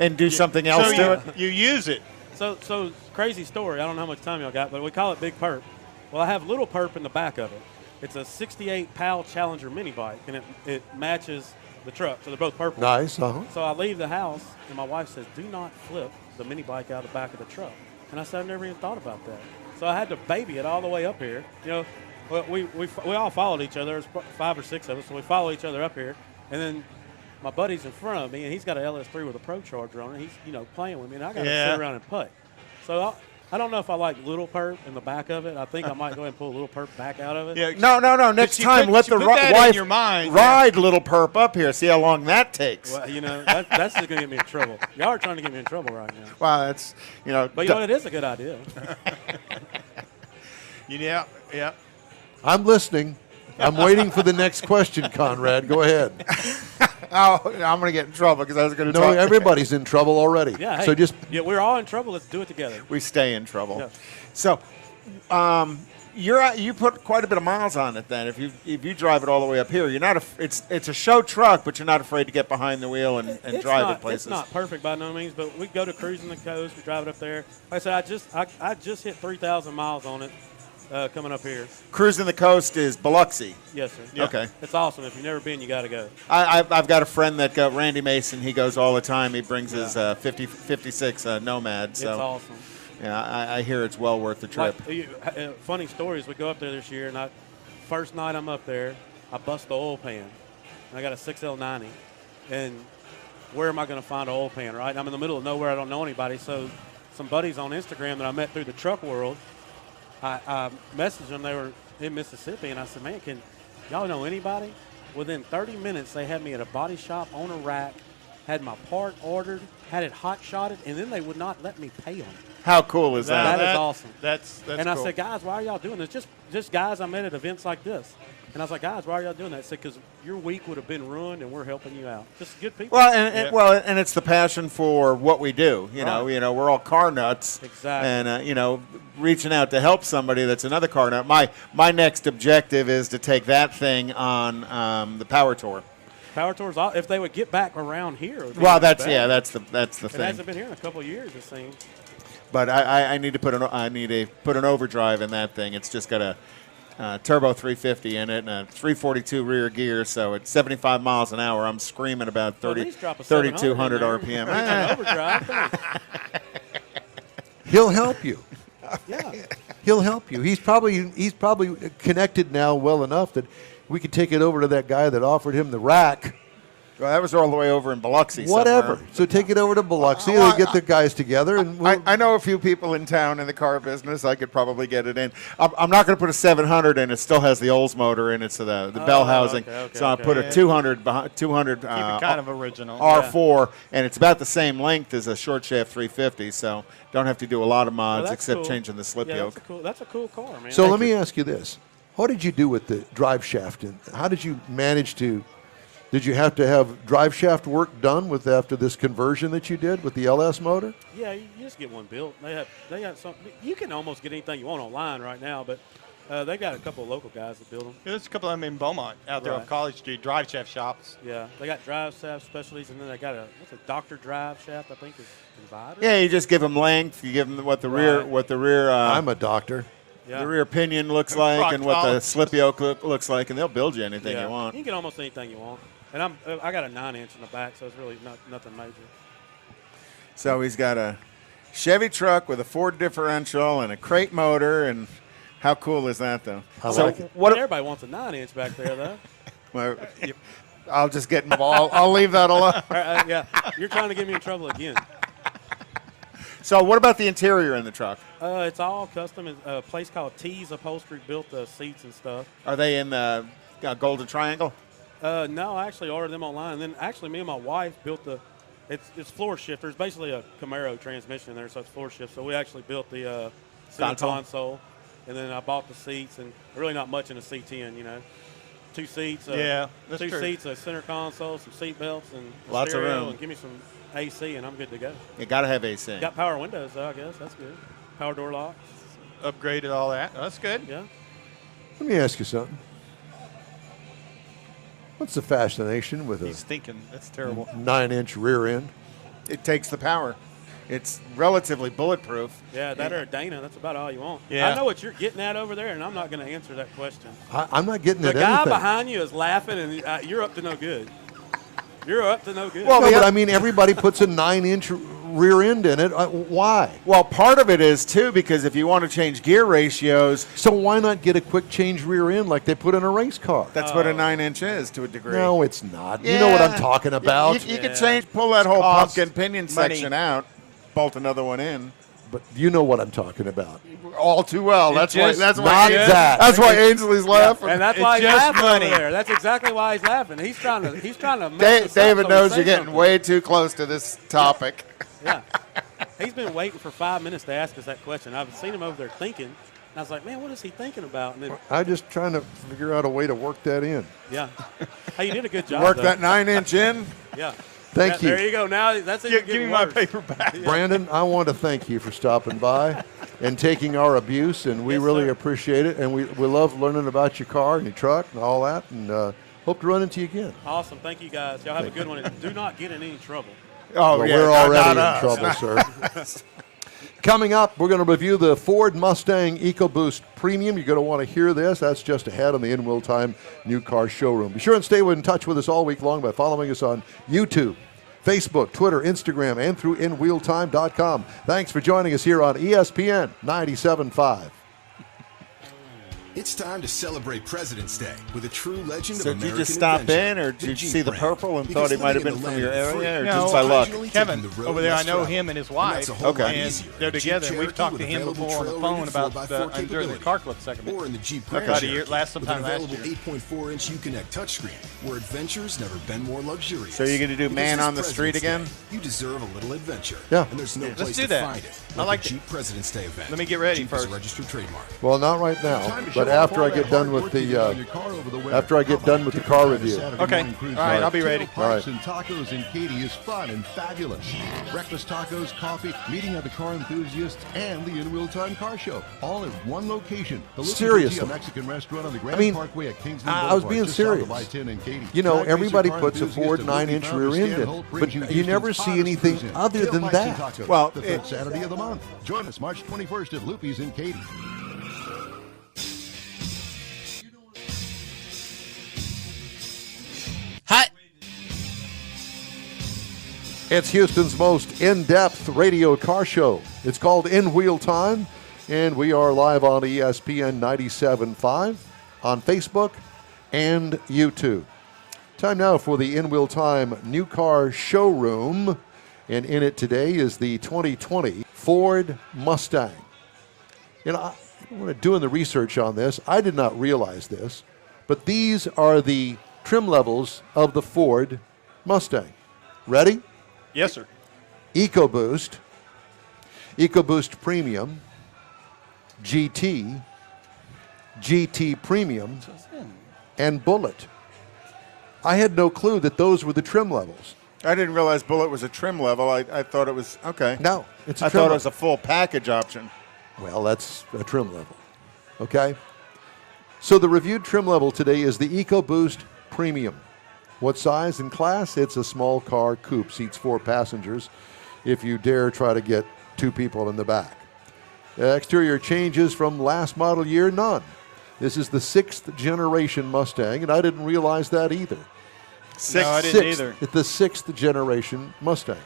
And do something else to it. You use it. So crazy story. I don't know how much time y'all got, but we call it Big Perp. Well, I have Little Perp in the back of it. It's a 68 PAL Challenger mini bike, and it matches the truck, so they're both purple. Nice, So I leave the house, and my wife says, do not flip the mini bike out of the back of the truck. And I said, I've never even thought about that. So I had to baby it all the way up here. You know, well, we all followed each other. There's 5 or 6 of us, so we follow each other up here. And then my buddy's in front of me, and he's got an LS3 with a Pro Charger on it. He's, playing with me, and I got to sit around and putt. So I don't know if I like Little Perp in the back of it. I think I might go ahead and pull Little Perp back out of it. Yeah. No. Next time, let the wife ride Little Perp up here. See how long that takes. Well, that's just going to get me in trouble. Y'all are trying to get me in trouble right now. Well, that's, But it is a good idea. Yeah. I'm listening. I'm waiting for the next question, Conrad. Go ahead. Oh, I'm going to get in trouble because I was going to No, talk. everybody's in trouble already. Yeah, hey, So we're all in trouble. Let's do it together. We stay in trouble. Yeah. So, you put quite a bit of miles on it. Then, if you drive it all the way up here, you're not. It's a show truck, but you're not afraid to get behind the wheel and drive it places. It's not perfect by no means, but we go to cruising the coast. We drive it up there. Like I said, I just hit 3,000 miles on it. Coming up here. Cruising the coast is Biloxi. Yes, sir. Yeah. Okay. It's awesome. If you've never been, you got to go. I've got a friend that Randy Mason. He goes all the time. He brings his 56 Nomad. So it's awesome. Yeah, I hear it's well worth the trip. Funny stories. We go up there this year, and first night I'm up there, I bust the oil pan. And I got a 6L90. And where am I going to find an oil pan, right? I'm in the middle of nowhere. I don't know anybody. So some buddies on Instagram that I met through the truck world, I messaged them. They were in Mississippi, and I said, man, can y'all know anybody? Within 30 minutes, they had me at a body shop on a rack, had my part ordered, had it hot-shotted, and then they would not let me pay them. How cool is that? That is awesome. That's and cool. I said, guys, why are y'all doing this? Just guys I met at events like this. And I was like, guys, why are y'all doing that? I said, because your week would have been ruined, and we're helping you out. Just good people. Well, and it's the passion for what we do. You know, we're all car nuts. Exactly. And reaching out to help somebody that's another car nut. My next objective is to take that thing on the Power Tour. Power Tours, if they would get back around here. Well, that's the thing. It hasn't been here in a couple of years, it seems. But I need to put an overdrive in that thing. It's just got a turbo 350 in it and a 342 rear gear, so at 75 miles an hour, I'm screaming about 3,200 RPM. He'll help you. Yeah. He'll help you. He's probably connected now well enough that we could take it over to that guy that offered him the rack. Well, that was all the way over in Biloxi. Whatever. Somewhere. So take it over to Biloxi. They get the guys together, and I know a few people in town in the car business. I could probably get it in. I'm not going to put a 700 in. It still has the Olds motor in it, so the bell housing. So I put a 200 behind 200. Keep it kind of original. R4, and it's about the same length as a short shaft 350. So don't have to do a lot of mods except cool. changing the slip yoke. That's a cool car, man. So let me ask you this: what did you do with the drive shaft, and how did you manage to? Did you have to have drive shaft work done after this conversion that you did with the LS motor? Yeah, you just get one built. They got some. You can almost get anything you want online right now, but they got a couple of local guys that build them. Yeah, there's a couple of them in Beaumont out there on College Street, drive shaft shops. Yeah, they got drive shaft specialties, and then they got a Dr. Drive shaft, I think is Invider. Yeah, you just give them length. You give them what the rear. I'm a doctor. Yeah. The rear pinion looks like, and what the slip yoke looks like, and they'll build you anything you want. You can get almost anything you want. And I got a 9-inch in the back, so it's really nothing major. So he's got a Chevy truck with a Ford differential and a crate motor, and how cool is that, though? What everybody wants a 9-inch back there, though. Well, I'll just get involved. I'll leave that alone. Yeah, you're trying to get me in trouble again. So what about the interior in the truck? It's all custom. It's a place called T's Upholstery built the seats and stuff. Are they in the Golden Triangle? No, I actually ordered them online. And then actually me and my wife built it's floor shifter. It's basically a Camaro transmission in there, so it's floor shift. So we actually built the center console. And then I bought the seats, and really not much in a C10, you know. 2 seats, that's two true. seats, a center console, some seat belts, and Lots of stereo, room. and give me some AC, and I'm good to go. You got to have AC. Got power windows, though, I guess. That's good. Power door locks. Upgraded all that. That's good. Yeah. Let me ask you something. What's the fascination with He's thinking. That's terrible. 9-inch rear end? It takes the power. It's relatively bulletproof. Yeah, that or a Dana. That's about all you want. Yeah. I know what you're getting at over there, and I'm not going to answer that question. I'm not getting The at guy anything. behind you is laughing, and you're up to no good. You're up to no good. Well, no, but I mean, everybody puts a 9-inch rear end in it. Why? Well, part of it is, too, because if you want to change gear ratios. So why not get a quick change rear end like they put in a race car? That's what a 9-inch is to a degree. No, it's not. You know what I'm talking about. You can pull that whole Cost, pumpkin pinion money. section out, bolt another one in. But you know what I'm talking about. All too well. That's why. That's not why. that. That's why Ainsley's laughing. And that's why he's laughing over there. That's exactly why he's laughing. He's trying to. Mess us up David so knows we you're say getting something. way too close to this topic. Yeah. He's been waiting for 5 minutes to ask us that question. I've seen him over there thinking. And I was like, man, what is he thinking about? And then, I'm just trying to figure out a way to work that in. yeah. Hey, you did a good job. Work though. that 9-inch in. Yeah. Thank you. There you go. Now that's Give me my paper back. Brandon, I want to thank you for stopping by and taking our abuse, and we really appreciate it. And we love learning about your car and your truck and all that, and hope to run into you again. Awesome. Thank you, guys. Y'all have a good one. And do not get in any trouble. Oh, well, yeah, we're already not in us. trouble, sir. Coming up, we're going to review the Ford Mustang EcoBoost Premium. You're going to want to hear this. That's just ahead on the In Will Time New Car Showroom. Be sure and stay in touch with us all week long by following us on YouTube, Facebook, Twitter, Instagram, and through InWheelTime.com. Thanks for joining us here on ESPN 97.5. It's time to celebrate President's Day with a true legend So of did you American just stop adventure, in, or did the you Jeep see the brand. purple and Because thought he might have living been in from the your land of area, or free, just by luck? Kevin taking the road over there, I less know rough. him and his And wife. that's a whole lot And easier. they're Jeep together. And we've Cherokee talked with to him available before on the trail phone rated about 4x4 during the capability. car club segment. Or in the Jeep About Grand a year, Cherokee sometime with an last available year. 8.4-inch Uconnect touchscreen, where adventure's never been more luxurious. So you're going to do Because Man this on the Street President's again? Day, you deserve a little adventure. Yeah. And there's no Let's place do to that. find it. I like the it. Jeep President's Day event. Let me get ready Jeep first. is a registered trademark. Well, not right now, Time to but show after off I all get that done hard with work you did the on your car over the winter. after I get How done about with the a car different review. kind of Saturday Okay. morning cruise All right, ride? I'll be ready. Tailpipes All right. and tacos in Katy is fun and fabulous. Breakfast tacos, coffee, meeting other car enthusiasts, and the In Real Time Car Show, all at one location. The Lucy Seriously. Tortilla Mexican restaurant on the Grand I mean, Parkway at Kingsland I was Boulevard, being just south serious. of I-10 in Katy. You know, Drag racer everybody car puts a enthusiast Ford and Lucy 9-inch founder rear end Stan in, Holt but brings you Houston's never see hottest anything cruise in. other than Tailpipes and that. tacos, Well, the third Saturday of the month. Join us March 21st at Loopy's in Katy. Hot. It's Houston's most in-depth radio car show. It's called In Wheel Time, and we are live on ESPN 97.5 on Facebook and YouTube. Time now for the In Wheel Time New Car Showroom, and in it today is the 2020 Ford Mustang. You know, when doing the research on this, I did not realize this, but these are the trim levels of the Ford Mustang. Ready? Yes, sir. EcoBoost, EcoBoost Premium, GT, GT Premium, and Bullet. I had no clue that those were the trim levels. I didn't realize Bullet was a trim level. I thought it was, okay. No, it's a I trim thought level. it was a full package option. Well, that's a trim level, okay? So the reviewed trim level today is the EcoBoost Premium. What size and class? It's a small car coupe, seats 4 passengers, if you dare try to get 2 people in the back. Exterior changes from last model year, none. This is the 6th generation Mustang, and I didn't realize that either. No, I didn't either. It's the 6th generation Mustang.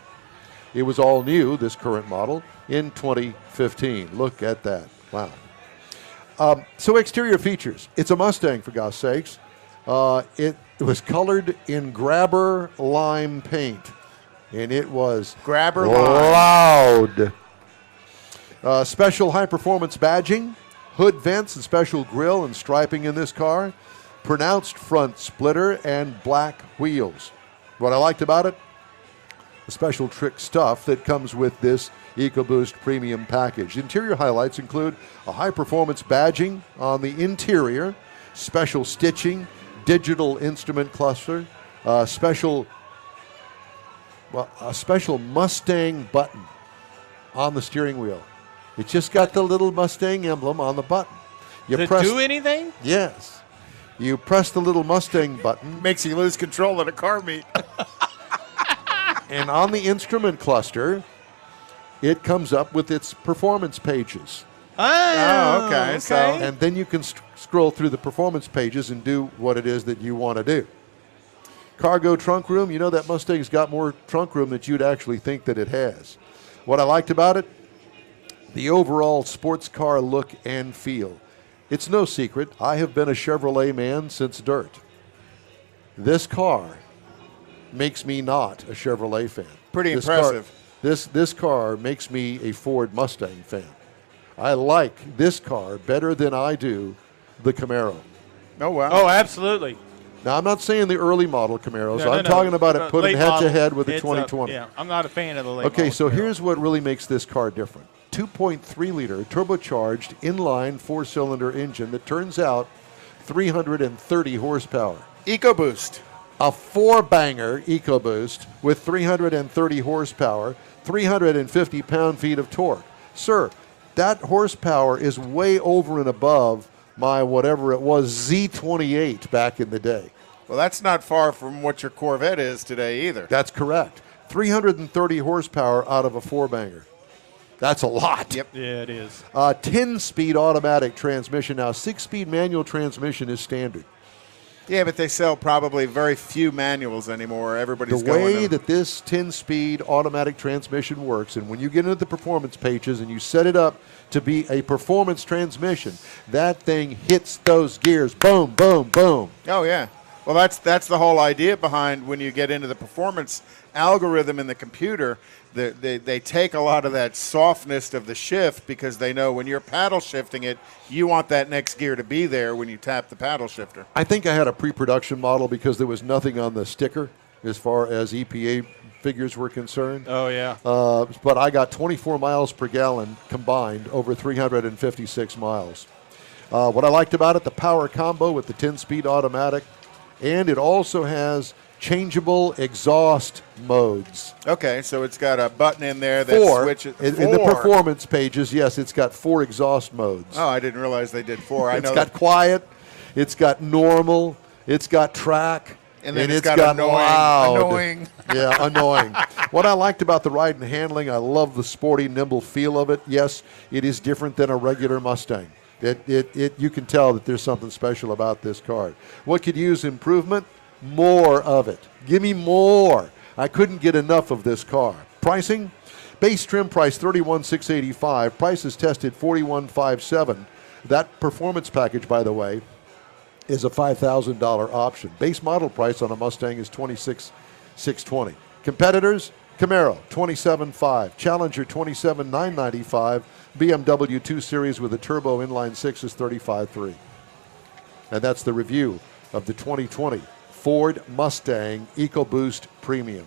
It was all new, this current model, in 2015. Look at that. Wow. So exterior features. It's a Mustang, for God's sakes. It was colored in grabber lime paint, and it was Grabber loud. Special high-performance badging, hood vents and special grille and striping in this car, pronounced front splitter, and black wheels. What I liked about it, the special trick stuff that comes with this EcoBoost Premium package. Interior highlights include a high-performance badging on the interior, special stitching, digital instrument cluster, a special Mustang button on the steering wheel. It just got the little Mustang emblem on the button. Does it do anything? Yes. You press the little Mustang button. Makes you lose control at a car meet. And on the instrument cluster, it comes up with its performance pages. Oh, okay. So, and then you can scroll through the performance pages and do what it is that you want to do. Cargo trunk room, you know that Mustang's got more trunk room than you'd actually think that it has. What I liked about it, the overall sports car look and feel. It's no secret, I have been a Chevrolet man since dirt. This car makes me not a Chevrolet fan. Pretty impressive. This car makes me a Ford Mustang fan. I like this car better than I do the Camaro. Oh, wow. Oh, absolutely. Now, I'm not saying the early model Camaros. No, I'm talking about it put late them head model. to head with the It's 2020. yeah, I'm not a fan of the late Okay, model so Camaro. here's what really makes this car different. 2.3-liter turbocharged inline four-cylinder engine that turns out 330 horsepower. EcoBoost. A four-banger EcoBoost with 330 horsepower, 350 pound-feet of torque. Sir, that horsepower is way over and above my whatever it was Z28 back in the day. Well, that's not far from what your Corvette is today either. That's correct. 330 horsepower out of a four-banger. That's a lot. Yep. Yeah, it is. 10-speed automatic transmission. Now, 6-speed manual transmission is standard. Yeah, but they sell probably very few manuals anymore. Everybody's The way going to... that this 10-speed automatic transmission works, and when you get into the performance pages and you set it up to be a performance transmission, that thing hits those gears. Boom, boom, boom. Oh, yeah. Well, that's the whole idea behind when you get into the performance algorithm in the computer. They take a lot of that softness of the shift because they know when you're paddle shifting it, you want that next gear to be there when you tap the paddle shifter. I think I had a pre-production model because there was nothing on the sticker as far as EPA figures were concerned. Oh, yeah. But I got 24 miles per gallon combined over 356 miles. What I liked about it, the power combo with the 10-speed automatic, and it also has changeable exhaust modes. Okay, so it's got a button in there that switches. In the performance pages, yes, it's got 4 exhaust modes. Oh, I didn't realize they did 4. It's got quiet, it's got normal, it's got track, and then it's got annoying. Loud. Annoying. Yeah, annoying. What I liked about the ride and handling, I love the sporty, nimble feel of it. Yes, it is different than a regular Mustang. You can tell that there's something special about this car. What could use improvement? More of it. Give me more. I couldn't get enough of this car. Pricing? Base trim price $31,685. Price is tested $41,570. That performance package, by the way, is a $5,000 option. Base model price on a Mustang is $26,620. Competitors? Camaro $27,500. Challenger $27,995. BMW 2 Series with a turbo inline 6 is $35,300. And that's the review of the 2020 Ford Mustang EcoBoost Premium.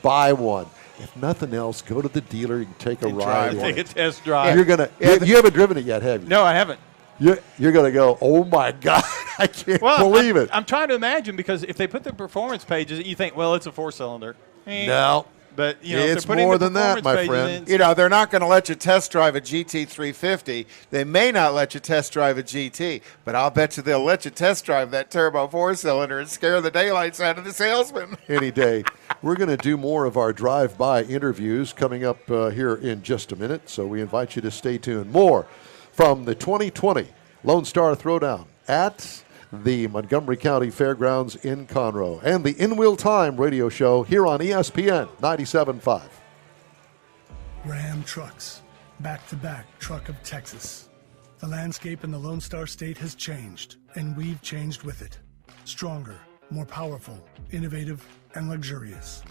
Buy one. If nothing else, go to the dealer and take a ride. Take a test drive. You're gonna. You haven't driven it yet, have you? No, I haven't. You're gonna go. Oh my God! I can't believe it. I'm trying to imagine because if they put the performance pages, you think, well, it's a 4-cylinder. No. But you know, it's more than that, my friend. You know, they're not going to let you test drive a GT350. They may not let you test drive a GT, but I'll bet you they'll let you test drive that turbo 4-cylinder and scare the daylights out of the salesman. Any day. We're going to do more of our drive-by interviews coming up here in just a minute, so we invite you to stay tuned. More from the 2020 Lone Star Throwdown at the Montgomery County Fairgrounds in Conroe and the In Wheel Time radio show here on ESPN 97.5. Ram Trucks, back-to-back Truck of Texas. The landscape in the Lone Star State has changed, and we've changed with it. Stronger, more powerful, innovative, and luxurious.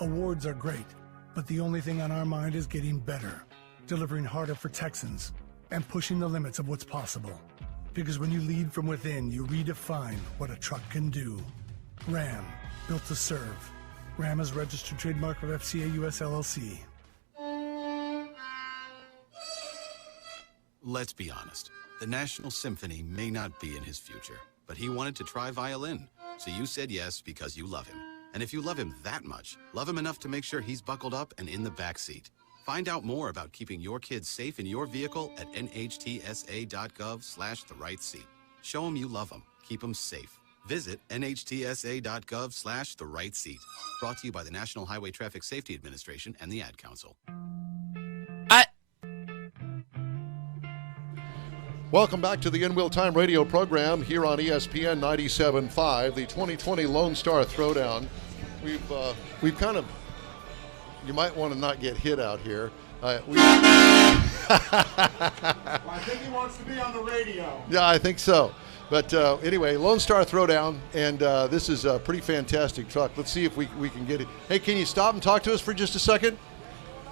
Awards are great, but the only thing on our mind is getting better, delivering harder for Texans, and pushing the limits of what's possible. Because when you lead from within, you redefine what a truck can do. Ram, built to serve. Ram is registered trademark of FCA US LLC. Let's be honest. The National Symphony may not be in his future, but he wanted to try violin. So you said yes because you love him. And if you love him that much, love him enough to make sure he's buckled up and in the back seat. Find out more about keeping your kids safe in your vehicle at nhtsa.gov/the-right-seat. Show them you love them. Keep them safe. Visit nhtsa.gov/the-right-seat. Brought to you by the National Highway Traffic Safety Administration and the Ad Council. Welcome back to the In Wheel Time radio program here on ESPN 97.5, the 2020 Lone Star Throwdown. We've kind of, you might want to not get hit out here. Well, I think he wants to be on the radio. Yeah, I think so. But anyway, Lone Star Throwdown, and this is a pretty fantastic truck. Let's see if we can get it. Hey, can you stop and talk to us for just a second?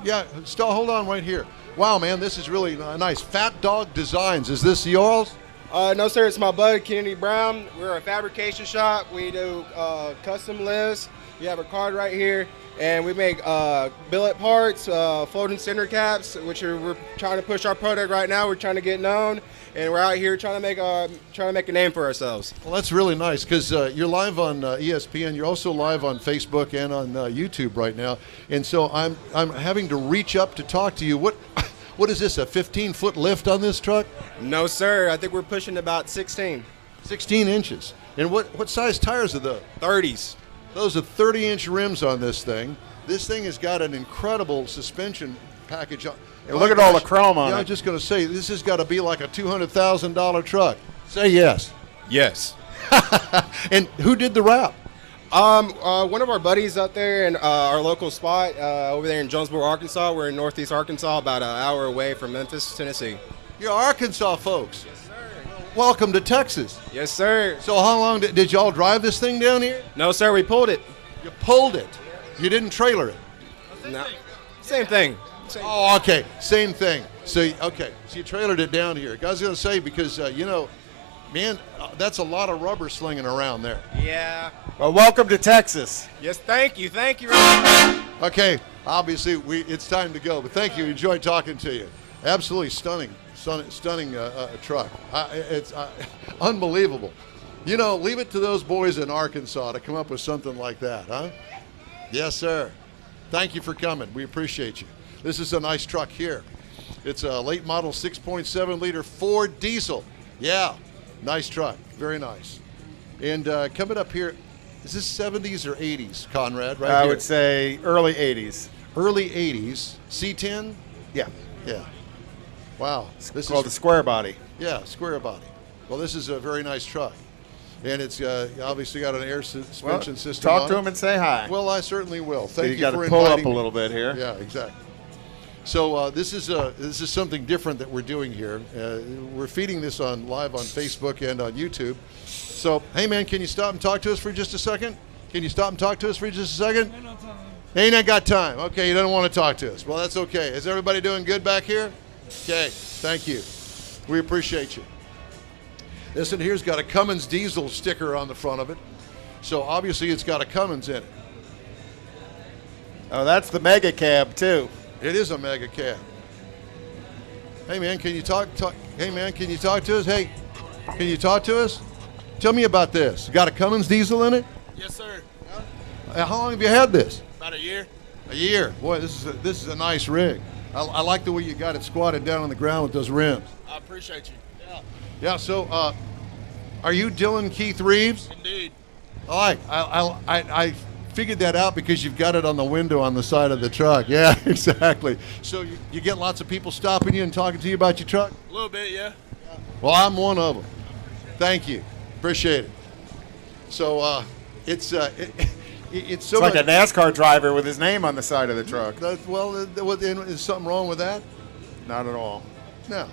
Yeah, hold on right here. Wow, man, this is really nice. Fat Dog Designs, is this yours? No, sir, it's my buddy, Kennedy Brown. We're a fabrication shop. We do custom lifts. You have a card right here. And we make billet parts, floating center caps, which we're trying to push our product right now. We're trying to get known, and we're out here trying to make a name for ourselves. Well, that's really nice because you're live on ESPN. You're also live on Facebook and on YouTube right now. And so I'm having to reach up to talk to you. What is this? A 15-foot lift on this truck? No, sir. I think we're pushing about 16. 16 inches. And what size tires are those? 30s. Those are 30-inch rims on this thing. This thing has got an incredible suspension package. And look at all the chrome on it. I was just going to say, this has got to be like a $200,000 truck. Say yes. Yes. And who did the wrap? One of our buddies up there in our local spot over there in Jonesboro, Arkansas. We're in northeast Arkansas, about an hour away from Memphis, Tennessee. You're Arkansas folks. Yes, sir. Welcome to Texas. Yes, sir. So how long did y'all drive this thing down here? No, sir, we pulled it. You pulled it? You didn't trailer it? No. Same thing. Oh, okay. Same thing. So, okay. So you trailered it down here. I was going to say, because, man, that's a lot of rubber slinging around there. Yeah. Well, welcome to Texas. Yes, thank you. Thank you. Okay. Obviously, it's time to go. But thank you. Enjoyed talking to you. Absolutely stunning truck. It's unbelievable. Leave it to those boys in Arkansas to come up with something like that, huh? Yes, sir. Thank you for coming. We appreciate you. This is a nice truck here. It's a late model 6.7 liter Ford diesel. Yeah, nice truck. Very nice. And coming up here, is this 70s or 80s, Conrad? Right I here? would say early 80s. Early 80s. C10? Yeah. Yeah. Wow. This is called the square body. Yeah, square body. Well, this is a very nice truck. And it's obviously got an air suspension system Talk on to it. him and say hi. Well, I certainly will. Thank you got for to pull inviting up a me. little bit here. Yeah, exactly. So this is something different that we're doing here. We're feeding this live on Facebook and on YouTube. So, hey, man, can you stop and talk to us for just a second? Can you stop and talk to us for just a second? Ain't not got time. Okay, you don't want to talk to us. Well, that's okay. Is everybody doing good back here? Okay, thank you. We appreciate you. This one here's got a Cummins diesel sticker on the front of it. So obviously it's got a Cummins in it. Oh, that's the mega cab too. It is a mega cab. Hey man, can you talk? Hey man, can you talk to us? Hey, can you talk to us? Tell me about this. Got a Cummins diesel in it? Yes, sir. How long have you had this? About a year. A year. Boy, this is a nice rig. I like the way you got it squatted down on the ground with those rims. I appreciate you. Yeah. Yeah. So, are you Dylan Keith Reeves? Indeed. All right. I figured that out because you've got it on the window on the side of the truck. Yeah, exactly. So you get lots of people stopping you and talking to you about your truck? A little bit, yeah. Well, I'm one of them. Thank you. Appreciate it. So It's like a NASCAR driver with his name on the side of the truck. Is something wrong with that? Not at all. No.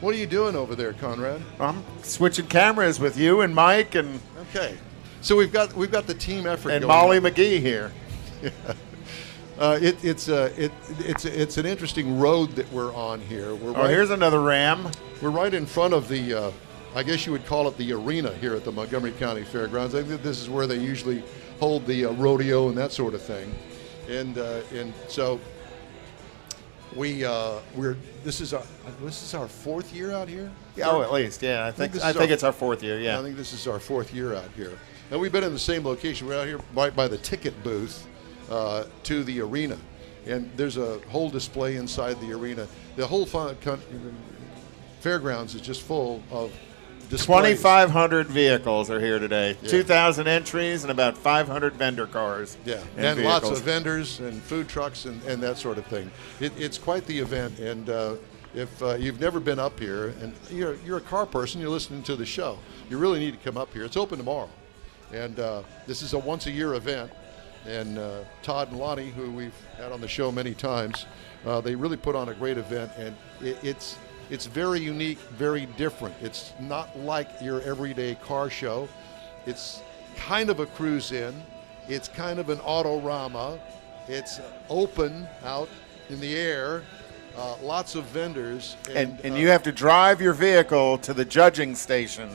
What are you doing over there, Conrad? I'm switching cameras with you and Mike and. Okay. So we've got the team effort and going Molly on. McGee here. It's an interesting road that we're on here. Here's another Ram. We're right in front of the, I guess you would call it the arena here at the Montgomery County Fairgrounds. I think this is where they usually hold the rodeo and that sort of thing, and so this is our fourth year out here. Yeah, at least, yeah. I think it's our fourth year. Yeah, I think this is our fourth year out here, and we've been in the same location. We're out here right by the ticket booth to the arena, and there's a whole display inside the arena. The whole fairgrounds is just full of displays. 2,500 vehicles are here today. Yeah. 2,000 entries and about 500 vendor cars. Yeah, and lots of vendors and food trucks and that sort of thing. It's quite the event, and if you've never been up here and you're a car person, you're listening to the show, you really need to come up here. It's open tomorrow, and this is a once-a-year event. And Todd and Lonnie, who we've had on the show many times, they really put on a great event, and it's very unique, very different. It's not like your everyday car show. It's kind of a cruise-in. It's kind of an autorama. It's open out in the air. Lots of vendors. And you have to drive your vehicle to the judging station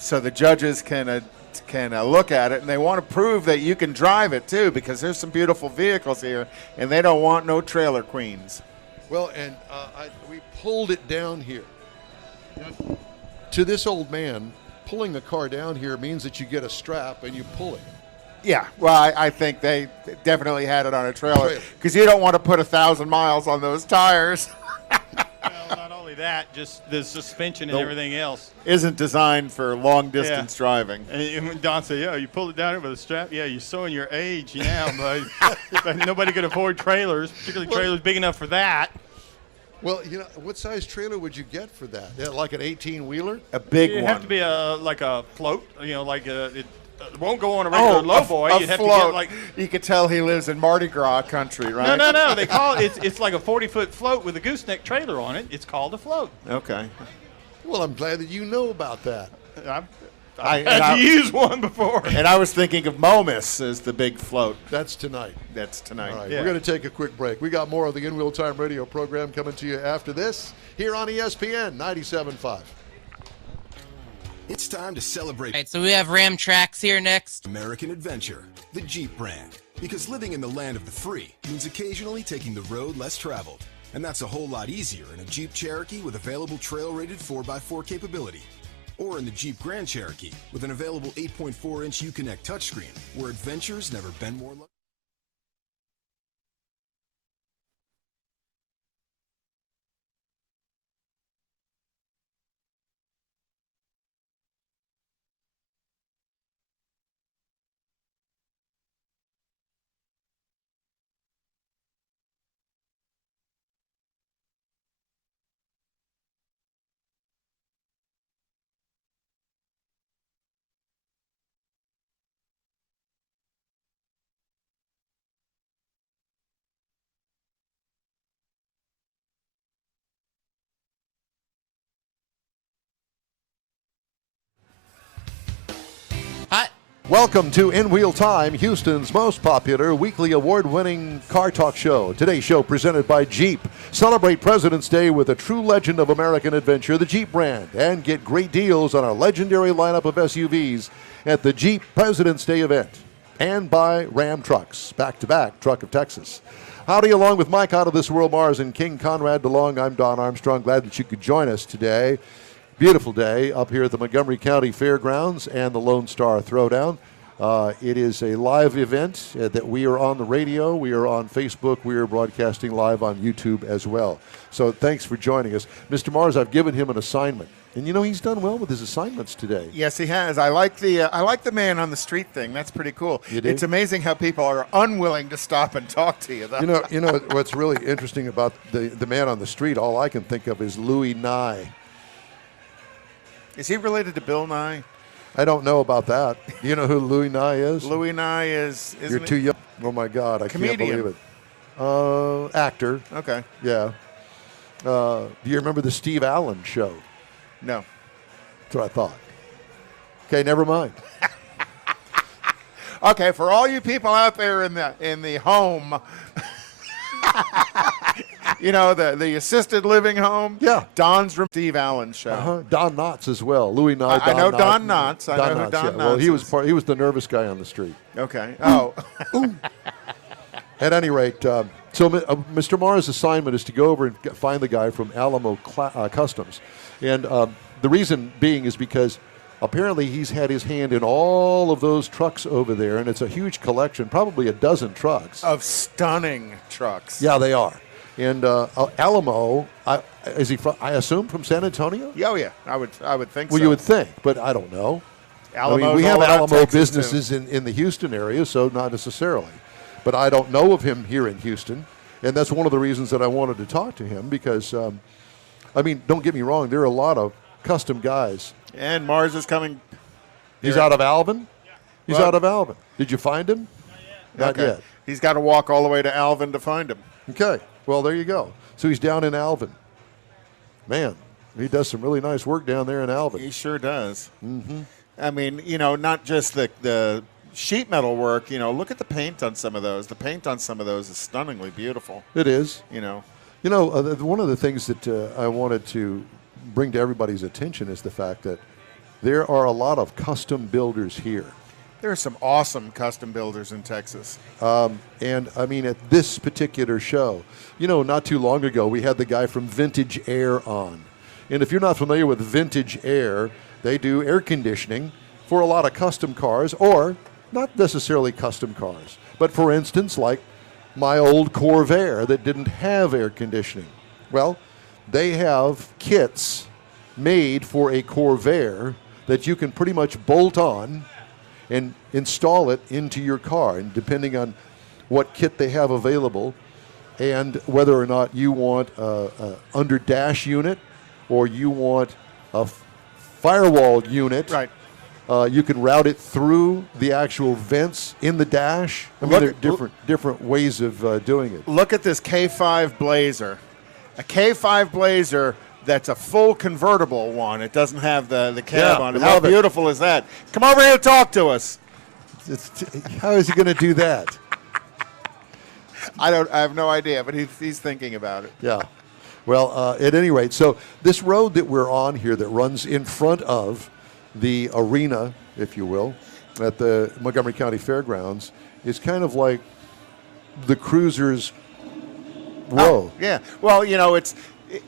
so the judges can look at it, and they want to prove that you can drive it too, because there's some beautiful vehicles here, and they don't want no trailer queens. Well, and we pulled it down here. To this old man, pulling a car down here means that you get a strap and you pull it. Yeah, well, I think they definitely had it on a trailer, because you don't want to put 1,000 miles on those tires. Well, not only that, just the suspension and everything else isn't designed for long distance driving. And when Don said, "Yeah, you pulled it down with a strap." Yeah, you're showing your age now, but nobody could afford trailers, particularly trailers big enough for that. Well, what size trailer would you get for that? Yeah, like an 18-wheeler? A big one. It'd have to be like a float. It won't go on a regular lowboy. You'd have to get like. You could tell he lives in Mardi Gras country, right? No. They call it. It's like a 40-foot float with a gooseneck trailer on it. It's called a float. Okay. Well, I'm glad that you know about that. I've had to use one before. And I was thinking of Momus as the big float. That's tonight. All right, we're going to take a quick break. We got more of the In Wheel Time radio program coming to you after this here on ESPN 97.5. It's time to celebrate. All right, so we have Ram Tracks here next. American Adventure, the Jeep brand. Because living in the land of the free means occasionally taking the road less traveled. And that's a whole lot easier in a Jeep Cherokee with available trail-rated 4x4 capability. Or in the Jeep Grand Cherokee with an available 8.4-inch Uconnect touchscreen, where adventure's never been more. Welcome to In Wheel Time, Houston's most popular weekly award-winning car talk show. Today's show presented by Jeep. Celebrate President's Day with a true legend of American adventure, the Jeep brand, and get great deals on our legendary lineup of SUVs at the Jeep President's Day event. And by Ram Trucks, back-to-back Truck of Texas. Howdy, along with Mike out of this world, Mars, and King Conrad DeLong. I'm Don Armstrong. Glad that you could join us today. Beautiful day up here at the Montgomery County Fairgrounds and the Lone Star Throwdown. It is a live event that we are on the radio, we are on Facebook, we are broadcasting live on YouTube as well. So thanks for joining us. Mr. Mars, I've given him an assignment. And he's done well with his assignments today. Yes, he has. I like the man on the street thing. That's pretty cool. You do? It's amazing how people are unwilling to stop and talk to you, though. You know what's really interesting about the man on the street, all I can think of is Louis Nye. Is he related to Bill Nye? I don't know about that. Do you know who Louis Nye is? Louis Nye is. You're too young. Oh my God, I Comedian. can't believe it. Actor. Okay. Yeah. Do you remember the Steve Allen show? No. That's what I thought. Okay, never mind. Okay, for all you people out there in the home, you know, the assisted living home. Yeah. Don's from Steve Allen show. Uh-huh. Don Knotts as well. Louis Nye. I know Don Knotts. I know who Knotts, Don yeah. Knotts Well, is. he was the nervous guy on the street. Okay. Oh. At any rate, so Mr. Marr's assignment is to go over and find the guy from Alamo Customs. And the reason being is because apparently he's had his hand in all of those trucks over there, and it's a huge collection, probably a dozen trucks. Of stunning trucks. Yeah, they are. And Alamo, is he from, I assume, from San Antonio? Oh, yeah. I would think so. Well, you would think, but I don't know. Alamo's we have all about Alamo Texas, businesses in the Houston area, so not necessarily. But I don't know of him here in Houston, and that's one of the reasons that I wanted to talk to him because, I mean, don't get me wrong, there are a lot of custom guys. And Mars is coming. He's out of Alvin? He's Well- out of Alvin. Did you find him? Not Okay. yet. He's got to walk all the way to Alvin to find him. Okay. Well, there you go. So he's down in Alvin. Man, he does some really nice work down there in Alvin. He sure does. Mm-hmm. I mean, you know, not just the sheet metal work. You know, look at the paint on some of those. The paint on some of those is stunningly beautiful. It is. You know. You know, one of the things that I wanted to bring to everybody's attention is the fact that there are a lot of custom builders here. There are some awesome custom builders in Texas. And I mean, at this particular show, you know, not too long ago, we had the guy from Vintage Air on. And if you're not familiar with Vintage Air, they do air conditioning for a lot of custom cars, or not necessarily custom cars, but for instance, like my old Corvair that didn't have air conditioning. Well, they have kits made for a Corvair that you can pretty much bolt on and install it into your car, and depending on what kit they have available and whether or not you want a under dash unit or you want a firewall unit, right? You can route it through the actual vents in the dash. I mean, there are different ways of doing it. Look at this K5 Blazer. A K5 Blazer that's a full convertible one. It doesn't have the cab on it. How beautiful is that? Come over here and talk to us. How is he going to do that? I have no idea, but he's thinking about it. Yeah. Well, at any rate, so this road that we're on here that runs in front of the arena, if you will, at the Montgomery County Fairgrounds is kind of like the Cruisers road. Yeah. Well, you know,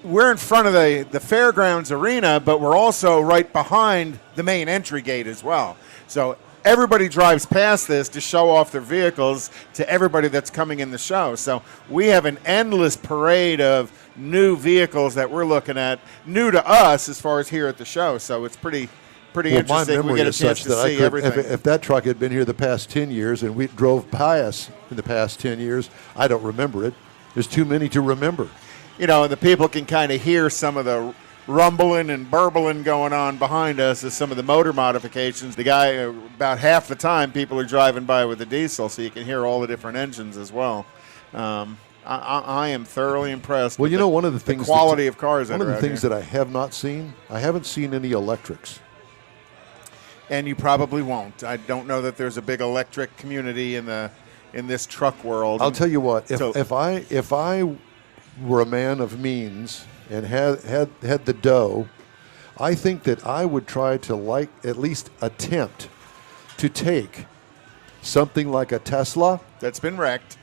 we're in front of the Fairgrounds arena, but we're also right behind the main entry gate as well. So everybody drives past this to show off their vehicles to everybody that's coming in the show. So we have an endless parade of new vehicles that we're looking at, new to us as far as here at the show. So it's pretty interesting. My memory we get a is chance such to that see everything. if that truck had been here the past 10 years and we drove by us in the past 10 years, I don't remember it. There's too many to remember. You know, and the people can kind of hear some of the rumbling and burbling going on behind us as some of the motor modifications. The guy, about half the time, people are driving by with a diesel, so you can hear all the different engines as well. I am thoroughly impressed. Well, you know, one of the things, the quality of cars. One of the things that I have not seen, I haven't seen any electrics. And you probably won't. I don't know that there's a big electric community in this truck world. I'll tell you what. If I were a man of means and had the dough, I think that I would try to at least attempt to take something like a Tesla that's been wrecked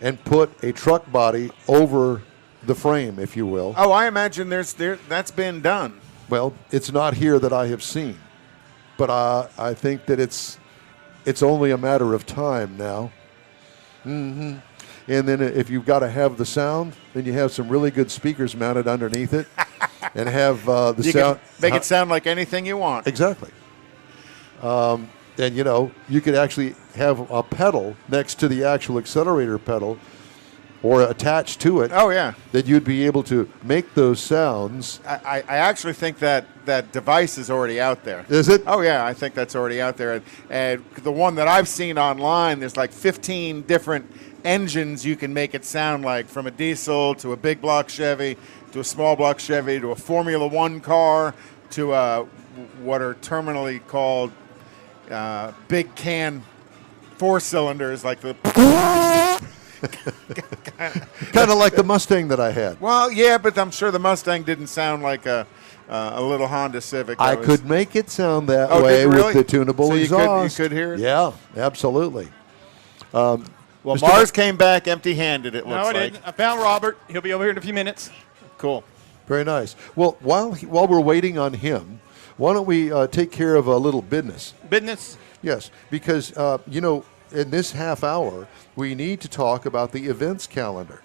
and put a truck body over the frame, if you will. Oh, I imagine that's been done. Well, it's not here that I have seen, but I think that it's only a matter of time now. Mm-hmm. And then if you've got to have the sound, then you have some really good speakers mounted underneath it, and have the you sound. Can make it sound like anything you want. Exactly. And you know, you could actually have a pedal next to the actual accelerator pedal, or attached to it. Oh, yeah. That you'd be able to make those sounds. I actually think that device is already out there. Is it? Oh, yeah, I think that's already out there. And the one that I've seen online, there's like 15 different engines you can make it sound like, from a diesel to a big block Chevy to a small block Chevy to a Formula One car to what are terminally called big can four-cylinders, like the kind of like the Mustang that I had. Well, yeah, but I'm sure the Mustang didn't sound like a little Honda Civic. I could make it sound that Oh, way did you really? with the tunable So you exhaust. could hear it? Yeah, absolutely. Well, Mr. Mars came back empty-handed, it No, looks I like. didn't. I found Robert. He'll be over here in a few minutes. Cool. Very nice. Well, while we're waiting on him, why don't we take care of a little business? Business? Yes, because, in this half hour, we need to talk about the events calendar.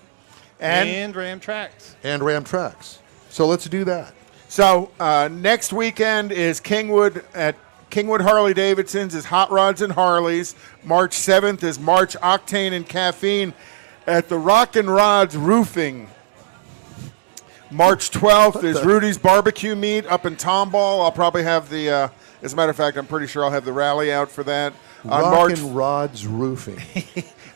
And Ram Tracks. And Ram Tracks. So let's do that. So next weekend is Kingwood at Kingwood Harley-Davidson's is Hot Rods and Harleys. March 7th is March Octane and Caffeine at the Rock and Rods Roofing. March 12th is Rudy's Barbecue Meat up in Tomball. I'll probably have the, as a matter of fact, I'm pretty sure I'll have the rally out for that. Rock and Rods Roofing.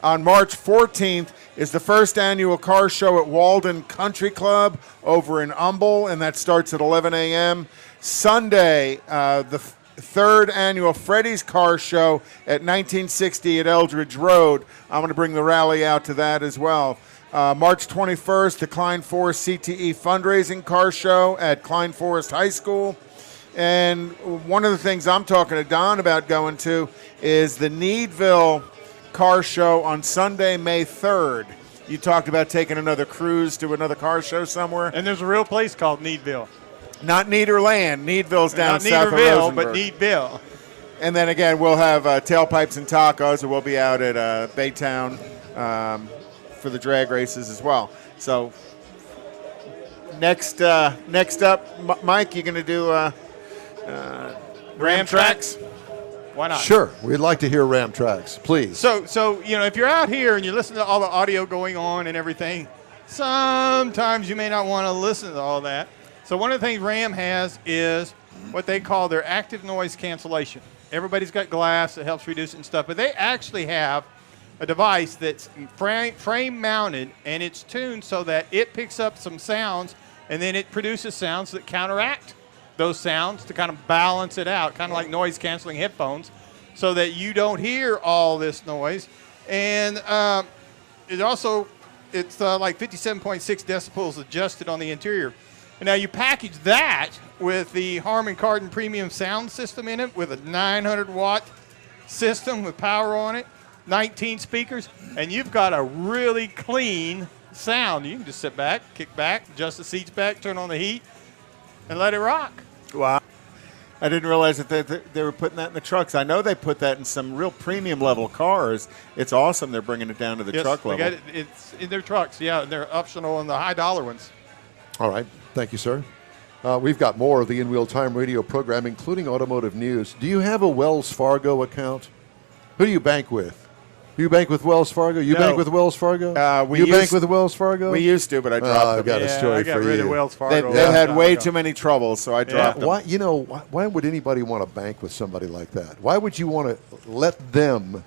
On March 14th is the first annual car show at Walden Country Club over in Humble, and that starts at 11 a.m. Sunday, the third annual Freddy's Car Show at 1960 at Eldridge Road. I'm going to bring the rally out to that as well. March 21st, the Klein Forest CTE Fundraising Car Show at Klein Forest High School. And one of the things I'm talking to Don about going to is the Needville Car Show on Sunday, May 3rd. You talked about taking another cruise to another car show somewhere. And there's a real place called Needville. Not Nederland. Needville's down Not south of Neederville, Rosenberg. but Needville. And then again, we'll have tailpipes and tacos, and we'll be out at Baytown for the drag races as well. So next up, Mike, you going to do Ram Tracks? Why not? Sure. We'd like to hear Ram Tracks, please. So if you're out here and you listen to all the audio going on and everything, sometimes you may not want to listen to all that. So one of the things Ram has is what they call their active noise cancellation. Everybody's got glass that helps reduce it and stuff, but they actually have a device that's frame mounted, and it's tuned so that it picks up some sounds, and then it produces sounds that counteract those sounds to kind of balance it out, kind of like noise canceling headphones, so that you don't hear all this noise. And it's like 57.6 decibels adjusted on the interior. And now you package that with the Harman Kardon premium sound system in it, with a 900-watt system with power on it, 19 speakers, and you've got a really clean sound. You can just sit back, kick back, adjust the seats back, turn on the heat, and let it rock. Wow. I didn't realize that they were putting that in the trucks. I know they put that in some real premium level cars. It's awesome they're bringing it down to the truck level. Got it. It's in their trucks, yeah. They're optional on the high dollar ones. All right. Thank you, sir. We've got more of the In Wheel Time radio program, including automotive news. Do you have a Wells Fargo account? Who do you bank with? Do you bank with Wells Fargo? You No. bank with Wells Fargo? We you used- bank with Wells Fargo? We used to, but I dropped them. I've got a story I got for rid you. of Wells Fargo. They had way too many troubles, so I dropped them. Why would anybody want to bank with somebody like that? Why would you want to let them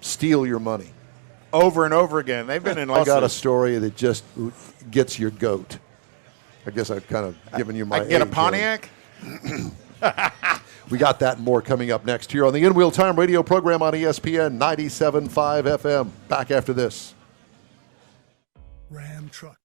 steal your money? Over and over again. They've been in I got a lawsuits. story that just gets your goat. I guess I've kind of given you my I can get a age Pontiac? We got that and more coming up next here on the In Wheel Time radio program on ESPN 97.5 FM. Back after this. Ram truck.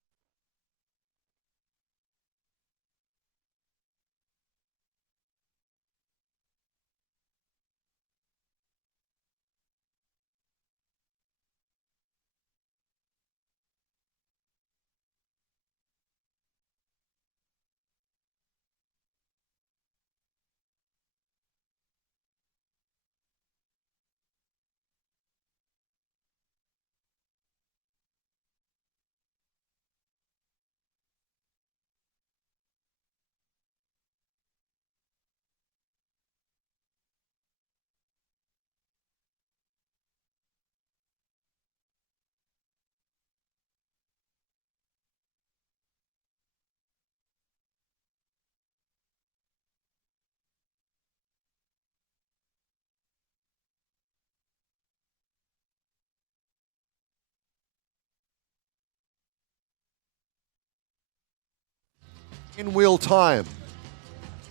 In wheel time,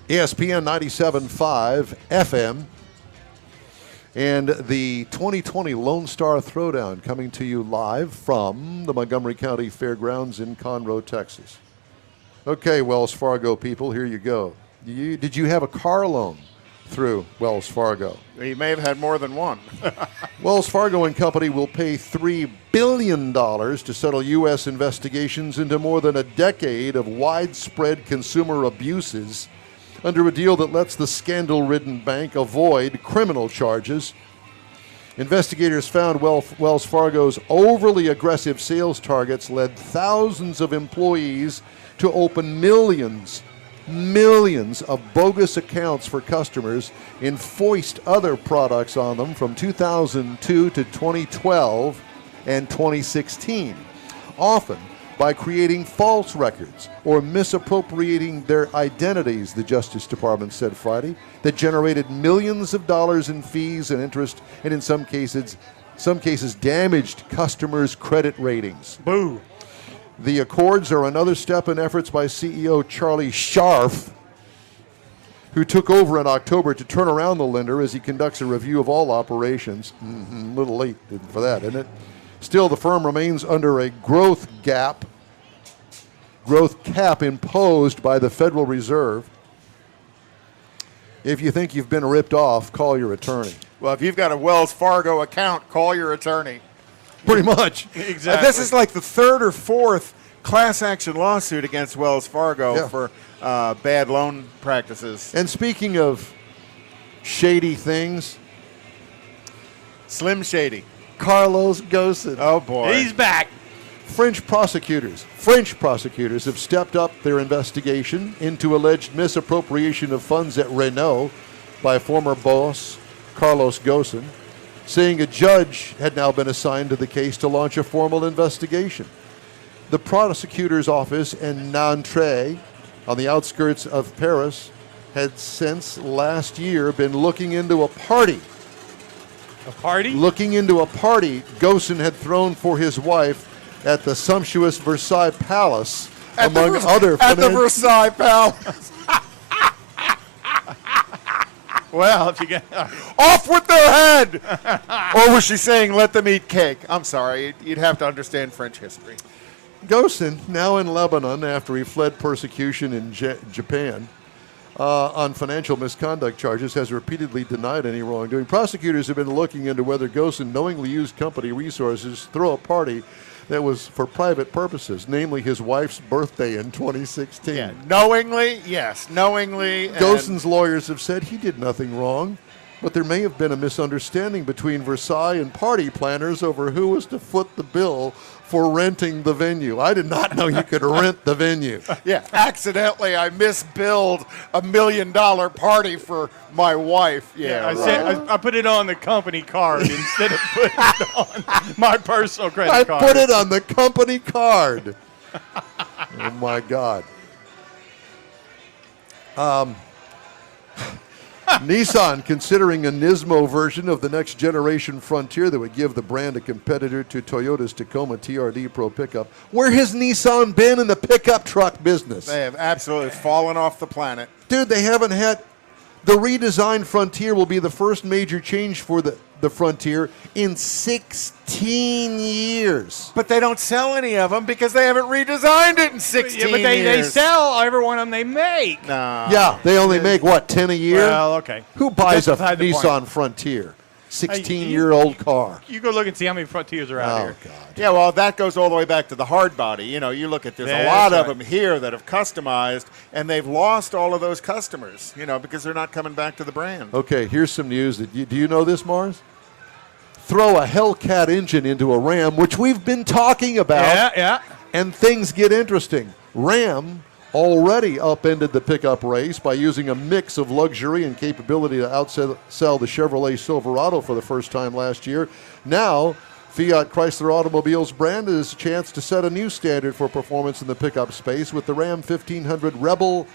ESPN 97.5 FM, and the 2020 Lone Star Throwdown coming to you live from the Montgomery County Fairgrounds in Conroe, Texas. Okay, Wells Fargo people, here you go. Did you have a car loan through Wells Fargo? You may have had more than one. Wells Fargo and Company will pay $3 billion to settle U.S. investigations into more than a decade of widespread consumer abuses under a deal that lets the scandal-ridden bank avoid criminal charges. Investigators found Wells Fargo's overly aggressive sales targets led thousands of employees to open millions of bogus accounts for customers and foist other products on them from 2002 to 2012 and 2016, often by creating false records or misappropriating their identities, the Justice Department said Friday, that generated millions of dollars in fees and interest, and in some cases damaged customers' credit ratings. Boo. The accords are another step in efforts by CEO Charlie Scharf, who took over in October to turn around the lender as he conducts a review of all operations. A little late for that, isn't it? Still, the firm remains under a growth cap imposed by the Federal Reserve. If you think you've been ripped off, call your attorney. Well, if you've got a Wells Fargo account, call your attorney. Pretty much. Exactly. This is like the third or fourth class action lawsuit against Wells Fargo for bad loan practices. And speaking of shady things, Slim Shady. Carlos Ghosn. Oh, boy. He's back. French prosecutors have stepped up their investigation into alleged misappropriation of funds at Renault by former boss Carlos Ghosn, saying a judge had now been assigned to the case to launch a formal investigation. The prosecutor's office in Nanterre, on the outskirts of Paris, had since last year been looking into a party. A party? Looking into a party Ghosn had thrown for his wife at the sumptuous Versailles Palace, among other at the Versailles Palace. Well, if you get off with their head, or was she saying let them eat cake? I'm sorry, you'd have to understand French history. Ghosn, now in Lebanon after he fled persecution in Japan on financial misconduct charges, has repeatedly denied any wrongdoing. Prosecutors have been looking into whether Ghosn knowingly used company resources to throw a party that was for private purposes, namely his wife's birthday in 2016. Yeah, knowingly, yes, knowingly. Ghosn's lawyers have said he did nothing wrong, but there may have been a misunderstanding between Versailles and party planners over who was to foot the bill for renting the venue. I did not know you could rent the venue. Yeah, accidentally I misbilled $1 million party for my wife. I put it on the company card instead of putting it on my personal credit card. I put it on the company card. Oh, my God. Nissan considering a Nismo version of the next generation Frontier that would give the brand a competitor to Toyota's Tacoma TRD Pro pickup. Where has Nissan been in the pickup truck business? They have absolutely fallen off the planet. Dude, they haven't had... The redesigned Frontier will be the first major change for the Frontier in 16 years. But they don't sell any of them because they haven't redesigned it in 16 years. But they sell every one of them they make. No. Yeah, they only make, what, 10 a year? Well, okay. Who buys a That's beside the Nissan point. Frontier? 16-year-old car. You go look and see how many Frontiers are out here. Oh, God. Yeah, well, that goes all the way back to the hard body. You know, you look at, there's a lot of them here that have customized, and they've lost all of those customers, you know, because they're not coming back to the brand. Okay, here's some news. Do you know this, Mars? Throw a Hellcat engine into a Ram, which we've been talking about. Yeah. And things get interesting. Ram already upended the pickup race by using a mix of luxury and capability to outsell the Chevrolet Silverado for the first time last year. Now, Fiat Chrysler Automobiles brand has a chance to set a new standard for performance in the pickup space with the Ram 1500 Rebel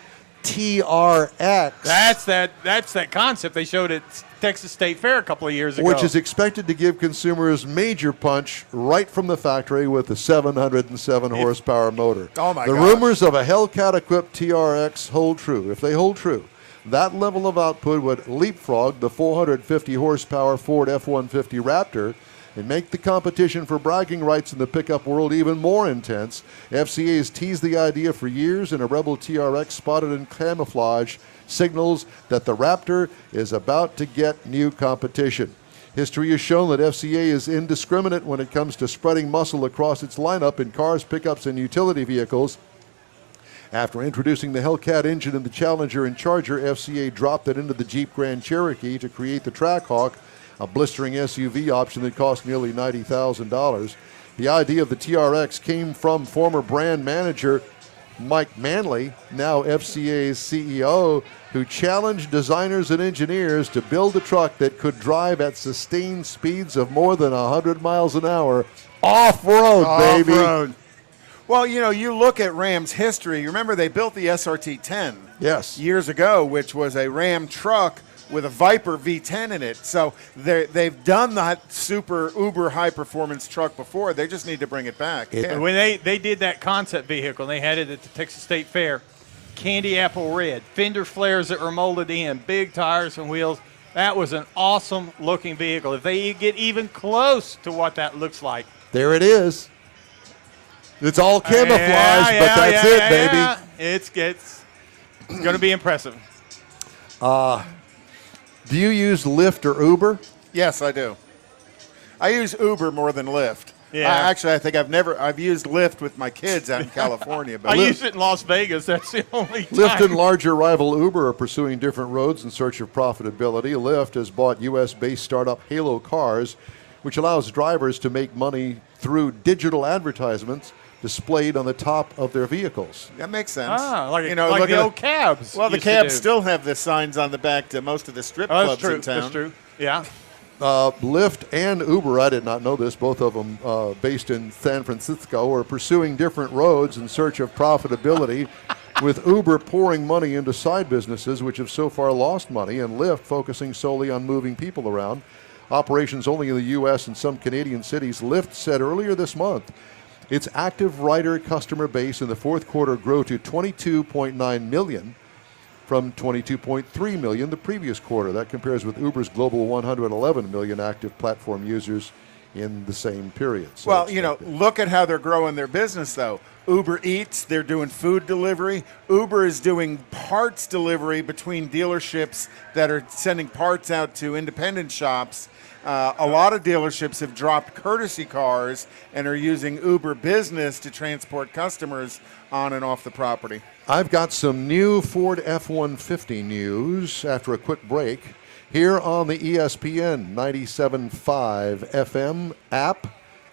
TRX. That's that concept they showed at Texas State Fair a couple of years ago. Which is expected to give consumers major punch right from the factory with the 707 horsepower motor. Oh, my The gosh. rumors of a Hellcat-equipped TRX hold true. If they hold true, that level of output would leapfrog the 450 horsepower Ford F-150 Raptor and make the competition for bragging rights in the pickup world even more intense. FCA has teased the idea for years, and a Rebel TRX spotted in camouflage signals that the Raptor is about to get new competition. History has shown that FCA is indiscriminate when it comes to spreading muscle across its lineup in cars, pickups, and utility vehicles. After introducing the Hellcat engine in the Challenger and Charger, FCA dropped it into the Jeep Grand Cherokee to create the Trackhawk, a blistering SUV option that cost nearly $90,000. The idea of the TRX came from former brand manager Mike Manley, now FCA's CEO, who challenged designers and engineers to build a truck that could drive at sustained speeds of more than 100 miles an hour off-road, baby. Off-road. Well, you look at Ram's history. You remember they built the SRT-10 years ago, which was a Ram truck with a Viper V10 in it. So they've done that super uber high-performance truck before. They just need to bring it back. When they did that concept vehicle, they had it at the Texas State Fair, candy apple red, fender flares that were molded in, big tires and wheels. That was an awesome-looking vehicle. If they get even close to what that looks like. There it is. It's all camouflage, but that's it, baby. Yeah. It's going to be impressive. Do you use Lyft or Uber? Yes, I do. I use Uber more than Lyft. Yeah. Actually, I think I've used Lyft with my kids out in California. But I use it in Las Vegas. That's the only time. Lyft and larger rival Uber are pursuing different roads in search of profitability. Lyft has bought U.S.-based startup Halo Cars, which allows drivers to make money through digital advertisements displayed on the top of their vehicles. That makes sense. Like look the at old cabs. Well, the used to cabs do. still have the signs on the back to most of the strip clubs in town. That's true. Yeah. Lyft and Uber, I did not know this, both of them based in San Francisco, are pursuing different roads in search of profitability, with Uber pouring money into side businesses which have so far lost money, and Lyft focusing solely on moving people around. Operations only in the U.S. and some Canadian cities. Lyft said earlier this month its active rider customer base in the fourth quarter grew to 22.9 million from 22.3 million the previous quarter. That compares with Uber's global 111 million active platform users in the same period. So Well, look at how they're growing their business, though. Uber Eats, they're doing food delivery. Uber is doing parts delivery between dealerships that are sending parts out to independent shops. A lot of dealerships have dropped courtesy cars and are using Uber Business to transport customers on and off the property. I've got some new Ford F-150 news after a quick break here on the ESPN 97.5 FM app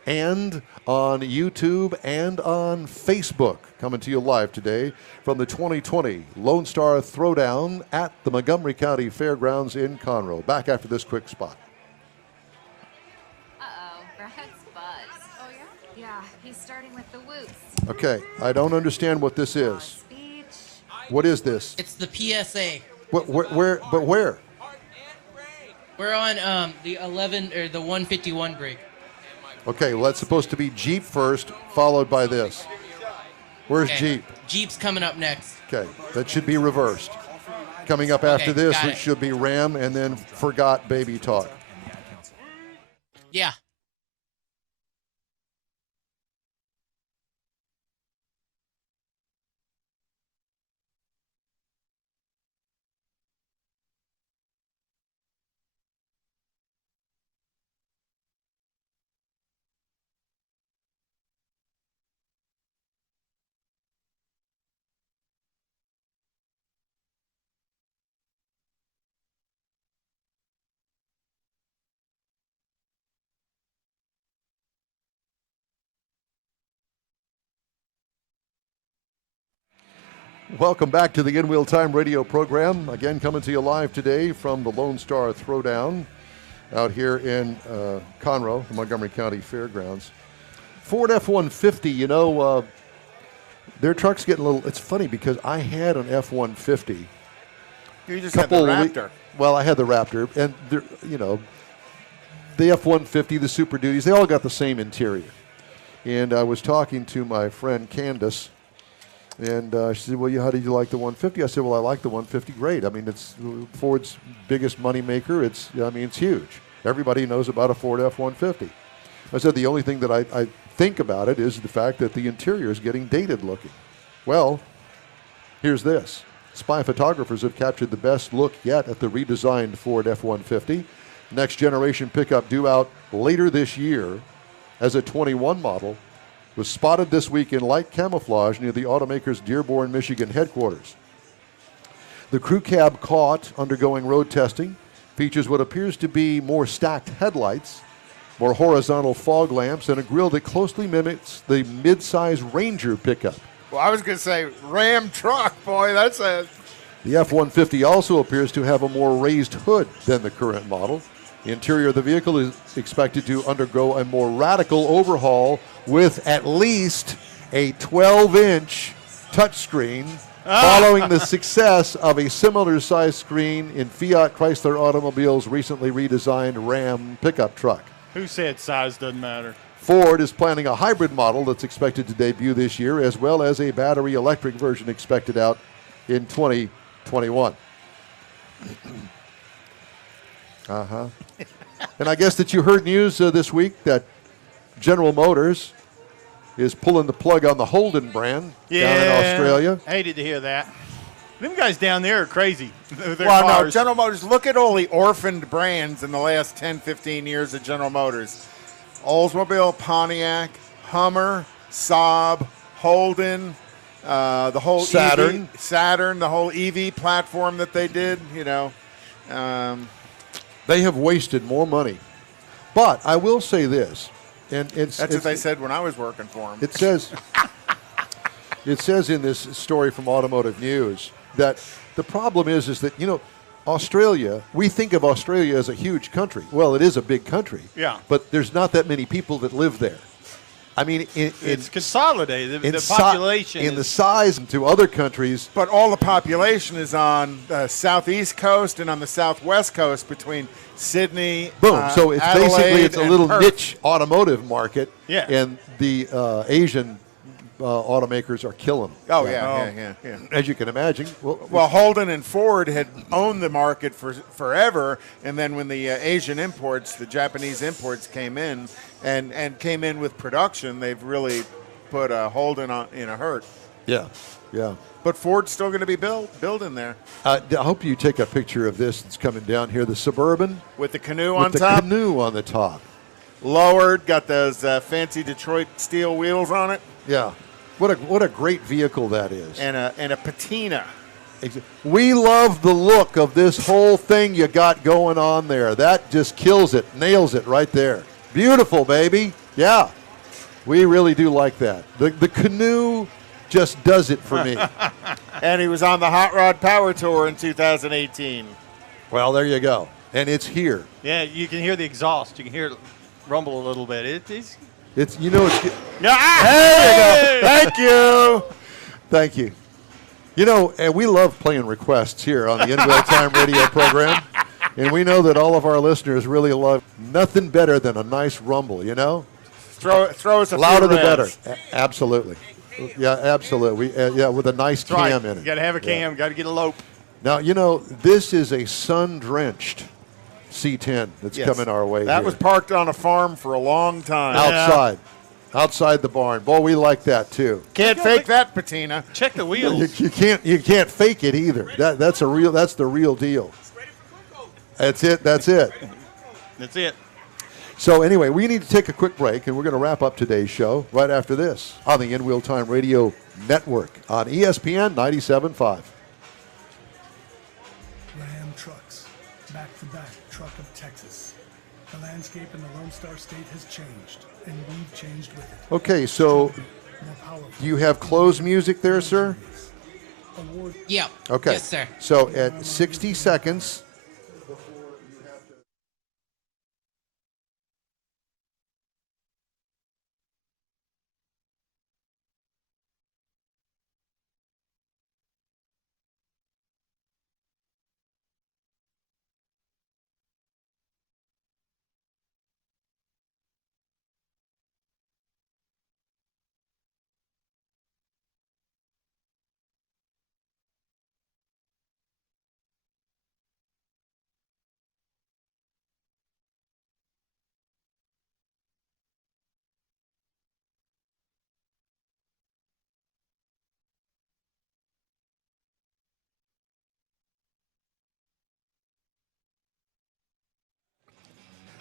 and on YouTube and on Facebook. Coming to you live today from the 2020 Lone Star Throwdown at the Montgomery County Fairgrounds in Conroe. Back after this quick spot. He's starting with the whoops. Okay, I don't understand what this is. What is this? It's the PSA. Where? We're on the 11 or the 151 break. Okay, well, that's supposed to be Jeep first, followed by this. Where's Okay. Jeep? Jeep's coming up next. Okay, that should be reversed. Coming up after Okay, this, got it it. should be Ram and then Forgot Baby Talk. Yeah. Welcome back to the In Wheel Time radio program. Again, coming to you live today from the Lone Star Throwdown out here in Conroe, the Montgomery County Fairgrounds. Ford F-150, their truck's getting a little. It's funny because I had an F-150. You just had the Raptor. Well, I had the Raptor, and the F-150, the Super Duties, they all got the same interior. And I was talking to my friend Candace, and she said, well, how did you like the 150? I said, well, I like the 150 great. I mean, it's Ford's biggest money maker. It's huge. Everybody knows about a Ford F-150. I said, the only thing that I think about it is the fact that the interior is getting dated looking. Well, here's this. Spy photographers have captured the best look yet at the redesigned Ford F-150. Next generation pickup due out later this year as a 21 model was spotted this week in light camouflage near the automaker's Dearborn, Michigan headquarters. The crew cab caught undergoing road testing features what appears to be more stacked headlights, more horizontal fog lamps, and a grille that closely mimics the mid-size Ranger pickup. Well, I was going to say Ram truck, boy. That's a. The F-150 also appears to have a more raised hood than the current model. The interior of the vehicle is expected to undergo a more radical overhaul with at least a 12-inch touchscreen following the success of a similar-sized screen in Fiat Chrysler Automobile's recently redesigned Ram pickup truck. Who said size doesn't matter? Ford is planning a hybrid model that's expected to debut this year, as well as a battery electric version expected out in 2021. And I guess that you heard news this week that General Motors is pulling the plug on the Holden brand down in Australia. Hated to hear that. Them guys down there are crazy. Well, no, General Motors, look at all the orphaned brands in the last 10, 15 years of General Motors. Oldsmobile, Pontiac, Hummer, Saab, Holden, the whole Saturn. Saturn, the whole EV platform that they did, They have wasted more money. But I will say this. That's what they said when I was working for them. It says in this story from Automotive News that the problem is that, Australia, we think of Australia as a huge country. Well, it is a big country. Yeah. But there's not that many people that live there. I mean, it's consolidated. The population in the size to other countries. But all the population is on the southeast coast and on the southwest coast between Sydney, Boom. So it's Adelaide, basically it's a little Perth. niche automotive market. Yeah. And the Asian automakers are killing. Oh, yeah. As you can imagine. Well, Holden and Ford had owned the market for forever, and then when the Asian imports, the Japanese imports came in and came in with production, they've really put Holden in a hurt. Yeah. But Ford's still going to be building there. I hope you take a picture of this that's coming down here. The Suburban. With the canoe with on the top. canoe on the top. Lowered, got those fancy Detroit steel wheels on it. Yeah. What a great vehicle that is. And a patina. We love the look of this whole thing you got going on there. That just kills it, nails it right there. Beautiful, baby. Yeah. We really do like that. The canoe just does it for me. And he was on the Hot Rod Power Tour in 2018. Well, there you go. And it's here. Yeah, you can hear the exhaust. You can hear it rumble a little bit. It's it's There you go. Thank you. Thank you. And we love playing requests here on the In Real Time radio program. And we know that all of our listeners really love nothing better than a nice rumble, Throw us a louder few the better. revs. Absolutely. Yeah, absolutely. With a nice That's cam right. in it. You got to have a cam. Got to get a lope. Now, this is a sun-drenched C10 that's coming our way. That was parked on a farm for a long time. Outside the barn. Boy, we like that too. Can't fake that patina. Check the wheels. You can't fake it either. That's the real deal. That's it. That's it. So anyway, we need to take a quick break, and we're going to wrap up today's show right after this on the In Real Time Radio Network on ESPN 97.5. Ram trucks, back-to-back truck of Texas. The landscape in the Lone Star State has changed, and we've changed with it. Okay, so do you have closed music there, sir? Yeah. Okay. Yes, sir. So at 60 seconds,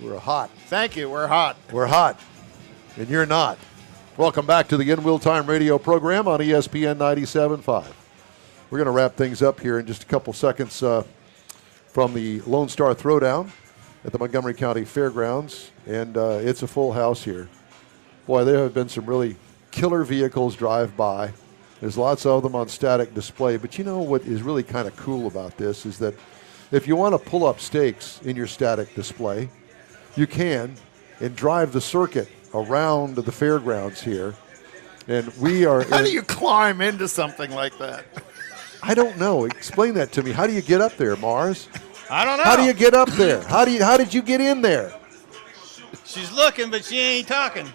We're hot. Thank you. We're hot. We're hot, and you're not. Welcome back to the In Wheel Time radio program on ESPN 97.5. We're going to wrap things up here in just a couple seconds from the Lone Star Throwdown at the Montgomery County Fairgrounds, and it's a full house here. Boy, there have been some really killer vehicles drive by. There's lots of them on static display, but you know what is really kind of cool about this is that if you want to pull up stakes in your static display, you can, and drive the circuit around the fairgrounds here. And we are. How do you climb into something like that? I don't know. Explain that to me. How do you get up there, Mars? I don't know. How do you get up there? How did you get in there? She's looking, but she ain't talking.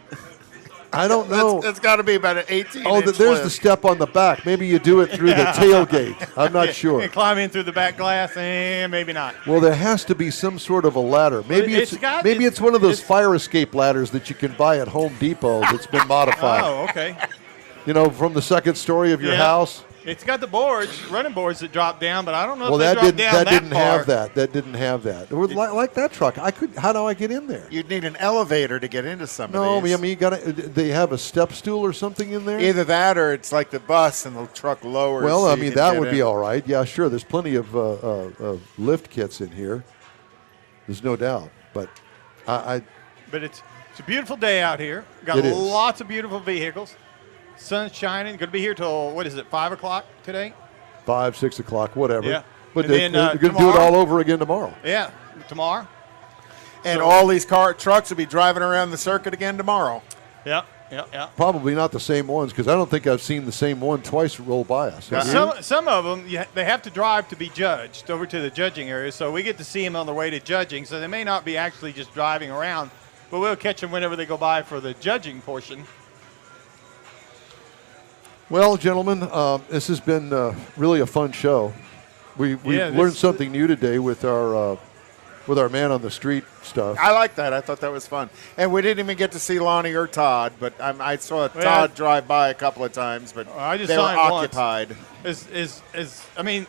I don't know. That's got to be about an 18 Oh, inch there's lift. the step on the back. Maybe you do it through the tailgate. I'm not sure. You climb in through the back glass, maybe not. Well, there has to be some sort of a ladder. Maybe it's one of those fire escape ladders that you can buy at Home Depot that's been modified. Oh, okay. You know, from the second story of your house. It's got the boards, running boards that drop down, but I don't know Well, if they drop down that didn't far. have that. That didn't have that. It was like that truck. How do I get in there? You'd need an elevator to get into some No, of these. I mean, they have a step stool or something in there? Either that or it's like the bus and the truck lowers. Well, so I you mean, can that get would be in. all right. Yeah, sure. There's plenty of lift kits in here. There's no doubt. But But it's a beautiful day out here. Got It is. lots of beautiful vehicles. Sun's shining. Going to be here till, 5 o'clock today? 5, 6 o'clock, whatever. Yeah. But And they're then, going to do it tomorrow- all over again tomorrow. Yeah, tomorrow. And So- all these trucks will be driving around the circuit again tomorrow. Yeah. Probably not the same ones because I don't think I've seen the same one twice roll by us. Have you? Some of them, they have to drive to be judged over to the judging area, so we get to see them on their way to judging, so they may not be actually just driving around, but we'll catch them whenever they go by for the judging portion. Well, gentlemen, this has been really a fun show. We learned something new today with our man on the street stuff. I like that. I thought that was fun. And we didn't even get to see Lonnie or Todd, but I saw Todd drive by a couple of times, but I just they saw were him occupied. I mean,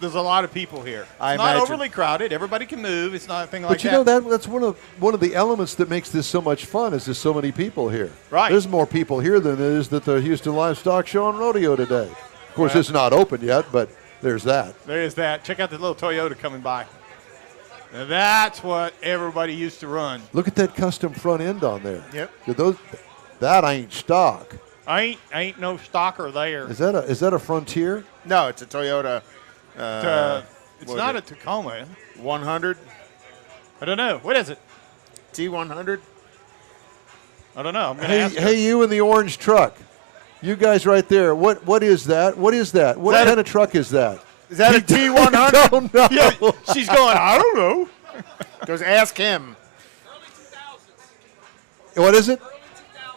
there's a lot of people here. It's I not imagine. overly crowded. Everybody can move. It's not a thing like But you know that's one of the elements that makes this so much fun is there's so many people here. Right. There's more people here than there is at the Houston Livestock Show and Rodeo today. Of course, it's not open yet, but there's that. There is that. Check out the little Toyota coming by. Now that's what everybody used to run. Look at that custom front end on there. Yep. That ain't stock. Ain't no stalker there. Is that a Frontier? No, it's a Toyota. It's not a Tacoma. 100? I don't know. What is it? T100? I don't know. I'm going to ask Hey, you in the orange truck. You guys right there. What is that? What is that? What kind of truck is that? Is that a T100? I don't know. Yeah, she's going, I don't know. Goes ask him. What is it?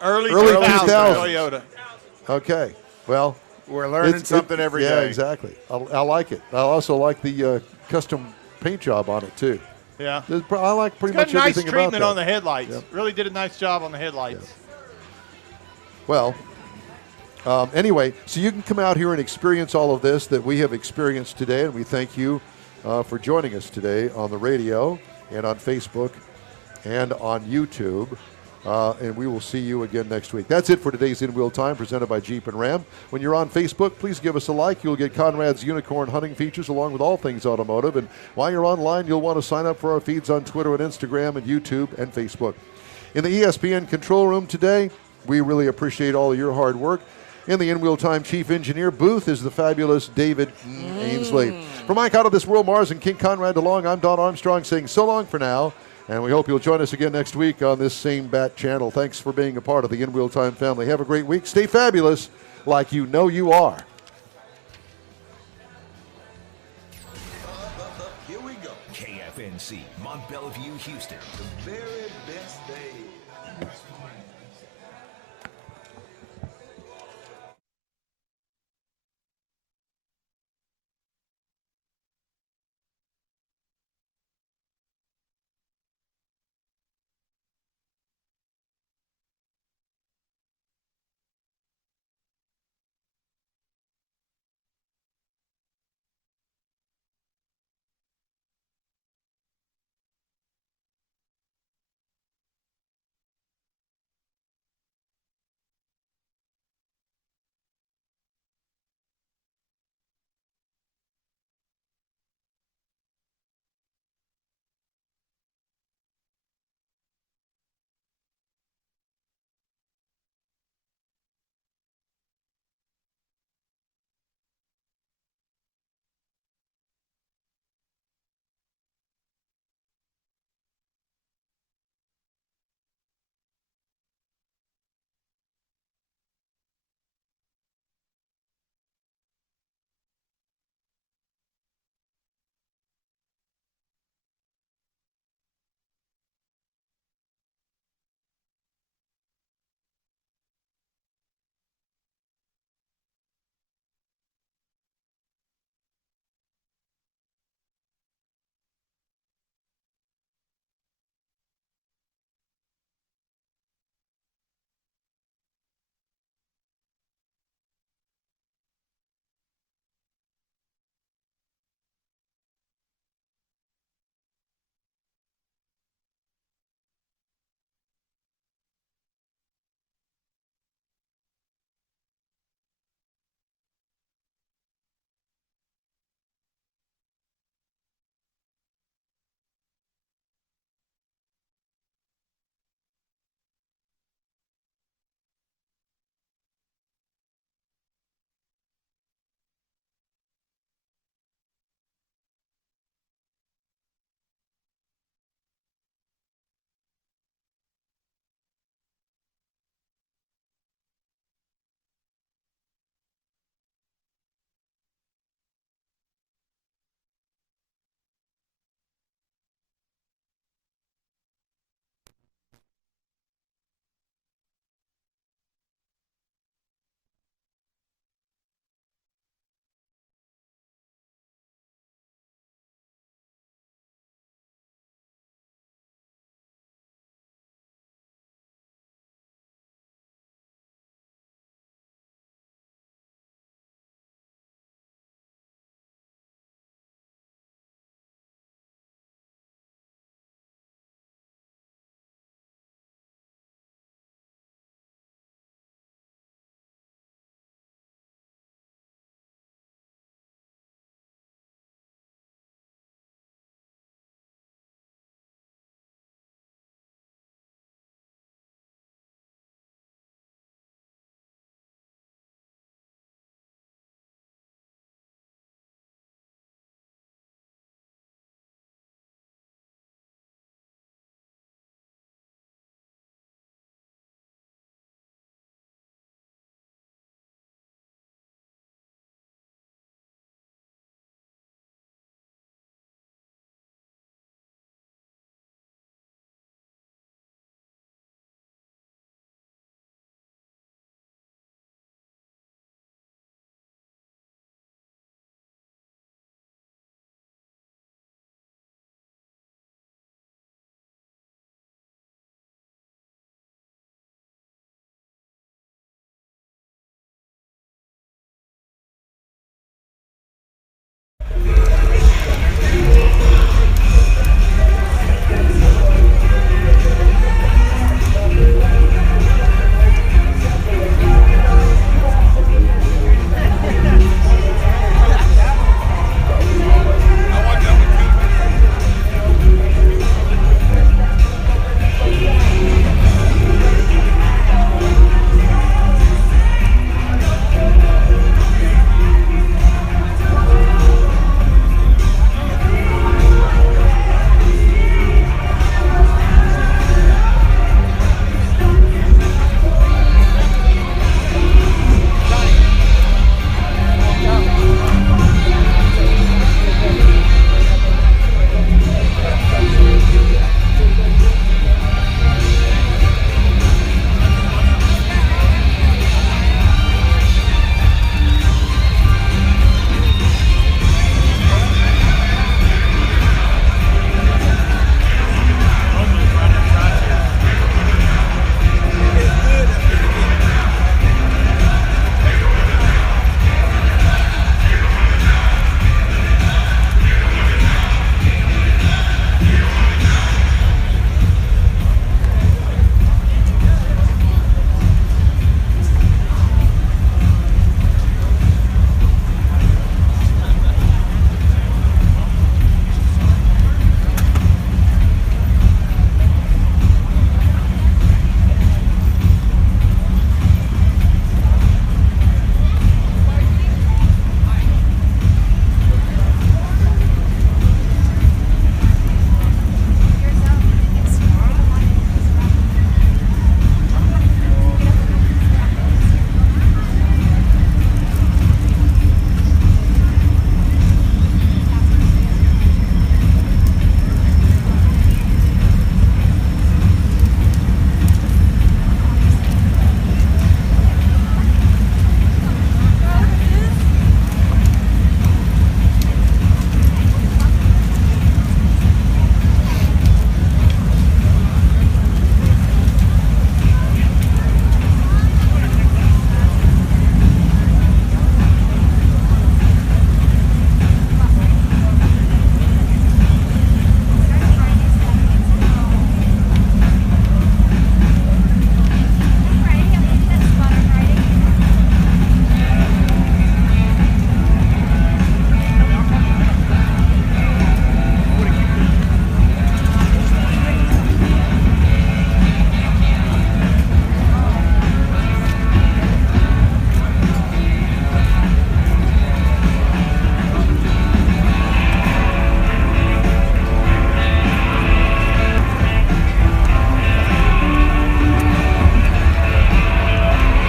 Early 2000s. Toyota. Okay. Well, we're learning something every yeah, day. exactly. I like it. I also like the custom paint job on it too. Yeah. I like pretty It's got much a nice everything about treatment that. on the headlights. Yep. Really did a nice job on the headlights. Well, anyway, so you can come out here and experience all of this that we have experienced today, and we thank you for joining us today on the radio and on Facebook and on YouTube. And we will see you again next week. That's it for today's In Wheel Time, presented by Jeep and Ram. When you're on Facebook, please give us a like. You'll get Conrad's unicorn hunting features along with all things automotive. And while you're online, you'll want to sign up for our feeds on Twitter and Instagram and YouTube and Facebook. In the ESPN control room today, we really appreciate all of your hard work. In the In Wheel Time chief engineer booth is the fabulous David Ainsley. From Mike out of this world, Mars and King Conrad DeLong, I'm Don Armstrong saying so long for now. And we hope you'll join us again next week on this same Bat channel. Thanks for being a part of the In Wheel Time family. Have a great week. Stay fabulous like you know you are. Here we go. KFNC, Mont Bellevue, Houston.